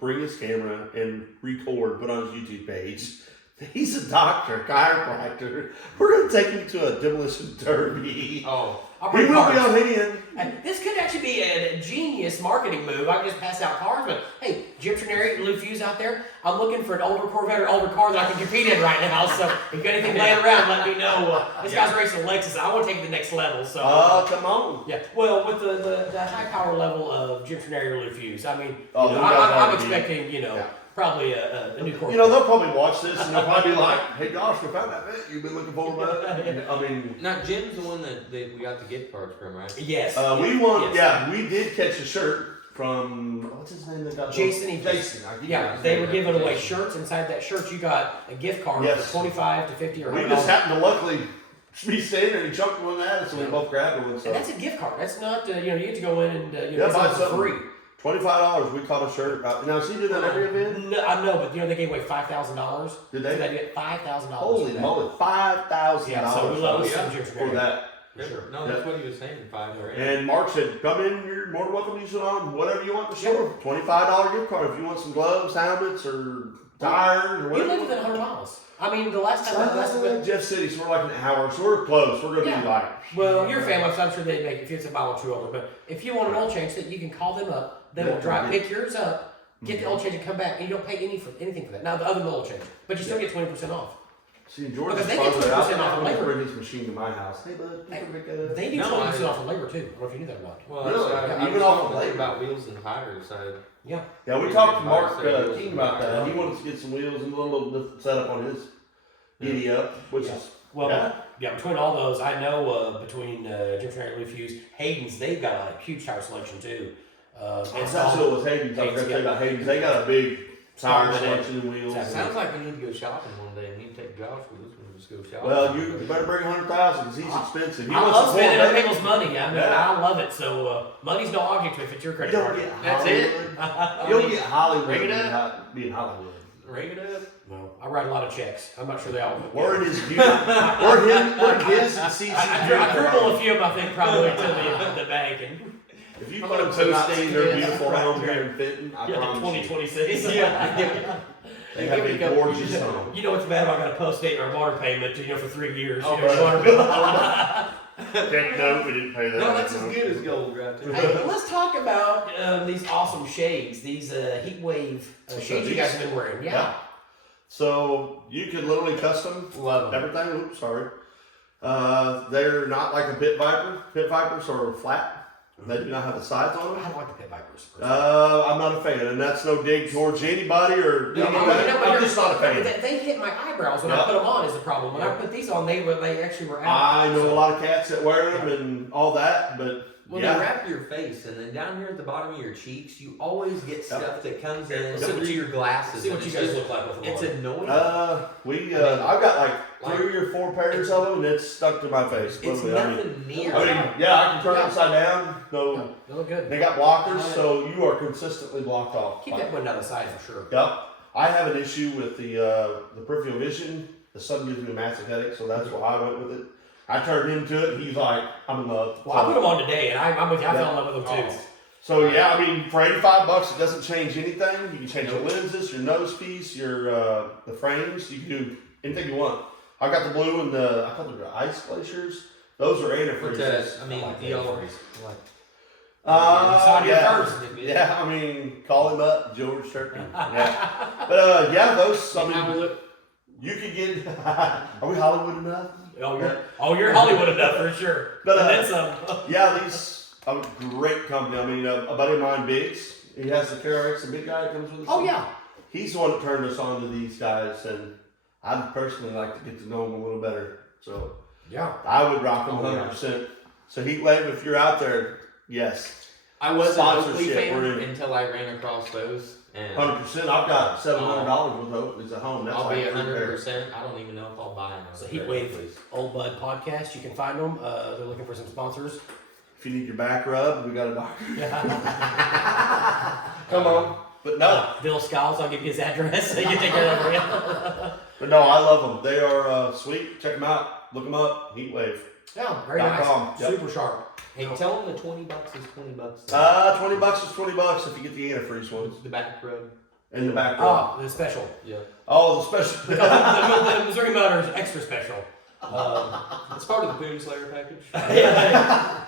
bring his camera and record, put on his YouTube page. He's a doctor, chiropractor. We're going to take him to a demolition derby. Oh, I'll He bring will be cards. on hand. And this could actually be a genius marketing move. I can just pass out cards, but hey, Jim Trenary, Lou Fuse out there, I'm looking for an older Corvette or older car that I can compete in right now. So if you got anything laying around, let me know. This guy's racing a Lexus. I want to take it to the next level. So Oh, come on. yeah, well, with the high power level of Jim Trenary or Lou Fuse, I mean, Oh, you know, them guys I'm already- expecting, Yeah. probably a new Corvette. You know, they'll probably watch this and they'll probably be like, hey, Josh, we found that vet you've been looking for. I mean, now Jim's the one that we got the gift cards from, right? Yes. we won, Yes. yeah, we did catch a shirt from, what's his name? That got Jason Evans. Jason. I keep Yeah, his they name were right. giving away shirts. Inside that shirt, you got a gift card Yes. for $25 to $50 or We $100. just happened to luckily be standing there and he chucked one at us, so we both grabbed one. So And that's a gift card. That's not, you get to go in and Yeah, get buy something for something. free. $25, we caught a shirt. Now, is he doing that every event? No, I know, but they gave away $5,000. Did So they? they get $5,000. Holy for that. moly, $5,000 Yeah, so we love Oh, us yeah. some Jim for Trenary. that. For sure. No, that's what he was saying. 5 grand. And Mark said, come in, you're more than welcome to use it on whatever you want in the store. $25 gift card if you want some gloves, helmets, or tires, or You whatever. live within 100 miles. I mean, the last time. Jeff City, so we're like an hour, so we're close. We're going to be Yeah. like. Well, your family, so I'm sure they'd make it if it's a mile or two over. But if you want an oil change, that you can call them up. They will drive, pick yours up, get the oil change, and come back, and you don't pay anything for that. Now, the other than the oil change, but you still get 20% off. See, George Because is they get farther 20% out. off I'm of going to labor. bring his machine to my house. Hey, bud, you can pick that up. They do No, 20% I- off of labor too. I don't know if you knew that or not. Well, Really? that's I Even was off talking of labor? about wheels and tires. So Yeah. Yeah, we We talked to can Mark buy some King wheels about and that. He tires. wanted to get some wheels and a little different setup on his giddy up, which Yeah. is Well, yeah. yeah, between all those, I know between Jim Trenary and Lou Fuse, Hayden's, they've got a huge tire selection too. That's what it was Hayden's. I was going to say about Hayden's. They got a big tire selection and wheels. Exactly. sounds like we need to go shopping one day. We need to take Josh with us and just go shopping. Well, you better bring 100,000 because he's expensive. He I wants love to spending pull other back. people's money. I mean, Yeah. I love it. So money's no object if it's your You credit don't card. get That's it? Hollywood. You don't get Hollywood Ring it being up. being Hollywood. Ring it up. Well, I write a lot of checks. I'm not sure they all. Word is you. Word his and CC. I dribble a few of them, I think, probably to the bank and If you I'm put gonna them to not post seeing it. their Yeah. beautiful home here in Fenton, I yeah, promise you. 2026. Yeah. They have a gorgeous home. You know what's bad? I got a post date or water payment, for 3 years. Oh, your water bill. Okay, no, we didn't pay that. No, that's as good as gold right there. Hey, well, let's talk about these awesome shades, these heat wave shades you guys have been wearing. Yeah. So you could literally custom Love them. everything. Oops, sorry. They're not like a Pit Viper. Pit Vipers are flat. They do not have the sides on I them. don't like the Pit Vipers. I'm not a fan, and that's no dig towards anybody or No, anything. I'm just not a fan. They hit my eyebrows when I Yeah. put them on. Is the problem? When I put these on, they actually were out. I know So- a lot of cats that wear them and all that, but Well, yeah. they wrap your face, and then down here at the bottom of your cheeks, you always get stuff that comes in See what through your glasses. See and what you it's guys just- look like with them It's on. annoying. I've got like 3 or 4 pairs of them, and it's stuck to my face. it's literally. I mean, nothing near. I mean, yeah, I can turn it upside down. So They look good. they got blockers, so you are consistently blocked off. Keep that one down the side for sure. Yep. I have an issue with the peripheral vision. The sun gives me a massive headache, so that's why I went with it. I turned him to it, and he's like, I'm in love. Well, I put them on today, and I'm with you. I fell in love with them too. Oh. So yeah, I mean, for $85, it doesn't change anything. You can change your lenses, your nose piece, your the frames. You can do anything you want. I got the blue and I call them the ice glaciers. Those are But, antifreezes. I mean, like the yellow. antifreeze. Inside your yeah. first. Yeah, I mean, call him up, George Turkey. Yeah, but yeah, those. I How we mean, look. you could get. Are we Hollywood enough? You're Hollywood enough for sure. But, And then some. Yeah, these are a great company. I mean, a buddy of mine, Biggs, he has the KRX, the big guy that comes with us. Oh yeah. He's the one that turned us on to these guys, and I'd personally like to get to know them a little better. So Yeah. I would rock them Oh, yeah. 100%. So Heatwave, if you're out there, yes, I was an Oakley Sponsorship, fan we're in. until I ran across those, and 100%. I've got $700 with Oakley's at home. That's I'll like be 3 pairs. 100%. I don't even know if I'll buy them. So Heatwave Old Bud Podcast. You can find them. They're looking for some sponsors. If you need your back rubbed, we got a doctor. Come on. But no. Bill Skiles, I'll give you his address so you can take care of him. But no, I love them. They are sweet. Check them out. Look them up. Heatwave. Yeah, very nice. .com. Yep. Super sharp. Hey, tell them the $20 is $20. $20 is $20 if you get the antifreeze ones. The back road. In the back row. Oh, the special. Yeah. Oh, the special. the Missouri Motors extra special. It's part of the Boom Slayer package.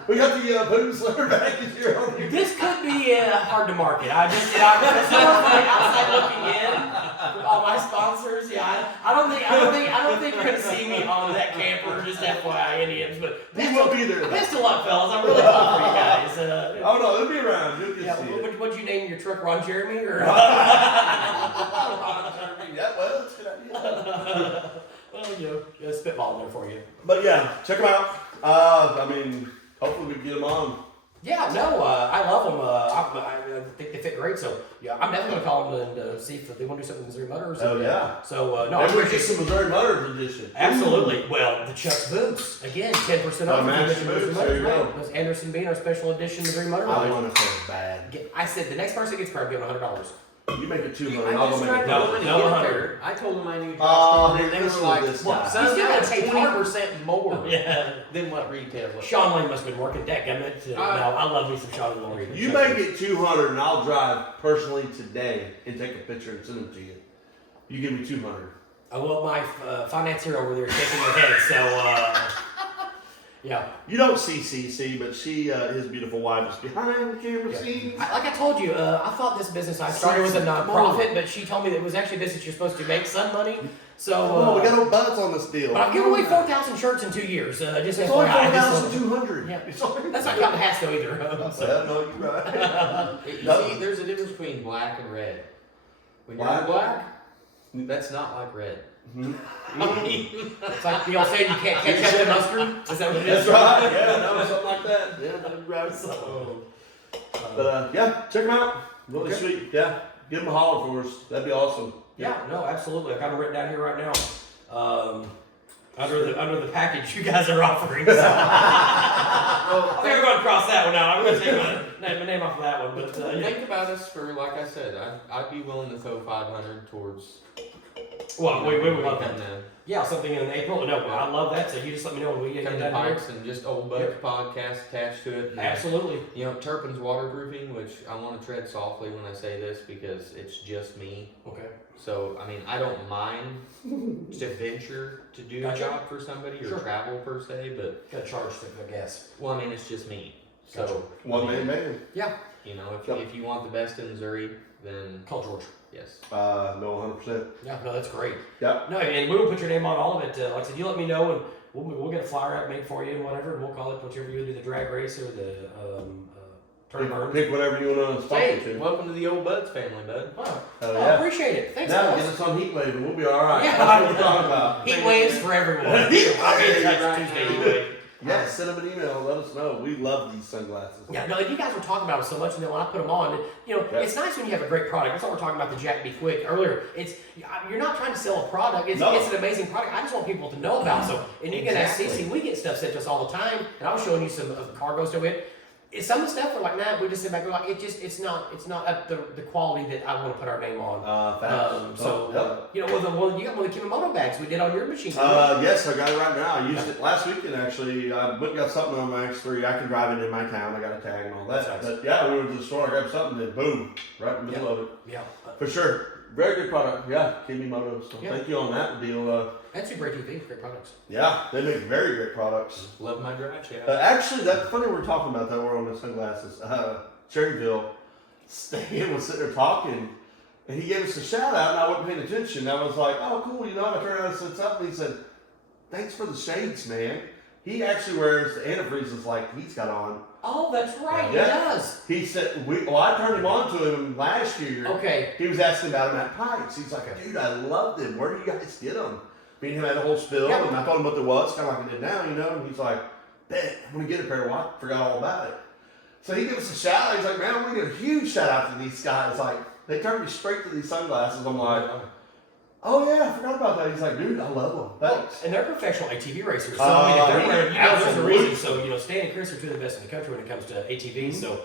We got the Boom Slayer package here on here. This could be hard to market. I outside looking in for all my sponsors. Yeah, I don't think you're gonna see me on that camper. Just FYI, Indians, but We will be there. best of luck, fellas. I'm really pumped for you guys. Oh no, they'll be around. You'll Yeah, just see it. what'd you name your truck, Ron Jeremy? Or Yeah, well, that's a good idea. well, you know, spitballing there for you. But yeah, check them out. I mean, hopefully we can get them on. Yeah, no, I love them. I think they fit great. So yeah, I'm definitely gonna call them and see if they want to do something with Missouri Motors. Oh yeah. So no, I Maybe we appreciate get some Missouri Motors edition. Absolutely. Well, the Chuck's boots again, 10% off. Match boots, there you go. Those Anderson Bean, our special edition Missouri Motor. I want to feel bad. I said the next person gets probably give them $100. You make it 200. I I'll just go make tried it. to No, go in and no, get 100. there. I told them I knew Oh, and they were listen to like, this well, guy. son, You still that's gotta take 20% more Yeah. than what retail was. Sean Lane must have been working that gummit. No, I love me some Sean Lane. You make it 200, and I'll drive personally today and take a picture and send them to you. You give me 200. Well, my financier over there is shaking her head. So yeah. You don't see CC, but she, his beautiful wife, is behind the camera scenes. Like I told you, I thought this business I started was a nonprofit, but she told me that it was actually a business you're supposed to make some money. So Oh, we got no butts on this deal. but I've given away 4,000 shirts in 2 years. Just It's only FYI. 4,200. Yeah. It's only That's not counting hats though either. Well, no, you're right. You No. see, there's a difference between black and red. When Black? you're black, that's not like red. Mhm. It's like you all saying you can't catch up the mustard. Is that what it is? That's right. Yeah, no, something like that. Yeah, that's right. So, But yeah, check them out. Really Okay. sweet. Yeah, give them a holler for us. That'd be awesome. yeah, no, absolutely. I got it written down here right now. Under the package you guys are offering. So. I'm gonna go and cross that one out. I'm gonna take my name off of that one. But yeah. Think about us for, like I said, I'd be willing to throw 500 towards. Well, we would love come that. down. Yeah, something in April. No, I love that. So you just let me know when we get Come to that here. Pikes and just Old Bucks podcast attached to it. And, Absolutely. you know, Turpin's waterproofing, which I want to tread softly when I say this because it's just me. Okay. So, I mean, I don't mind to venture to do Gotcha. a job for somebody or Sure. travel per se, but, Got to charge I guess. well, I mean, it's just me. So, Gotcha. One man band. you know, Yep. if you want the best in Missouri, then Call George. yes. No, 100%. Yeah, no, that's great. Yep. No, and we will put your name on all of it. Like I said, you let me know, and we'll get a flyer out made for you and whatever, and we'll call it whichever you do, the drag race or the turn burn. Pick whatever you want to sponsor Hey, to. welcome to the Old Buds family, bud. Wow. Oh, Oh, yeah. appreciate it. Thanks, Now guys. get us on Heatwave and we'll be all right. Yeah. That's what we're talking about. Heat waves for everyone. I'll be in touch Tuesday heat wave. Yeah, send them an email. Let us know. We love these sunglasses. Yeah, no, you guys were talking about it so much, and then when I put them on, you know, Yeah. it's nice when you have a great product. That's what we're talking about the Jack Be Quick earlier. It's you're not trying to sell a product. It's, No. it's an amazing product. I just want people to know about. So, and you can ask Exactly. Cece. We get stuff sent to us all the time, and I was showing you some of the cargo stuff we had. Some of the stuff we're like, nah, we just sit back and we're like, it's not at the quality that I want to put our name on. Facts. You know, you got one of the Kimamoto bags we did on your machine. Yes, I got it right now. I used it last weekend actually. I went and got something on my X3. I can drive it in my town. I got a tag and all that. That's nice. But yeah, we went to the store. I grabbed something and boom, right in the middle of it. Yeah, For sure. Very good product. Yeah, Kimimoto. So Yeah. thank you on that deal. that's a great TV, great products. Yeah, they make very great products. Love my drive chat. Actually, that's funny we're talking about that. We're on the sunglasses. Cherryville, Stan was sitting there talking, and he gave us a shout out, and I wasn't paying attention. I was like, "Oh, cool," you know. I turned around and said something. He said, "Thanks for the shades, man." He actually wears the antifreezes like he's got on. Oh, that's right, Yeah. he does. He said, I turned him on to him last year. Okay. He was asking about him at Pikes. He's like, dude, I love them. Where do you guys get them? Me and him had a whole spill, Yeah. and I told him what there was, kind of like I did now, you know. And he's like, bet, I'm going to get a pair. Well, I forgot all about it. So he gives us a shout out. He's like, man, I'm going to give a huge shout out to these guys. Like, they turned me straight to these sunglasses. I'm like, oh, yeah, I forgot about that. He's like, dude, I love them. Thanks. And they're professional ATV racers. So, I mean, if they're wearing, there's a absolutely. reason. So, Stan and Chris are two of the best in the country when it comes to ATVs. So,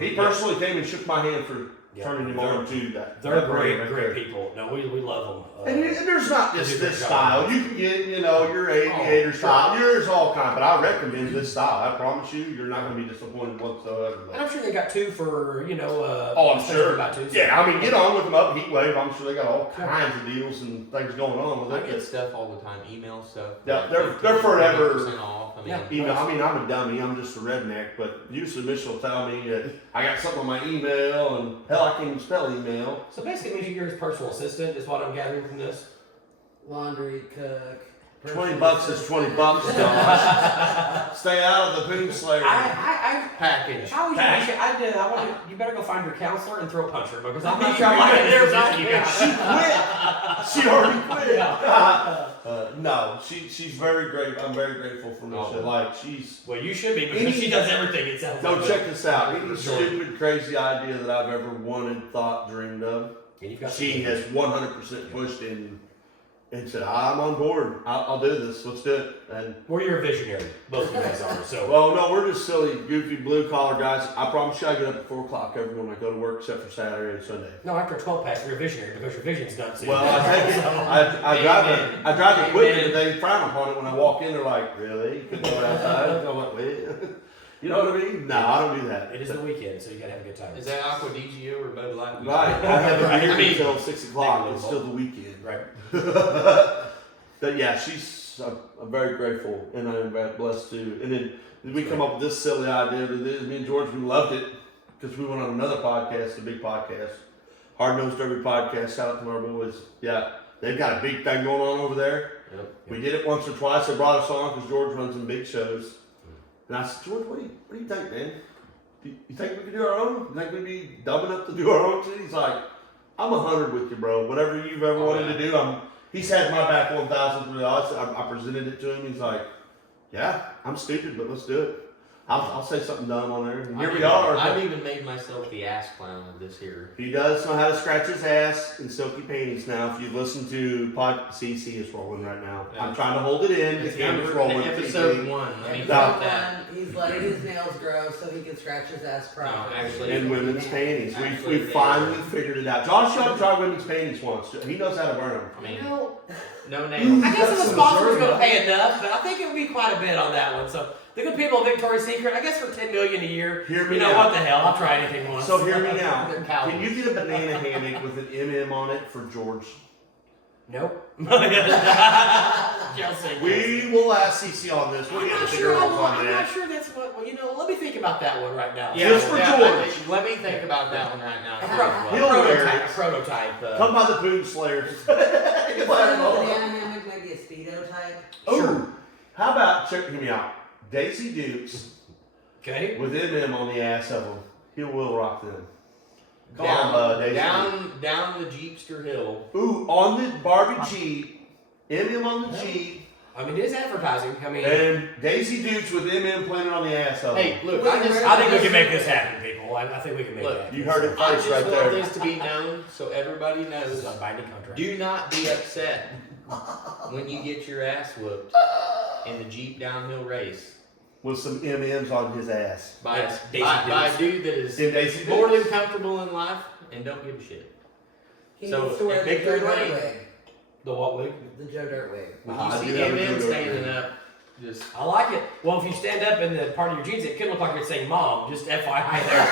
He personally came and shook my hand for Yeah. turning him on to that. They're that great, right great there. people. No, we love them. And there's not they just do their this job. style. You can get, your aviator Oh, style. Yours all kind, but I recommend this style. I promise you, you're not going to be disappointed whatsoever. And I'm sure they got two for, Oh, I'm special sure. About two. Yeah, I mean, get on with them up Heat Wave. I'm sure they got all kinds of deals and things going on with I it. get stuff all the time, email stuff. Yeah, like they're 15, forever. 20% off. I mean, Yeah. I'm a dummy. I'm just a redneck. But usually Mitchell will tell me that I got something on my email, and hell, I can't even spell email. So basically, it means you're his personal assistant, is what I'm gathering from this. Laundry, cook. $20 is $20, Josh. Stay out of the Boom Slayer package. I want you better go find your counselor and throw a punch her because I'm not sure I like this position you got. She already quit. Yeah. No, she's very great. I'm very grateful for Misha. Oh. Like she's. Well, you should be because she does everything. It sounds Don't like. check this out. Any Sure. stupid, crazy idea that I've ever wanted, thought, dreamed of, And you've got she has 100% pushed in and said, "I'm on board. I'll do this. Let's do it." And Well, you're a visionary. Both of you guys are. So. well, no, we're just silly, goofy, blue collar guys. I promise you, I get up at 4 o'clock every morning. I go to work except for Saturday and Sunday. No, after a 12 pack, you're a visionary because your vision's done soon. Well, I take it. I drive the equipment, and they frown upon it when I walk in. They're like, "Really? You can go outside?" I'm like, "Wait." You know what I mean? No, I don't do that. It is the weekend, so you gotta have a good time. Is that Aqua DGO or Bud Light? Right. I haven't Right. been I here mean, until 6 o'clock. maybe a It's little. still the weekend. Right. But yeah, I'm very grateful, and I'm very blessed too. And then we come up with this silly idea. Me and George, we loved it because we went on another podcast, a big podcast, Hard Nosed Derby podcast. Shout out to our boys. Yeah, they've got a big thing going on over there. Yep. We did it once or twice. They brought us on because George runs some big shows. And I said, George, what do you think, man? You think we can do our own? You think we'd be dumb enough to do our own shit? He's like, I'm 100 with you, bro. Whatever you've ever wanted to do, he's had my back 1,000 through the odds. I presented it to him. He's like, yeah, I'm stupid, but let's do it. I'll say something dumb on there. And here we are. I've even made myself the ass clown of this here. He does know how to scratch his ass in silky panties now. If you listen to CC is rolling right now. Yeah. I'm trying to hold it in. The It's camera's rolling. episode 1. I mean, No. about that. He's letting his nails grow so he can scratch his ass properly. actually- In women's panties. Actually, We finally figured it out. Josh Young tried women's panties once. He knows how to wear them. I mean, You know, no nails. I guess if That's the sponsor's absurd, going to pay enough, but I think it would be quite a bit on that one. So the good people of Victoria's Secret, I guess for $10 million a year, Hear me you know out. what the hell? I'll try anything once. So hear me now. They're Can cowards. you get a banana hammock with an MM on it for George? Nope. Chelsea. We will ask CC on this. We'll I'm get not the sure. girls on I'm not that. sure that's what. Well, let me think about that one right now. Just for George. Let me think about that one right now. A, too, pro- as a well. He'll wear prototype. it. A prototype. Come by the Boom Slayers. instead of a banana hammock, maybe a Speedo type. Ooh, how about, check me out, Daisy Dukes Okay. with MM on the ass of them. He will rock them. Come on, Daisy. down the Jeepster Hill. Ooh, on the Barbie Jeep, MM on the Jeep, I mean, it is advertising. I mean, and Daisy Dukes with MM planted on the ass of them. Hey, look, Wait, I just, where- I think we can make this happen, people. I think we can make Look, that. You heard it I first just right want there. this to be known so everybody This is knows. a binding contract. Do not be upset when you get your ass whooped in the Jeep downhill race With some MMs on his ass. by, Yes, Daisy by a Dukes. dude that is In Daisy more Dukes. than comfortable in life and don't give a shit. He So, needs to wear at the Joe Victory Dirt Lane- wig. The what wig? The Joe Dirt wig. When I you do see have a MM good standing opinion. up, just I like it. Well, if you stand up in the part of your jeans, it could look like you're saying "mom." Just FYI there.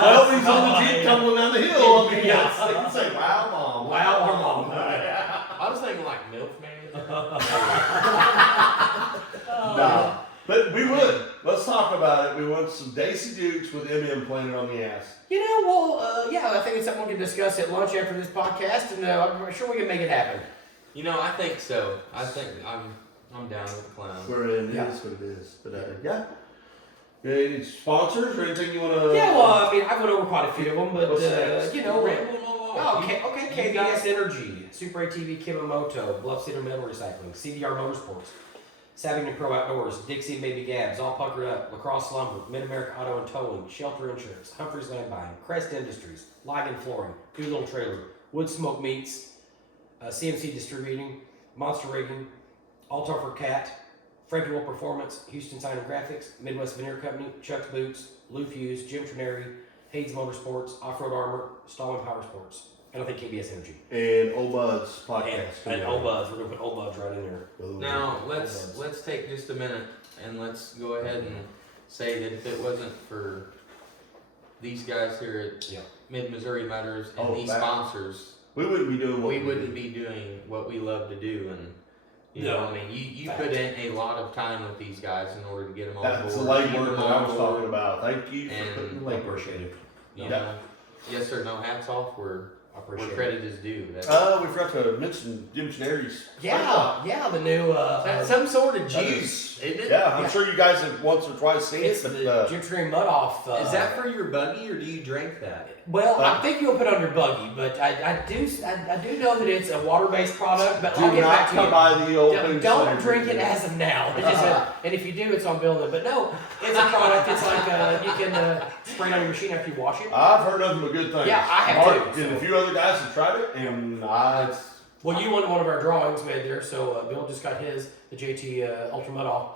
Well, he's on the Jeep tumbling down the hill. I mean, Yeah. yes, they can say, wow, mom. Wow or mom. I was thinking like MILF man. No. But we would. Let's talk about it. We want some Daisy Dukes with MM planted on the ass. Yeah, I think it's something we can discuss at lunch after this podcast, and I'm sure we can make it happen. You know, I think so. I think I'm down with the clown. Where it Yeah. is what it is. But yeah. Any sponsors or anything you want to? Yeah, well, I mean, I've went over quite a few of them, but What's next? Rambling along. Oh, okay, You got- KBS Energy, Super ATV Kimamoto, Bluff Cedar Metal Recycling, CDR Motorsports, Savington Pro Outdoors, Dixie and Baby Gabs, All Puckered Up, Lacrosse Lumber, Mid-America Auto and Towing, Shelter Insurance, Humphreys Land Buying, Crest Industries, Ligon Flooring, Doolittle Trailer, Wood Smoke Meats, CMC Distributing, Monster Rigging, Altar for Cat, Frankie Will Performance, Houston Sign and Graphics, Midwest Veneer Company, Chuck's Boots, Lou Fuse, Jim Trineri, Hayes Motorsports, Off-Road Armor, Stallman Power Sports, and I think KBS Energy. And Old Bud's podcast. And Old Buds, we're gonna put Old Buds right in there. Now let's take just a minute and let's go ahead and say that if it wasn't for these guys here at Mid Missouri Motors and these sponsors, we wouldn't be doing what we wouldn't be doing what we love to do. And you know, I mean, you Fact. put in a lot of time with these guys in order to get them on That's the board. legwork that I was talking about. Thank you for And putting the I legwork. appreciate it. You know, yes sir, no, hats off where I appreciate credit is due. That's We forgot to mention Jim Chineri's. Yeah, the new that's some sort of That juice, isn't it? Yeah, I'm Yeah. sure you guys have once or twice seen it's it, the but Jim Trineri Mud Off. Is that for your buggy or do you drink that? Well, I think you'll put it on your buggy, but I do know that it's a water-based product. But I'll do get not back to come you. by the old Don't Pink drink it Slater. as of now. It's just and if you do, it's on building. But no, it's a product. It's like you can spray it on your machine after you wash it. I've heard nothing but good things. Yeah, I have Mark too, and so. a few other guys have tried it, and Well, you wanted one of our drawings made there, so Bill just got his, the JT Ultra Mud Off.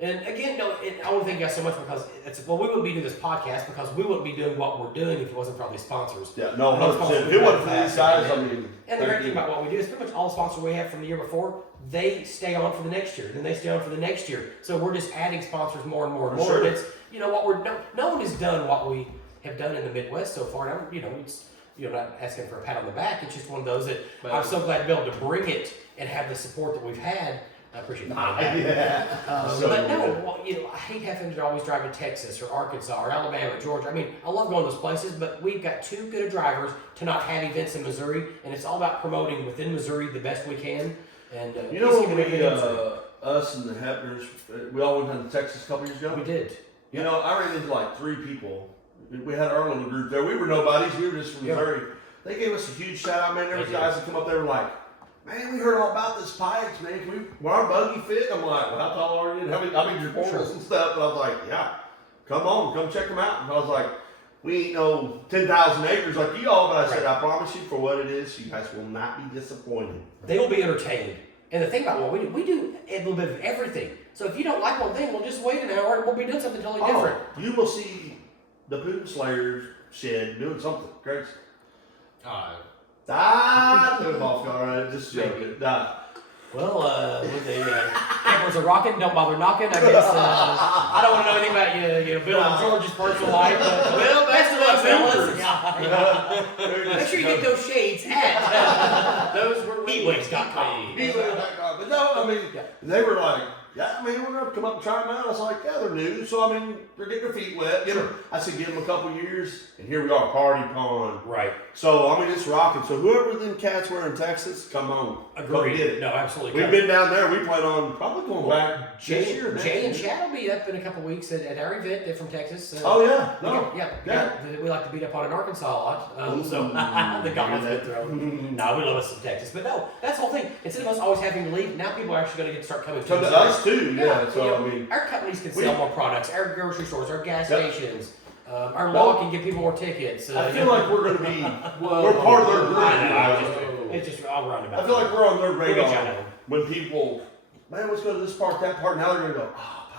And again, no, I want to thank you guys so much because we wouldn't be doing this podcast because we wouldn't be doing what we're doing if it wasn't for all these sponsors. yeah, no, Those 100%. If it wasn't for these guys, I mean, And the thank great thing you. about what we do is pretty much all the sponsors we have from the year before, they stay on for the next year, then they stay on for the next year. So we're just adding sponsors more and more and For more. sure. And it's what we're no one has done what we have done in the Midwest so far. And it's not asking for a pat on the back. It's just one of those that But- I'm so glad to be able to bring it and have the support that we've had. I appreciate that. Yeah. So But no, good. well, I hate having to always drive to Texas or Arkansas or Alabama, Georgia. I mean, I love going to those places, but we've got too good of drivers to not have events in Missouri, and it's all about promoting within Missouri the best we can. And You know just when giving we, everything Missouri. us and the Hepners, we all went down to Texas a couple years ago? We did. You know, I ran into like 3 people. We had our little group there. We were nobodies. We were just from Yeah. Missouri. They gave us a huge shout out, man. There They was did. guys that come up there and were like, man, we heard all about this Pikes, man. Will our buggy fit? I'm like, well, how tall are you? And how big your portals and stuff? And I was like, yeah, come on, come check them out. And I was like, we ain't no 10,000 acres like you all, but I said, I promise you for what it is, you guys will not be disappointed. They will be entertained. And the thing about what we do a little bit of everything. So if you don't like one thing, we'll just wait an hour and we'll be doing something totally different. You will see the Poop Slayers shed doing something crazy. Put him off guard. Just joking. Well, with the cameras are rocking, don't bother knocking. I guess I don't want to know anything about Bill and George's personal life. But, Well, best of luck, Hoopers. fellas. Make sure you get those shades at Those were heatwaves.com. But no, I mean, they were like, yeah, man, we're gonna come up and try them out. I was like, yeah, they're new, so I mean, they're getting their feet wet. I said, give them a couple years, and here we are, party pond. Right. So I mean, it's rocking. So whoever them cats were in Texas, come on, come Agreed. get it. No, absolutely. We've been down there. We plan on probably going back this year. next Jay and year. Chad will be up in a couple weeks at our event. They're from Texas. Oh yeah, no, Yeah. We like to beat up on in Arkansas a lot. So Ooh, the gauntlet's hear been that? thrown. No, we love us in Texas. But no, that's the whole thing. Instead of us always having to leave, now people are actually going to get to start coming So to Missouri. us too, yeah. So I mean, our companies can we- sell more products. Our grocery stores, our gas Yep. stations, our Well, law can give people more tickets. I feel like we're gonna be. Whoa, we're part of their group. I know. It's just all roundabout. I feel like we're on their We'll get you radar out of it. when people, man, let's go to this park, that park. Now they're gonna go,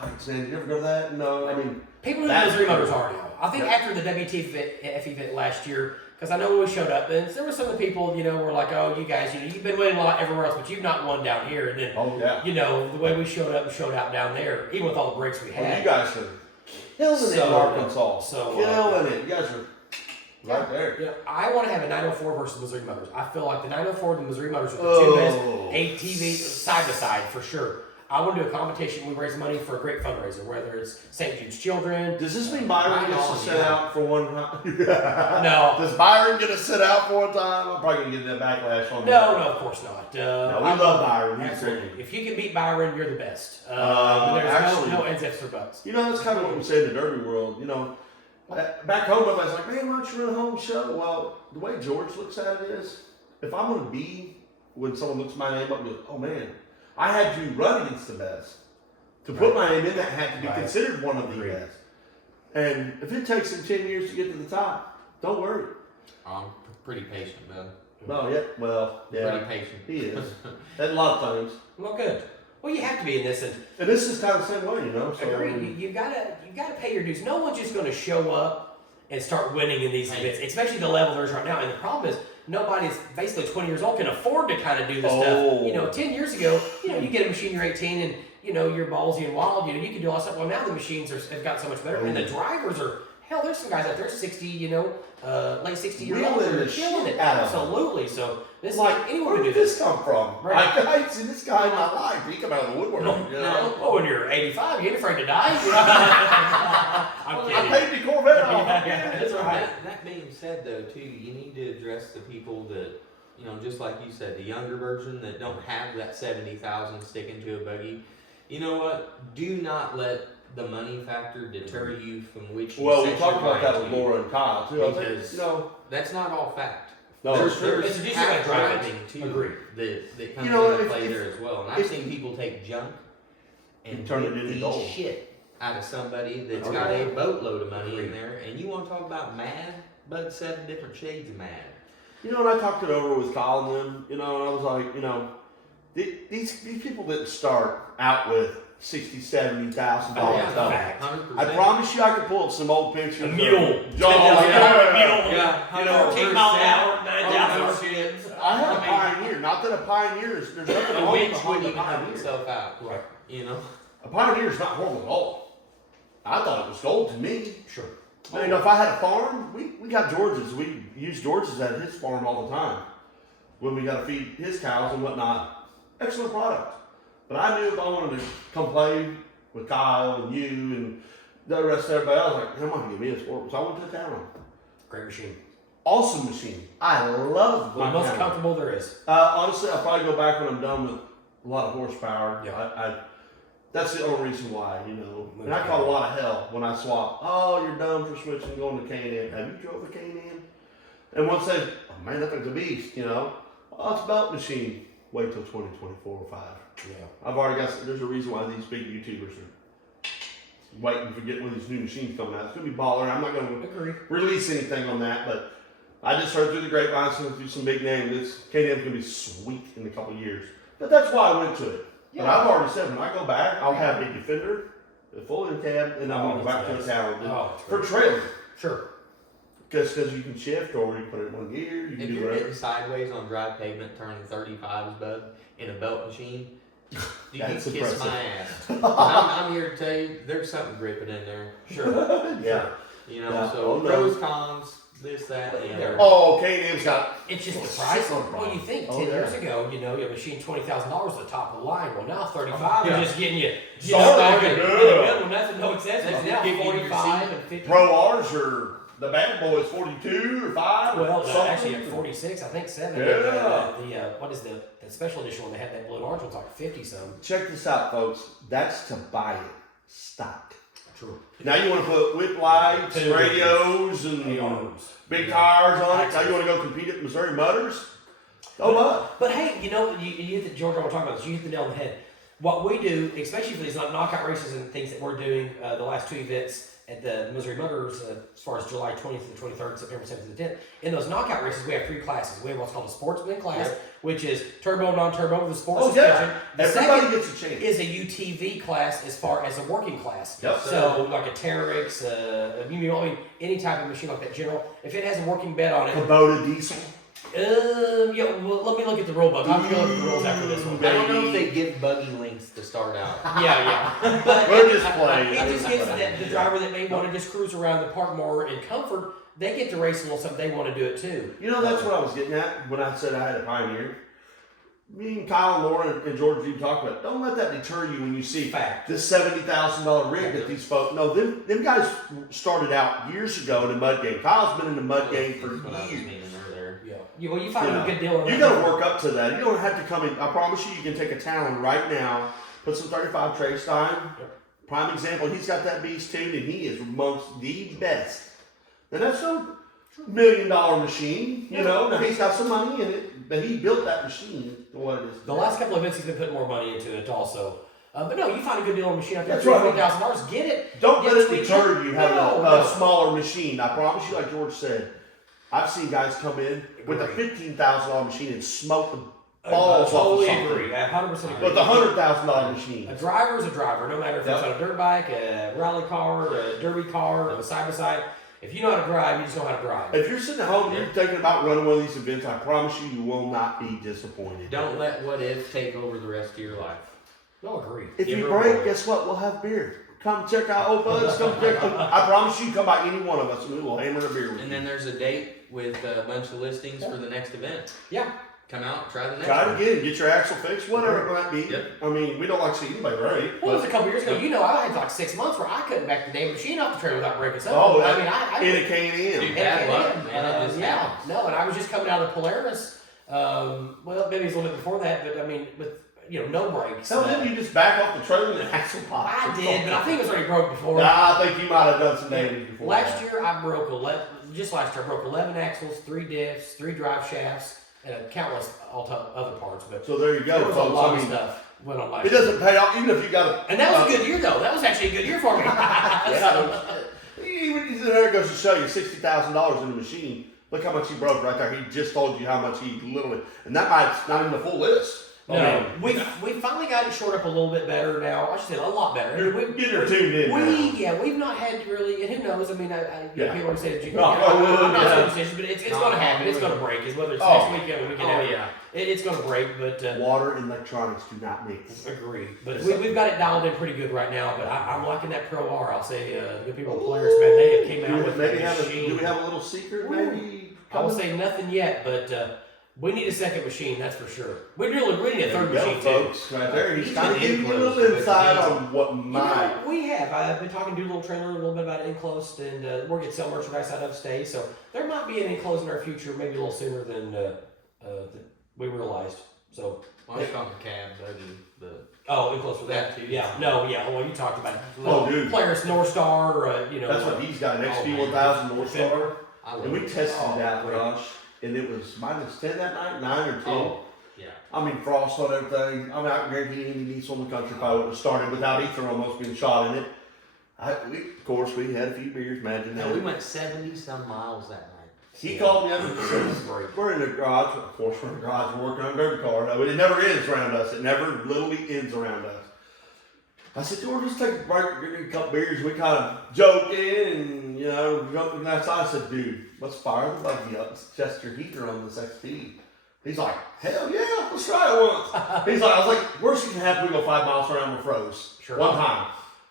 Pikes, man. Did you ever go to that? No, I mean, People know That's Missouri cool. Motors are now. I think after the WTF event last year, because I know when we showed up, and there were some of the people, were like, oh, you guys, you've been winning a lot everywhere else, but you've not won down here. And then, oh yeah. the way we showed up and showed out down there, even with all the breaks we Well, had. you guys are killing it in Arkansas. so, killing it. You guys are right there. I want to have a 904 versus Missouri Motors. I feel like the 904 and the Missouri Motors are the two best ATV side to side for sure. I want to do a competition. We raise money for a great fundraiser, whether it's St. Jude's Children. Does this mean Byron gets to sit out for one time? No. Does Byron get to sit out for one time? I'm probably gonna get that backlash on No, of course not. No, we love Byron. He's Absolutely. great. If you can beat Byron, you're the best. There's actually- no ends, ifs, or buts. You know, that's kind of what we say in the Derby world. Back home, everybody's like, man, why don't you run a home show? Well, the way George looks at it is, if I'm going to be, when someone looks my name up and goes, oh man, I had to run against the best. To put my name in that had to be considered one of the Agreed. best. And if it takes him 10 years to get to the top, don't worry. I'm pretty patient, man. No, yeah, well, yeah, Pretty patient. he is. At a lot of times. Well, good. Well, you have to be in this, and this is kind of the same way, you know. So, agree. You gotta pay your dues. No one's just going to show up and start winning in these events, especially the level there is right now. And the problem is nobody's basically 20 years old can afford to kind of do this stuff. You know, 10 years ago, you know, you get a machine, you're 18, and you know you're ballsy and wild. You know, you can do all that stuff. Well, now the machines have got so much better, and the drivers are. Hell, there's some guys out there, 60, you know, late 60-year-olds that are killing it. Absolutely. So this is like anyone where can did do this this. come from? Right. I ain't seen this guy in my life. He come out of the woodwork. No, you know? Oh, when you're 85, you ain't afraid to die. I'm I kidding. paid the Corvette off. That's right. That being said, though, too, you need to address the people that, you know, just like you said, the younger version that don't have that 70,000 sticking to a buggy. You know what? Do not let the money factor deter you from which you Well, we set talked your about that mind with to. Laura and Kyle too. I think, Because you know, that's not all fact. no, There's It's a decent half way to drive it. driving too Agreed. that comes You know, into if- play if- there as well. And I've seen people take junk and turn it whip into the gold. shit out of somebody that's Oh, got yeah. a boatload of money in Agreed. there. And you want to talk about mad? But 7 different shades of mad. you know, and I talked it over with Kyle and them, you know, and I was like, you know, these people didn't start out with $60,000-$70,000 yeah, stuff. fact. 100%. I promise you, I could pull up some old pictures. A of mule. John, $10,000 Yeah, You know, 14 mile an hour, 9,000 Oh, RPMs. I have a I mean- Pioneer. Not that a Pioneer is. There's nothing The wrong with winch a Honda wouldn't even help Pioneer. himself out. Right. You know? A Pioneer is not horrible at all. I thought it was gold to me. Sure. You know, if I had a farm, we got George's. We use George's at his farm all the time when we got to feed his cows and whatnot. Excellent product. But I knew if I wanted to come play with Kyle and you and the rest of everybody, I was like, I'm not going to give me a sport. So I went to town. Great machine. Awesome machine. I love My going most town. comfortable there is. Honestly, I'll probably go back when I'm done with a lot of horsepower. Yeah. That's the only reason why, you know. And I caught a lot of hell when I swapped. Oh, you're done for switching, going to K&N. Have you drove a K&N? And once they, oh man, that thing's a beast, you know. Oh, it's a belt machine. Wait till 2024 or 5. Yeah. I've already got, there's a reason why these big YouTubers are waiting for getting one of these new machines coming out. It's going to be baller. I'm not going to Agree. release anything on that, but I just heard through the grapevine, so through some big names, this K&N's going to be sweet in a couple of years. But that's why I went to it. But I've already said when I go back, I'll have a Defender, a full in cab, and I'm going to go back to the town Oh, for trailer. sure. Because you can shift or you can put it in one gear, you can If do you're whatever. getting sideways on dry pavement, turning 35s, bud, in a belt machine, you can That's kiss impressive. my ass. I'm here to tell you, there's something gripping in there. Sure. Yeah. You know, Yeah. so Oh, no. pros, cons, this, that, and the other. Oh, K&N's got. It's just the It's price. so wrong. Well, you think Oh, 10 yeah. years ago, you know, your machine $20,000 at the top of the line. Well, now 35 Yeah. is just getting you Started, started. yeah. Well, nothing, no accessories. That's Now give you your 45 seat. and 50. Pro R's are the bad boys 42 or 5. or Well, something. actually at 46, I think 7. Yeah. What is the special edition one? They had that blue and orange one's like 50 some. Check this out, folks. That's to buy it stock. True. Now you want to put whip lights, Two. radios, and Arms. big tires on it. Now you want to go compete at Missouri Motors? Oh, but But hey, you know, you hit the George, I want to talk about this. You hit the nail on the head. What we do, especially for these knockout races and things that we're doing, the last 2 events at the Missouri Motors, as far as July 20th to the 23rd, September 7th to the 10th. In those knockout races, we have 3 classes. We have what's called a sportsman class, which is turbo, non-turbo with a sports oh suspension. yeah, The everybody second gets a chance. is a UTV class as far as a working class. Yep. So like a Terex, any type of machine like that. General, if it has a working bed on it, Kubota diesel. yeah. Well, let me look at the rule book. I'll have to go look at the rules after this one. I don't know if they give buggy links to start out. Yeah. But We're just playing. it just gives the driver that may want to just cruise around the park more in comfort. They get to race a little something. They want to do it too. You know, that's what I was getting at when I said I had a Pioneer. Me and Kyle and Laura and George even talked about it. Don't let that deter you when you see Fact. this $70,000 rig that these folks. No, them guys started out years ago in the mud game. Kyle's been in the mud game for That's what I was years. meaning earlier. Yeah. Well, you find You a know, good deal. You got to work up to that. You don't have to come in. I promise you can take a Talon right now, put some 35 trace time. Prime example, he's got that beast tuned, and he is amongst the best. And that's no $1 million machine, you know. Now he's got some money in it, but he built that machine to what it is. The last couple of events, he's been putting more money into it also. But no, you find a good deal on a machine out there. That's right. $3,000, get it. Don't Get let it tweaked. deter you having No, a no. smaller machine. I promise you, like George said, I've seen guys come in with a $15,000 machine and smoke balls off of Totally something. agree. I 100% agree. But the $100,000 machine. A driver is a driver, no matter if it's Yep. on a dirt bike, a rally car, a derby car, a side by side. If you know how to drive, you just know how to drive. If you're sitting at home and you're thinking about running one of these events, I promise you, you will not be disappointed. Don't let what if take over the rest of your life. No, agree. If Give you her a break, break. guess what? We'll have beer. Come check out Old Buds. Come check. I promise you, come by any one of us and we will hammer a beer with And you. then there's a date with a bunch of listings for the next event. Yeah. Come out, try the next Try one. it again. Get your axle fixed, whatever it might be. Yep. I mean, we don't like to see anybody break. Well, it was but- a couple years ago. You know, I had like 6 months where I couldn't back the damn machine off the trailer without breaking something. Oh, I mean, I in a K&M. Dude, bad luck, man. It just yeah. happens. No, and I was just coming out of the Polaris. Well, maybe it's a little bit before that, but I mean, with no brakes. Hell, didn't you just back off the trailer and the axle pop? I did, but I think it was already broke before. Nah, I think you might have done some damage before. Last year, I broke 11. Just last year, I broke 11 axles, 3 diffs, 3 drive shafts, and countless other parts. But So there you there go, was a folks. lot I of mean, stuff went on last it year. doesn't pay off, even if you got a. And that was a good year, though. That was actually a good year for me. Yeah. Even there goes to show you $60,000 in the machine. Look how much he broke right there. He just told you how much he literally, and that might not even the full list. No, we finally got it shored up a little bit better now. I should say a lot better. You're tuned in now. We've not had really, and who knows? I mean, Yeah. people always say that you No, I'm not yeah. saying decision, but it's going to happen. It's going to break. Is whether it's Oh. next weekend or the weekend Oh, after. yeah. It's going to break, but Water and electronics do not mix. agree. But we've got it dialed in pretty good right now. But I'm liking that Pro R. I'll say the people at Polaris, man, they have came out with Maybe a have machine. do we have a little secret? Ooh. Maybe. I will say nothing yet, but we need a second machine. That's for sure. We need a There third you go, machine too. folks. Right there. He's He's kind of been giving you a enclosed, little but insight he's- on what might. We have. I've been talking to Doodle Trailer a little bit about it enclosed, and we're going to sell merchandise out of state. So there might be an enclosed in our future, maybe a little sooner than we realized. So, Well, I was talking cab, buggy, oh, enclosed for That that too. Yeah, no, yeah. Well, you talked about it. Oh, dude. Polaris North Star, That's what he's got. An Oh, XP1000 North Star. I And we tested Oh, that, great. Josh, and it was -10 that night, 9 or 10. Oh, yeah. I mean, frost on everything. I mean, I guarantee any diesel in the country probably would have started without ether almost being shot in it. Of course, we had a few beers, imagine No, that. we went 70 some miles that night. He called me up and said, we're in the garage. Of course, we're in the garage. We're working on a derby car. No, it never ends around us. It never literally ends around us. I said, George, let's take a break. We're getting a couple beers. We kind of joking and, jumping outside. I said, dude, let's fire the buggy up. Let's test your heater on this XP. He's like, hell yeah, let's try it once. He's like, I was like, worst you can have, we go 5 miles around with froze. Sure. One time.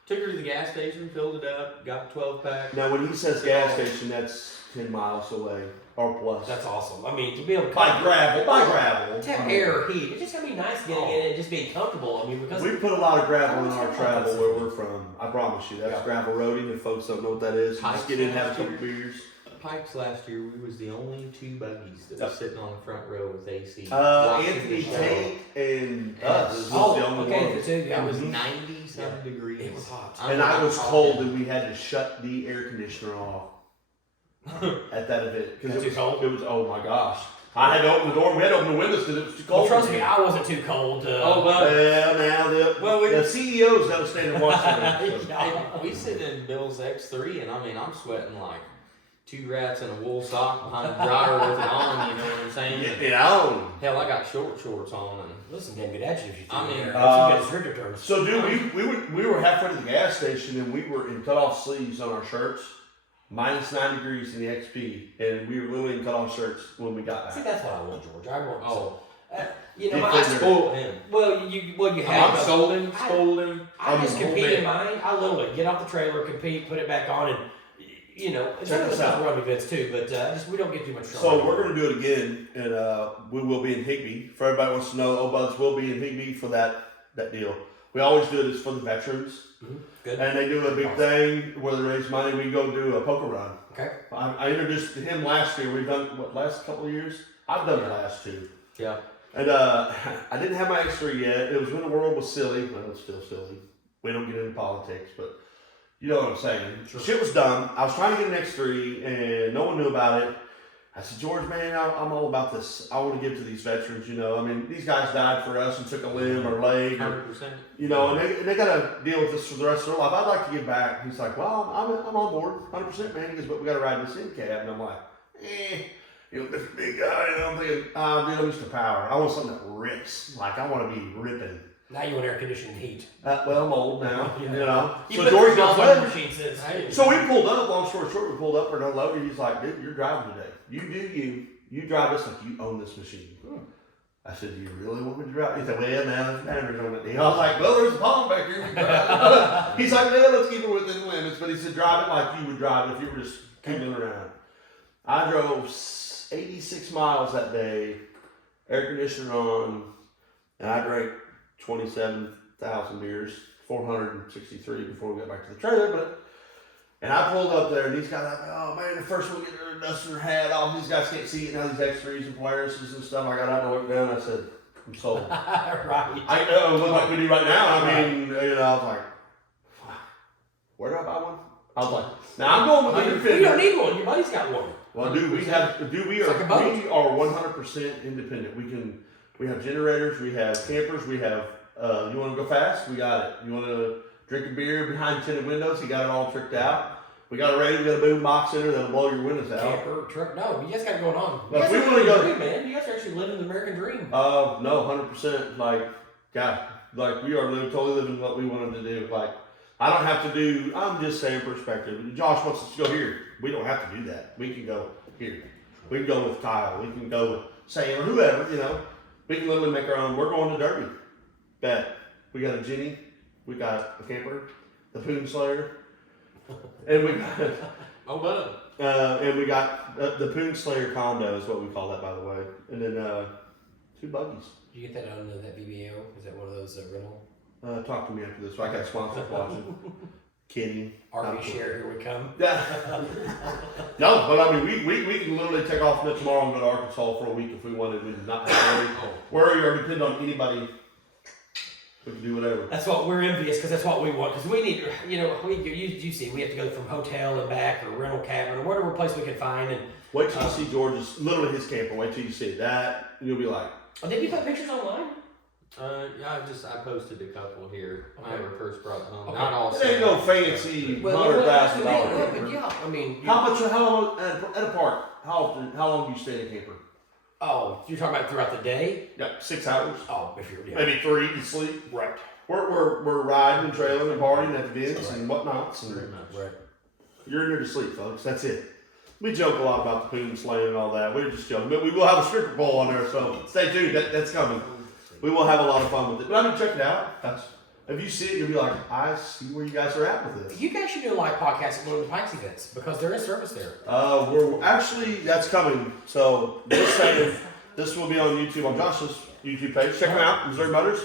Took her to the gas station, filled it up, got 12 pack. Now, when he says gas station, that's 10 miles away or plus. That's awesome. I mean, to be able to by gravel. to have air, heat, it's just gonna be nice getting in it and just being comfortable. I mean, because We put a lot of gravel in our travel where we're from. I promise you, that's Yeah. gravel roading. If folks don't know what that is, you just get in and have a couple Pipes. beers. Pikes last year, we was the only 2 buggies that Yep. was sitting on the front row with AC. watching Anthony the show. Tate and Yeah, us it was was- the only okay, ones. too. Yeah, It was Mhm. 90 some degrees. It was hot. And I was cold and we had to shut the air conditioner off at that event. That's it too was, cold? it was, oh my gosh. I had to open the door, we had to open the windows because it was too Well, cold. trust me, I wasn't too cold. Oh, well. Well, now the CEO's got to stand and watch that. Hey, we sit in Bill's X3, and I mean, I'm sweating like 2 rats in a wool sock behind the dryer with it on, you know what I'm saying? Get it on. Hell, I got shorts on, and Listen, damn good adjectives you threw I in mean, there. That's some good descriptor terms. So, dude, we were halfway to the gas station and we were in cutoff sleeves on our shirts, -9 degrees in the XP, and we were literally in cutoff shirts when we got See, back. that's what I want, George. I want. oh, You know, You I figured- spoiled him. you have. I'm to- scolding. I just I'm a whole compete bit. in mine. I literally get off the trailer, compete, put it back on, and it's Check other this stuff out. run events too. But we don't get too much So trouble. we're gonna do it again, and we will be in Higbee. For everybody who wants to know, Old Buds will be in Higbee for that deal. We always do it. It's for the veterans, Good. and they do a big thing where they raise money. We go do a poker run. Okay. I introduced him last year. We've done last couple of years. I've done the last 2. Yeah. And I didn't have my X3 yet. It was when the world was silly. Well, it's still silly. We don't get into politics, but you know what I'm saying. Sure. Shit was dumb. I was trying to get an X3, and no one knew about it. I said, George, man, I'm all about this. I want to give to these veterans. I mean, these guys died for us and took a limb or leg, or, 100%. and they got to deal with this for the rest of their life. I'd like to give back. He's like, well, I'm on board, 100%, man. He goes, but we got to ride this in cab, and I'm like, eh. You know, this big guy, and I'm thinking, dude, I'm used to power. I want something that rips. Like, I want to be ripping. Now you want air conditioned heat. Well, I'm old now, Yeah. you know. You So put George $3 goes, on the "What?" machine says. So we pulled up, long story short, we pulled up for an unloader. He's like, dude, you're driving today. You do you. You drive this like you own this machine. I said, do you really want me to drive? He said, well, yeah, man, there's banners on it. I was like, well, there's a pond back here. You can drive. He's like, man, let's keep it within the limits. But he said, drive it like you would drive it if you were just cooling around. I drove 86 miles that day, air conditioner on, and I drank 27,000 beers, 463 before we got back to the trailer. And I pulled up there, and these guys like, oh man, the first one get their dusting their hat off. These guys can't see it now. These X3s and Polaris's and stuff. I got out and looked down. I said, I'm sold. Right. I know look like we do right now. I mean, you know, I was like, where do I buy one? I was like, now I'm going with the You Defender. don't need one. Your buddy's got one. Well, dude, we are like a boat. we are 100% independent. We have generators, we have campers, we have. You want to go fast? We got it. You want to drink a beer behind tinted windows? He got it all tricked out. We got a radio, we got a boom box in there that'll blow your windows out. Camper, truck. No, you guys got it going on. Well, You if guys we are wanna living go- the dream, man. You guys are actually living the American dream. No, 100%. Like, God, like we are totally living what we wanted to do. Like, I don't have to do. I'm just saying perspective. Josh wants us to go here. We don't have to do that. We can go here. We can go with Kyle. We can go with Sam or whoever. You know, we can literally make our own. We're going to Derby. Bet. We got a Jenny. We got a camper, the Poon Slayer, and we got. Oh, but And we got the Poon Slayer condo is what we call that, by the way. And then 2 buggies. Did you get that on that VBO? Is that one of those rental? Talk to me after this. I got sponsors watching. Kidding. RV share, here we come. Yeah. No, but I mean, we can literally take off tomorrow and go to Arkansas for a week if we wanted. We did not have to worry or depend on anybody. We can do whatever. That's what we're envious because that's what we want. Because we need, you know, you see, we have to go from hotel and back or rental cabin or whatever place we can find. And Wait till you see George's, literally his camper. Wait till you see that. You'll be like, did you put pictures online? yeah, I posted a couple here. Okay. I never first brought them home. Okay. Not all. it ain't no fancy $100,000. But yeah, I mean, How long at a park? How long do you stay in a camper? oh, you're talking about throughout the day? Yeah, 6 hours. Oh, if you're Maybe 3 to sleep. right, We're riding and trailing and partying at the events and whatnots. And Very much. right. you're in there to sleep, folks. That's it. We joke a lot about the Poon slaying and all that. We're just joking. But we will have a stripper pole on there, so stay tuned. That's coming. We will have a lot of fun with it. But I mean, check it out. If you see it, you'll be like, I see where you guys are at with this. You guys should do a live podcast at one of the Pikes events because there is service there. We're actually, that's coming. So just saying, this will be on YouTube, on Josh's YouTube page. Check them out, Missouri Motors.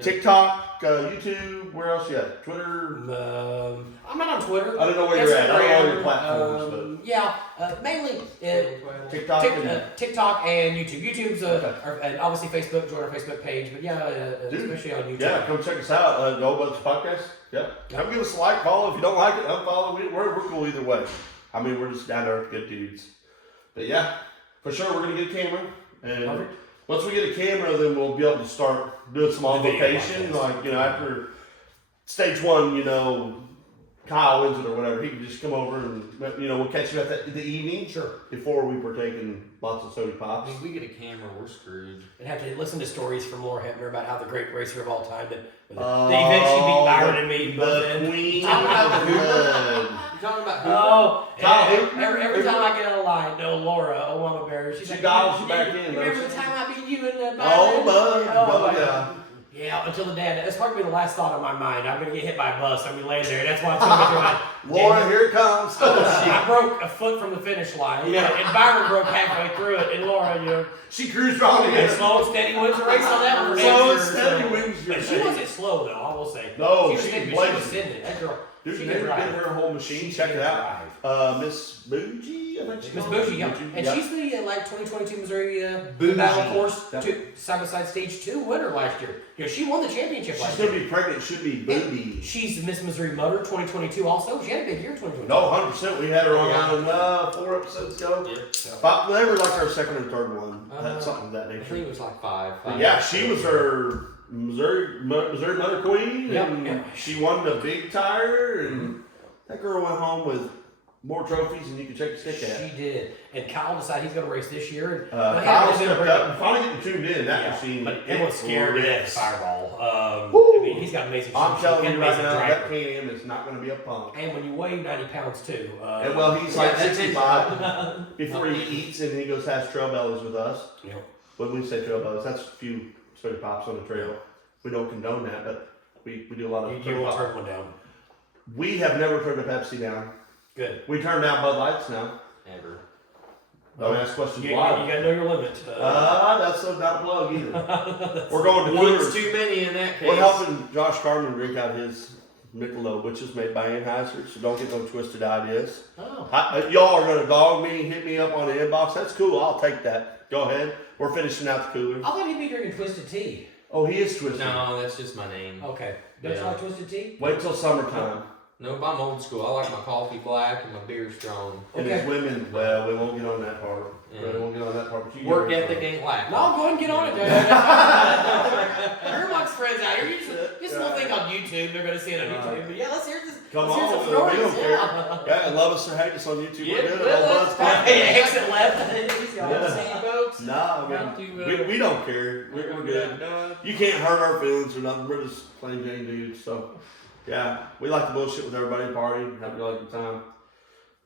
TikTok, YouTube, where else you at? Twitter? I'm not on Twitter. I don't know where you're at. I don't know all your Instagram, platforms, yeah, mainly but TikTok and TikTok and YouTube. YouTube's Okay. and obviously Facebook. Join our Facebook page, but yeah, Dude. especially on YouTube. yeah, come check us out. The Old Buds Podcast. Yeah. Come give us a like, follow. If you don't like it, unfollow. We're cool either way. I mean, we're just down to earth good dudes. But yeah, for sure, we're going to get a camera. And Perfect. once we get a camera, then we'll be able to start doing some on The video location. podcast. Like, after stage 1, Kyle wins it or whatever, he can just come over and, we'll catch you at the evening. Sure. Before we partake in lots of soda I pops. mean, we get a camera, we're screwed. And have to listen to stories from Laura Hebner about how the great racer of all time, the event she beat Byron and me. The queen of Talking blood. You talking about who? Oh, Kyle every time I get on a line, no, Laura, oh, Mama Bear, she's She like, dials you back in, Remember don't the she? time I beat you in the Oh, Byron? bud. Yeah. Yeah, until the dad. That's probably the last thought on my mind. I'm gonna get hit by a bus. I'm gonna lay there. That's why I'm thinking about. Laura, here it comes. I broke a foot from the finish line. Yeah. And Byron broke halfway through it. And Laura, She cruised on and again. slow and steady wins the race on that one. for Slow and next year, steady so. wins your But she race. wasn't slow though. I will say. No, she was she steady, was but she was blazing. sending it. That girl. Dude, she they can did drive. her whole machine. She Check can it out. drive. Miss Bougie, I think she Miss called her. Bougie, yeah. And yeah. she's the 2022 Missouri Bougie. Battle Course Yeah. side-by-side stage 2 winner last year. She won the championship She's last gonna year. be pregnant. Should be booby. She's Miss Missouri Motor 2022 also. She had a big year in 2022. No, 100%. We had her on 4 episodes ago. Yeah. But they were like our second and third one. Something of that I think nature. it was like five. But yeah, she was her Missouri Mother Queen, Yep, and yep. she won the big tire, and that girl went home with more trophies than you can check your stick at. She did. And Kyle decided he's going to race this year. Kyle stepped up and finally getting tuned in. That machine. But it was scared to death, Fireball. I mean, he's got amazing I'm telling you right amazing now, driver. that Can-Am is not going to be a punk. And when you weigh 90 pounds too. And well, he's like 65 before he eats and he goes has trail bellies with us. Yep. When we say trail bellies, that's a few sweaty pops on the trail. We don't condone that, but we do a lot of. You won't turn one down. We have never turned a Pepsi down. Good. We turn down Bud Lights now. Ever. Don't ask questions You why. got to know your limit. That's not a plug either. We're going to One's Coors. too many in that case. We're helping Josh Carmen drink out his Michelob, which is made by Anheuser, so don't get no twisted ideas. Oh. Y'all are going to dog me, hit me up on the inbox. That's cool. I'll take that. Go ahead. We're finishing out the cooler. I thought he'd be drinking Twisted Tea. Oh, he is twisted. No, that's just my name. Okay. Don't you Yeah. like Twisted Tea? Wait till summertime. No, I'm old school. I like my coffee black and my beer strong. And Okay. it's women, well, we won't get on that part. Yeah. We won't get on that part. But you Work get on ethic that ain't lacking. No, go ahead and get on it, dude. You're amongst friends out here. You just little thing on YouTube. They're going to see it on YouTube. But yeah, let's hear this. Come let's hear on, some we stories. don't care. Yeah. Yeah, love us or hate us on YouTube. Yeah, We're good. well, Old let's Bud's Hey, fine. exit left. Yeah. See you folks. Nah, Got we don't care. We're good. You can't hurt our feelings or nothing. We're just plain Jane dudes. So, yeah, we like to bullshit with everybody, party, have a really good time.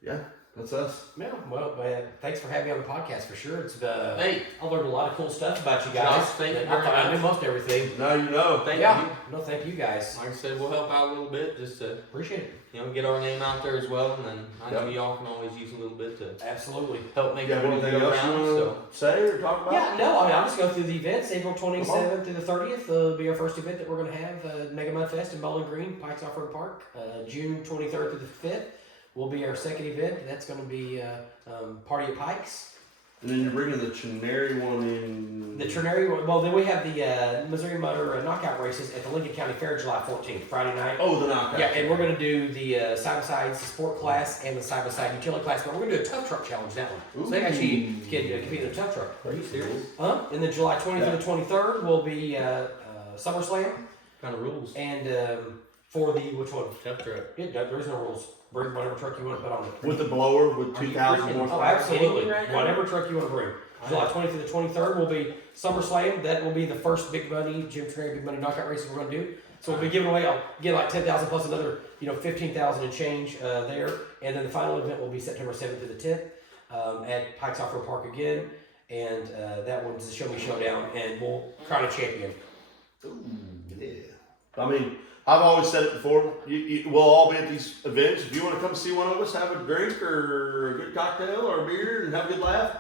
Yeah, that's us. Yeah, well, thanks for having me on the podcast for sure. It's Hey, I learned a lot of cool stuff about you guys. Josh, thank you I very thought I knew much. most everything. Now you know. thank Yeah. you. No, thank you guys. Like I said, we'll help out a little bit just to Appreciate it. get our name out there as well. And then I know Yep. y'all can always use a little bit to Absolutely. help make You the have world anything go else you around. want So to say or talk about? Yeah, no, I mean, I'll just go through the events. April 27th through the 30th will be our first event that we're going to have. Mega Mud Fest in Bowling Green, Pikes Off-Road Park. June 23rd through the 5th will be our second event. That's going to be Party at Pikes. And then you're bringing the Chinary one in. The Trinary, well, then we have the Missouri Motor Knockout races at the Lincoln County Fair July 14th, Friday night. Oh, the knockout. Yeah, and we're going to do the side-by-sides, the sport class, and the side-by-side utility class, but we're going to do a tough truck challenge, that one. So they actually can compete in a tough truck. are you serious? And then July 20th to the 23rd will be SummerSlam, Kind of rules. and for the, which one? Tough truck. There is no rules. Bring whatever truck you want to put on it. With the blower with Are you 2,000 freaking- horsepower. Oh, absolutely. Kidding me right now? Whatever truck you want to bring. July 20th to the 23rd will be SummerSlam. That will be the first big money, Jim Trinary big money knockout race we're going to do. So we'll be giving away, I'll get like 10,000 plus another, 15,000 and change there. And then the final event will be September 7th to the 10th at Pikes Off-Road Park again. And that one's the Show Me Showdown, and we'll crown a champion. Ooh, yeah. I mean, I've always said it before. We'll all be at these events. If you want to come see one of us, have a drink or a good cocktail or a beer and have a good laugh.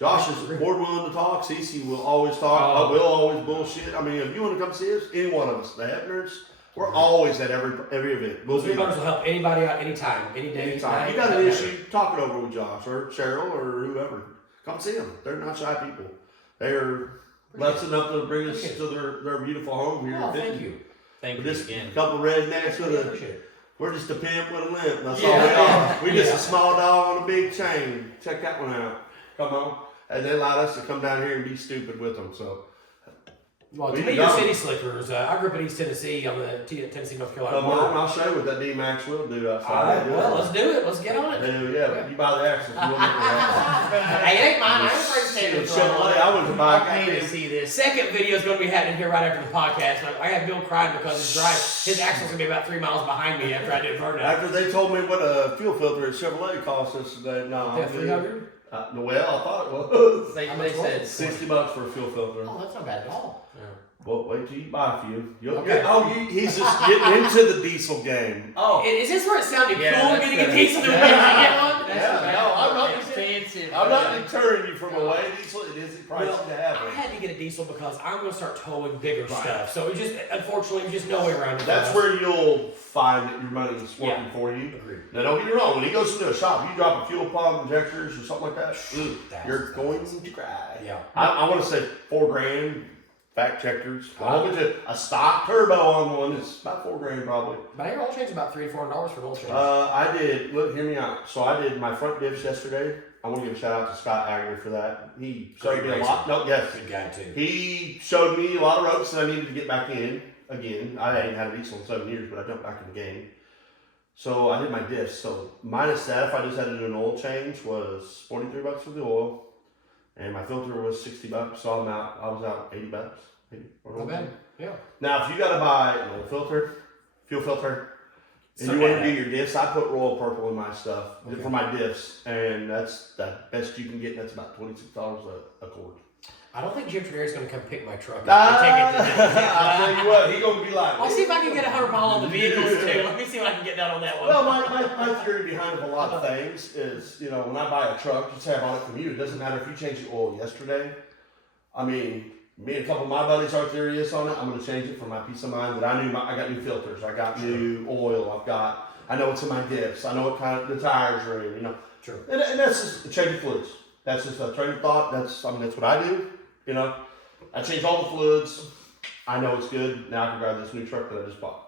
Josh is more willing to talk. Cece will always talk. We'll always bullshit. I mean, if you want to come see us, any one of us, the Hebners, we're always at every event. We'll Missouri be Motors will help anybody out anytime, any day, anytime. night, You got an doesn't matter. issue, talk it over with Josh or Cheryl or whoever. Come see them. They're not shy people. They're blessed enough to bring us to their beautiful home here. Oh, in thank Benton. you. Thank We're you just again. a couple rednecks with a. Appreciate it. We're just a pimp with a limp. That's Yeah. all we are. We just Yeah. a small dog on a big chain. Check that one out. Come on. And they allowed us to come down here and be stupid with them. So Well, We to me, can you're go. city slickers. I grew up in East Tennessee. I'm a Tennessee, North Carolina. come on, I'll show you what that D-Max will do All outside. right, well, let's do it. Let's get on it. Hell yeah. You buy the axles. We'll make it happen. Hey, it ain't mine. I ain't afraid to stand in front Chevrolet, of I went to buy a I need to goddamn. see this. Second video is going to be happening here right after the podcast. Like, I have Bill crying because his axle's going to be about 3 miles behind me after I did burnout. After they told me what a fuel filter at Chevrolet cost us today, no. Yeah, 300. Well, I thought it was. They How much was said it? $60 for a fuel filter. Oh, that's not bad at all. Well, wait till you buy a few. Okay. He's just getting into the diesel game. Oh, Is this where it sounded Yeah, cool that's getting a the- diesel to yeah. get one? Yeah, no, I'm not expensive. I'm not deterring you from a way diesel. It is pricey Well, to have I it. had to get a diesel because I'm going to start towing bigger Right. stuff. So it just, unfortunately, there's just no way around it. That's where you'll find that your money is working for you. Agreed. Now, don't get me wrong. When he goes into a shop, you drop a fuel pump, injectors, or something like that. You're going to cry. Yeah. I want to say $4,000. Fact checkers. A stock turbo on one is about $4,000 probably. But I hear oil change about $300 to $400 for an oil change. I did. Look, hear me out. So I did my front diffs yesterday. I want to give a shout out to Scott Agnew for that. He showed me a lot. No, yes. Good guy, too. He showed me a lot of ropes that I needed to get back in again. I ain't had a diesel in 7 years, but I jumped back in the game. So I did my diffs. So minus that, if I just had to do an oil change, was $43 for the oil, and my filter was $60. So I was out $80. Not bad. Yeah. Now, if you got to buy an oil filter, fuel filter, and you want to do your diffs, I put Royal Purple in my stuff for my diffs, and that's the best you can get. That's about $26 a quart. I don't think Jim Trenary is going to come pick my truck and I'll take it to tell you what, he gonna be like. I'll see if I can get 100 mile on the vehicles too. Let me see if I can get down on that one. Well, my theory behind a lot of things is, when I buy a truck, just say I bought it from you. It doesn't matter if you changed the oil yesterday. I mean, me and a couple of my buddies are serious on it. I'm gonna change it for my peace of mind that I got new filters, I got new oil, I know what's in my diffs, I know what kind of the tires are in, Sure. And that's just a change of fluids. That's just a train of thought. That's what I do. I change all the fluids. I know it's good. Now I can drive this new truck that I just bought.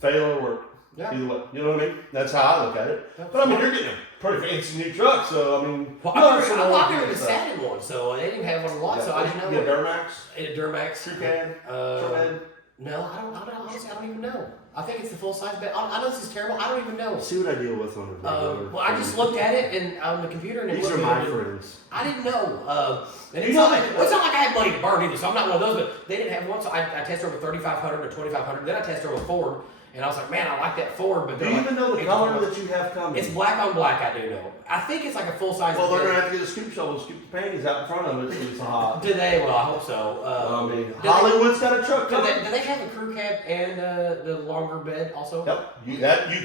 Fail or work. Yeah. Either way. You know what I mean? That's how I look at it. That's But I mean, you're getting a pretty fancy new truck, so I mean. Well, I've never even sat in one, so they didn't have one a lot, so I didn't know. Yeah, Duramax. A Duramax. Toucan. Tread. No, honestly, I don't even know. I think it's the full size bed. I know this is terrible. I don't even know. See what I deal with on the Well, I just looked at it and on the computer and it These are looked my good. friends. I didn't know. And You it's know not, that- well, it's not like I had money to burn either, so I'm not one of those. But they didn't have one, so I tested over 3,500 or 2,500. Then I tested over Ford, and I was like, man, I like that Ford. But Do they're you like, even know the it's color almost- that you have coming? It's black on black. I do know. I think it's like a full size. Well, they're gonna have to get a scoop shovel, scoop the panties out in front of it so it's hot. Do they? Well, I hope so. I mean, do Hollywood's got a truck Do coming. they have a crew cab and the longer bed also? Yep, you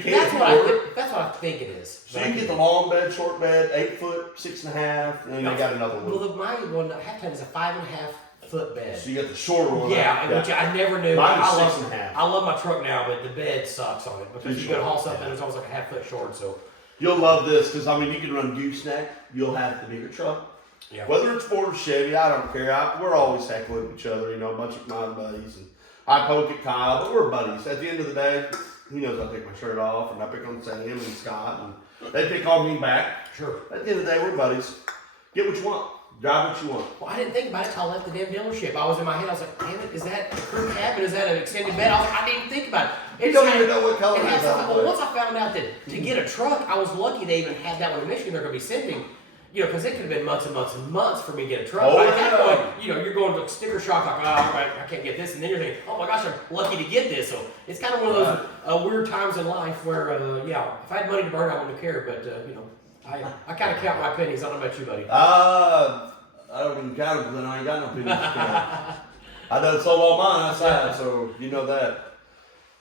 can. That's what that's what I think it is. So you can get the long bed, short bed, 8 foot, 6.5, and then they got another one. Well, my one I have to have is a 5.5 foot bed. So you got the shorter one. Yeah, which I never knew. Mine I is love 6.5. I love my truck now, but the bed sucks on it because Too you go to haul short, something, yeah. it's almost like a half foot short. So You'll love this because I mean you can run gooseneck. You'll have the bigger truck. yeah, Whether it's Ford or Chevy, I don't care. We're always heckling each other. A bunch of my buddies, and I poke at Kyle, but we're buddies. At the end of the day, he knows I take my shirt off, and I pick on Sam and Scott, and they pick on me back. sure. At the end of the day, we're buddies. Get what you want. Drive what you want. Well, I didn't think about it until I left the damn dealership. I was in my head. I was like, damn it, is that a crew cab and is that an extended bed? I was like, I didn't even think about it. You don't even know what color It it has is. something. Well, once I found out that to get a truck, I was lucky they even had that one in Michigan. They're going to be sending, because it could have been months and months and months for me to get a truck. Oh, But at that yeah. point, you're going to sticker shock, like, oh, right, I can't get this, and then you're thinking, oh my gosh, I'm lucky to get this. So it's kind of one of those weird times in life where, if I had money to burn, I wouldn't care. But I kind of count my pennies. I don't know about you, buddy. I don't even count it because I ain't got no pennies to count. I done sold all mine outside, so you know that.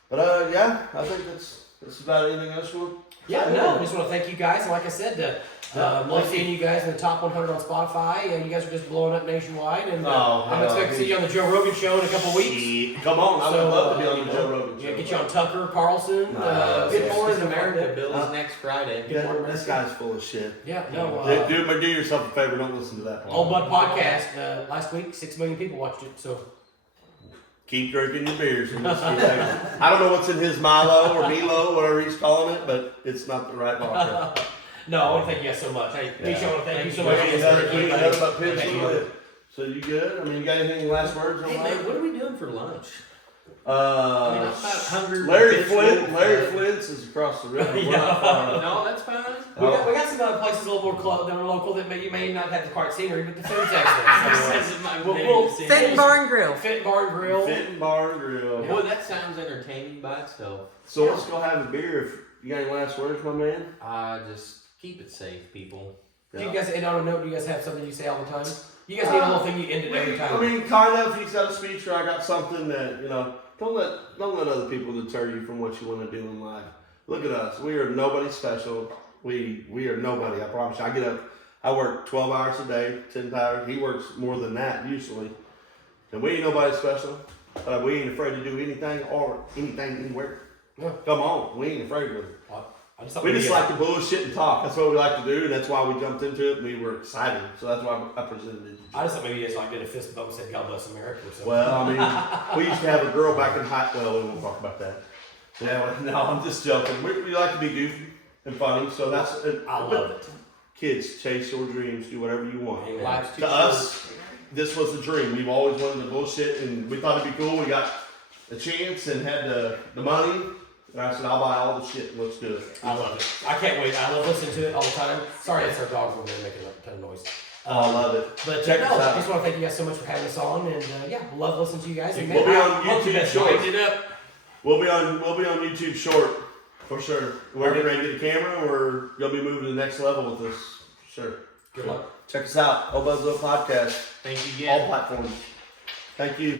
But yeah, I think that's about anything else you want. Yeah, no, just want to thank you guys. And like I said, love seeing you guys in the top 100 on Spotify. And you guys are just blowing up nationwide. And I'm expecting to see you on the Joe Rogan show in a couple weeks. Come on, I would So, love to be on the Joe Rogan show. Yeah, get you on Tucker Carlson. Good Morning stuff like America. that. Bill's next Friday. Yeah, this guy's full of shit. Yeah, no. Do yourself a favor, don't listen to that part. Old Bud podcast last week, 6 million people watched it. So Keep drinking your beers. And just keep taking- I don't know what's in his Milo or Milo, whatever he's calling it, but it's not the right vodka. no, I want to thank you guys so much. Hey, Yeah. Misha, I want to thank you so We much. ain't for done listening. nothing but pitch Thank a you. little bit. So you good? I mean, you got anything last words on Hey that? man, what are we doing for lunch? I'm not hungry. Larry bitch Flint. wolf. Larry Flint's is across the river. We're Yeah. not far. No, that's fine. We got some other places a little more that are local that you may not have the quite scenery, but the food's excellent. So, we'll Fit Barn Grill. Fit Barn Grill. Fitting Bar Grill. Boy, that sounds entertaining by itself. So let's go have a beer. If you got any last words, my man? Just keep it safe, people. Do you guys end on a note? Do you guys have something you say all the time? You guys need a little thing you end it every time. I mean, kind of. He's got a speech, or I got something that Don't let other people deter you from what you want to do in life. Look at us. We are nobody special. We are nobody. I promise you. I get up. I work 12 hours a day, 10 hours. He works more than that usually, and we ain't nobody special. We ain't afraid to do anything anywhere. Yeah. Come on, we ain't afraid of it. We We just like to bullshit and talk. That's what we like to do, and that's why we jumped into it. And we were excited, so that's why I presented it. I just thought maybe you guys did a fist bump and said God bless America or something. Well, I mean, we used to have a girl back in high. Well, we won't talk about that. Yeah, no, I'm just joking. We like to be goofy and funny, so that's. I love it. Kids, chase your dreams. Do whatever you want. Amen. Life's too To short. us, this was the dream. We've always wanted to bullshit, and we thought it'd be cool. We got a chance and had the money, And I said, I'll buy all the shit. It looks good. I love it. I can't wait. I love listening to it all the time. Sorry, it's our dog over there making a ton of noise. I love it. But Check us no, out. I just want to thank you guys so much for having us on, and yeah, love listening to you guys. And We'll be on hope the YouTube best shorts. night. It up. We'll be on YouTube short for sure. We're getting ready to get the camera. We're gonna be moving to the next level with this. Sure. Good luck. Check us out. Obuzzo Podcast. Thank you again. All platforms. Thank you.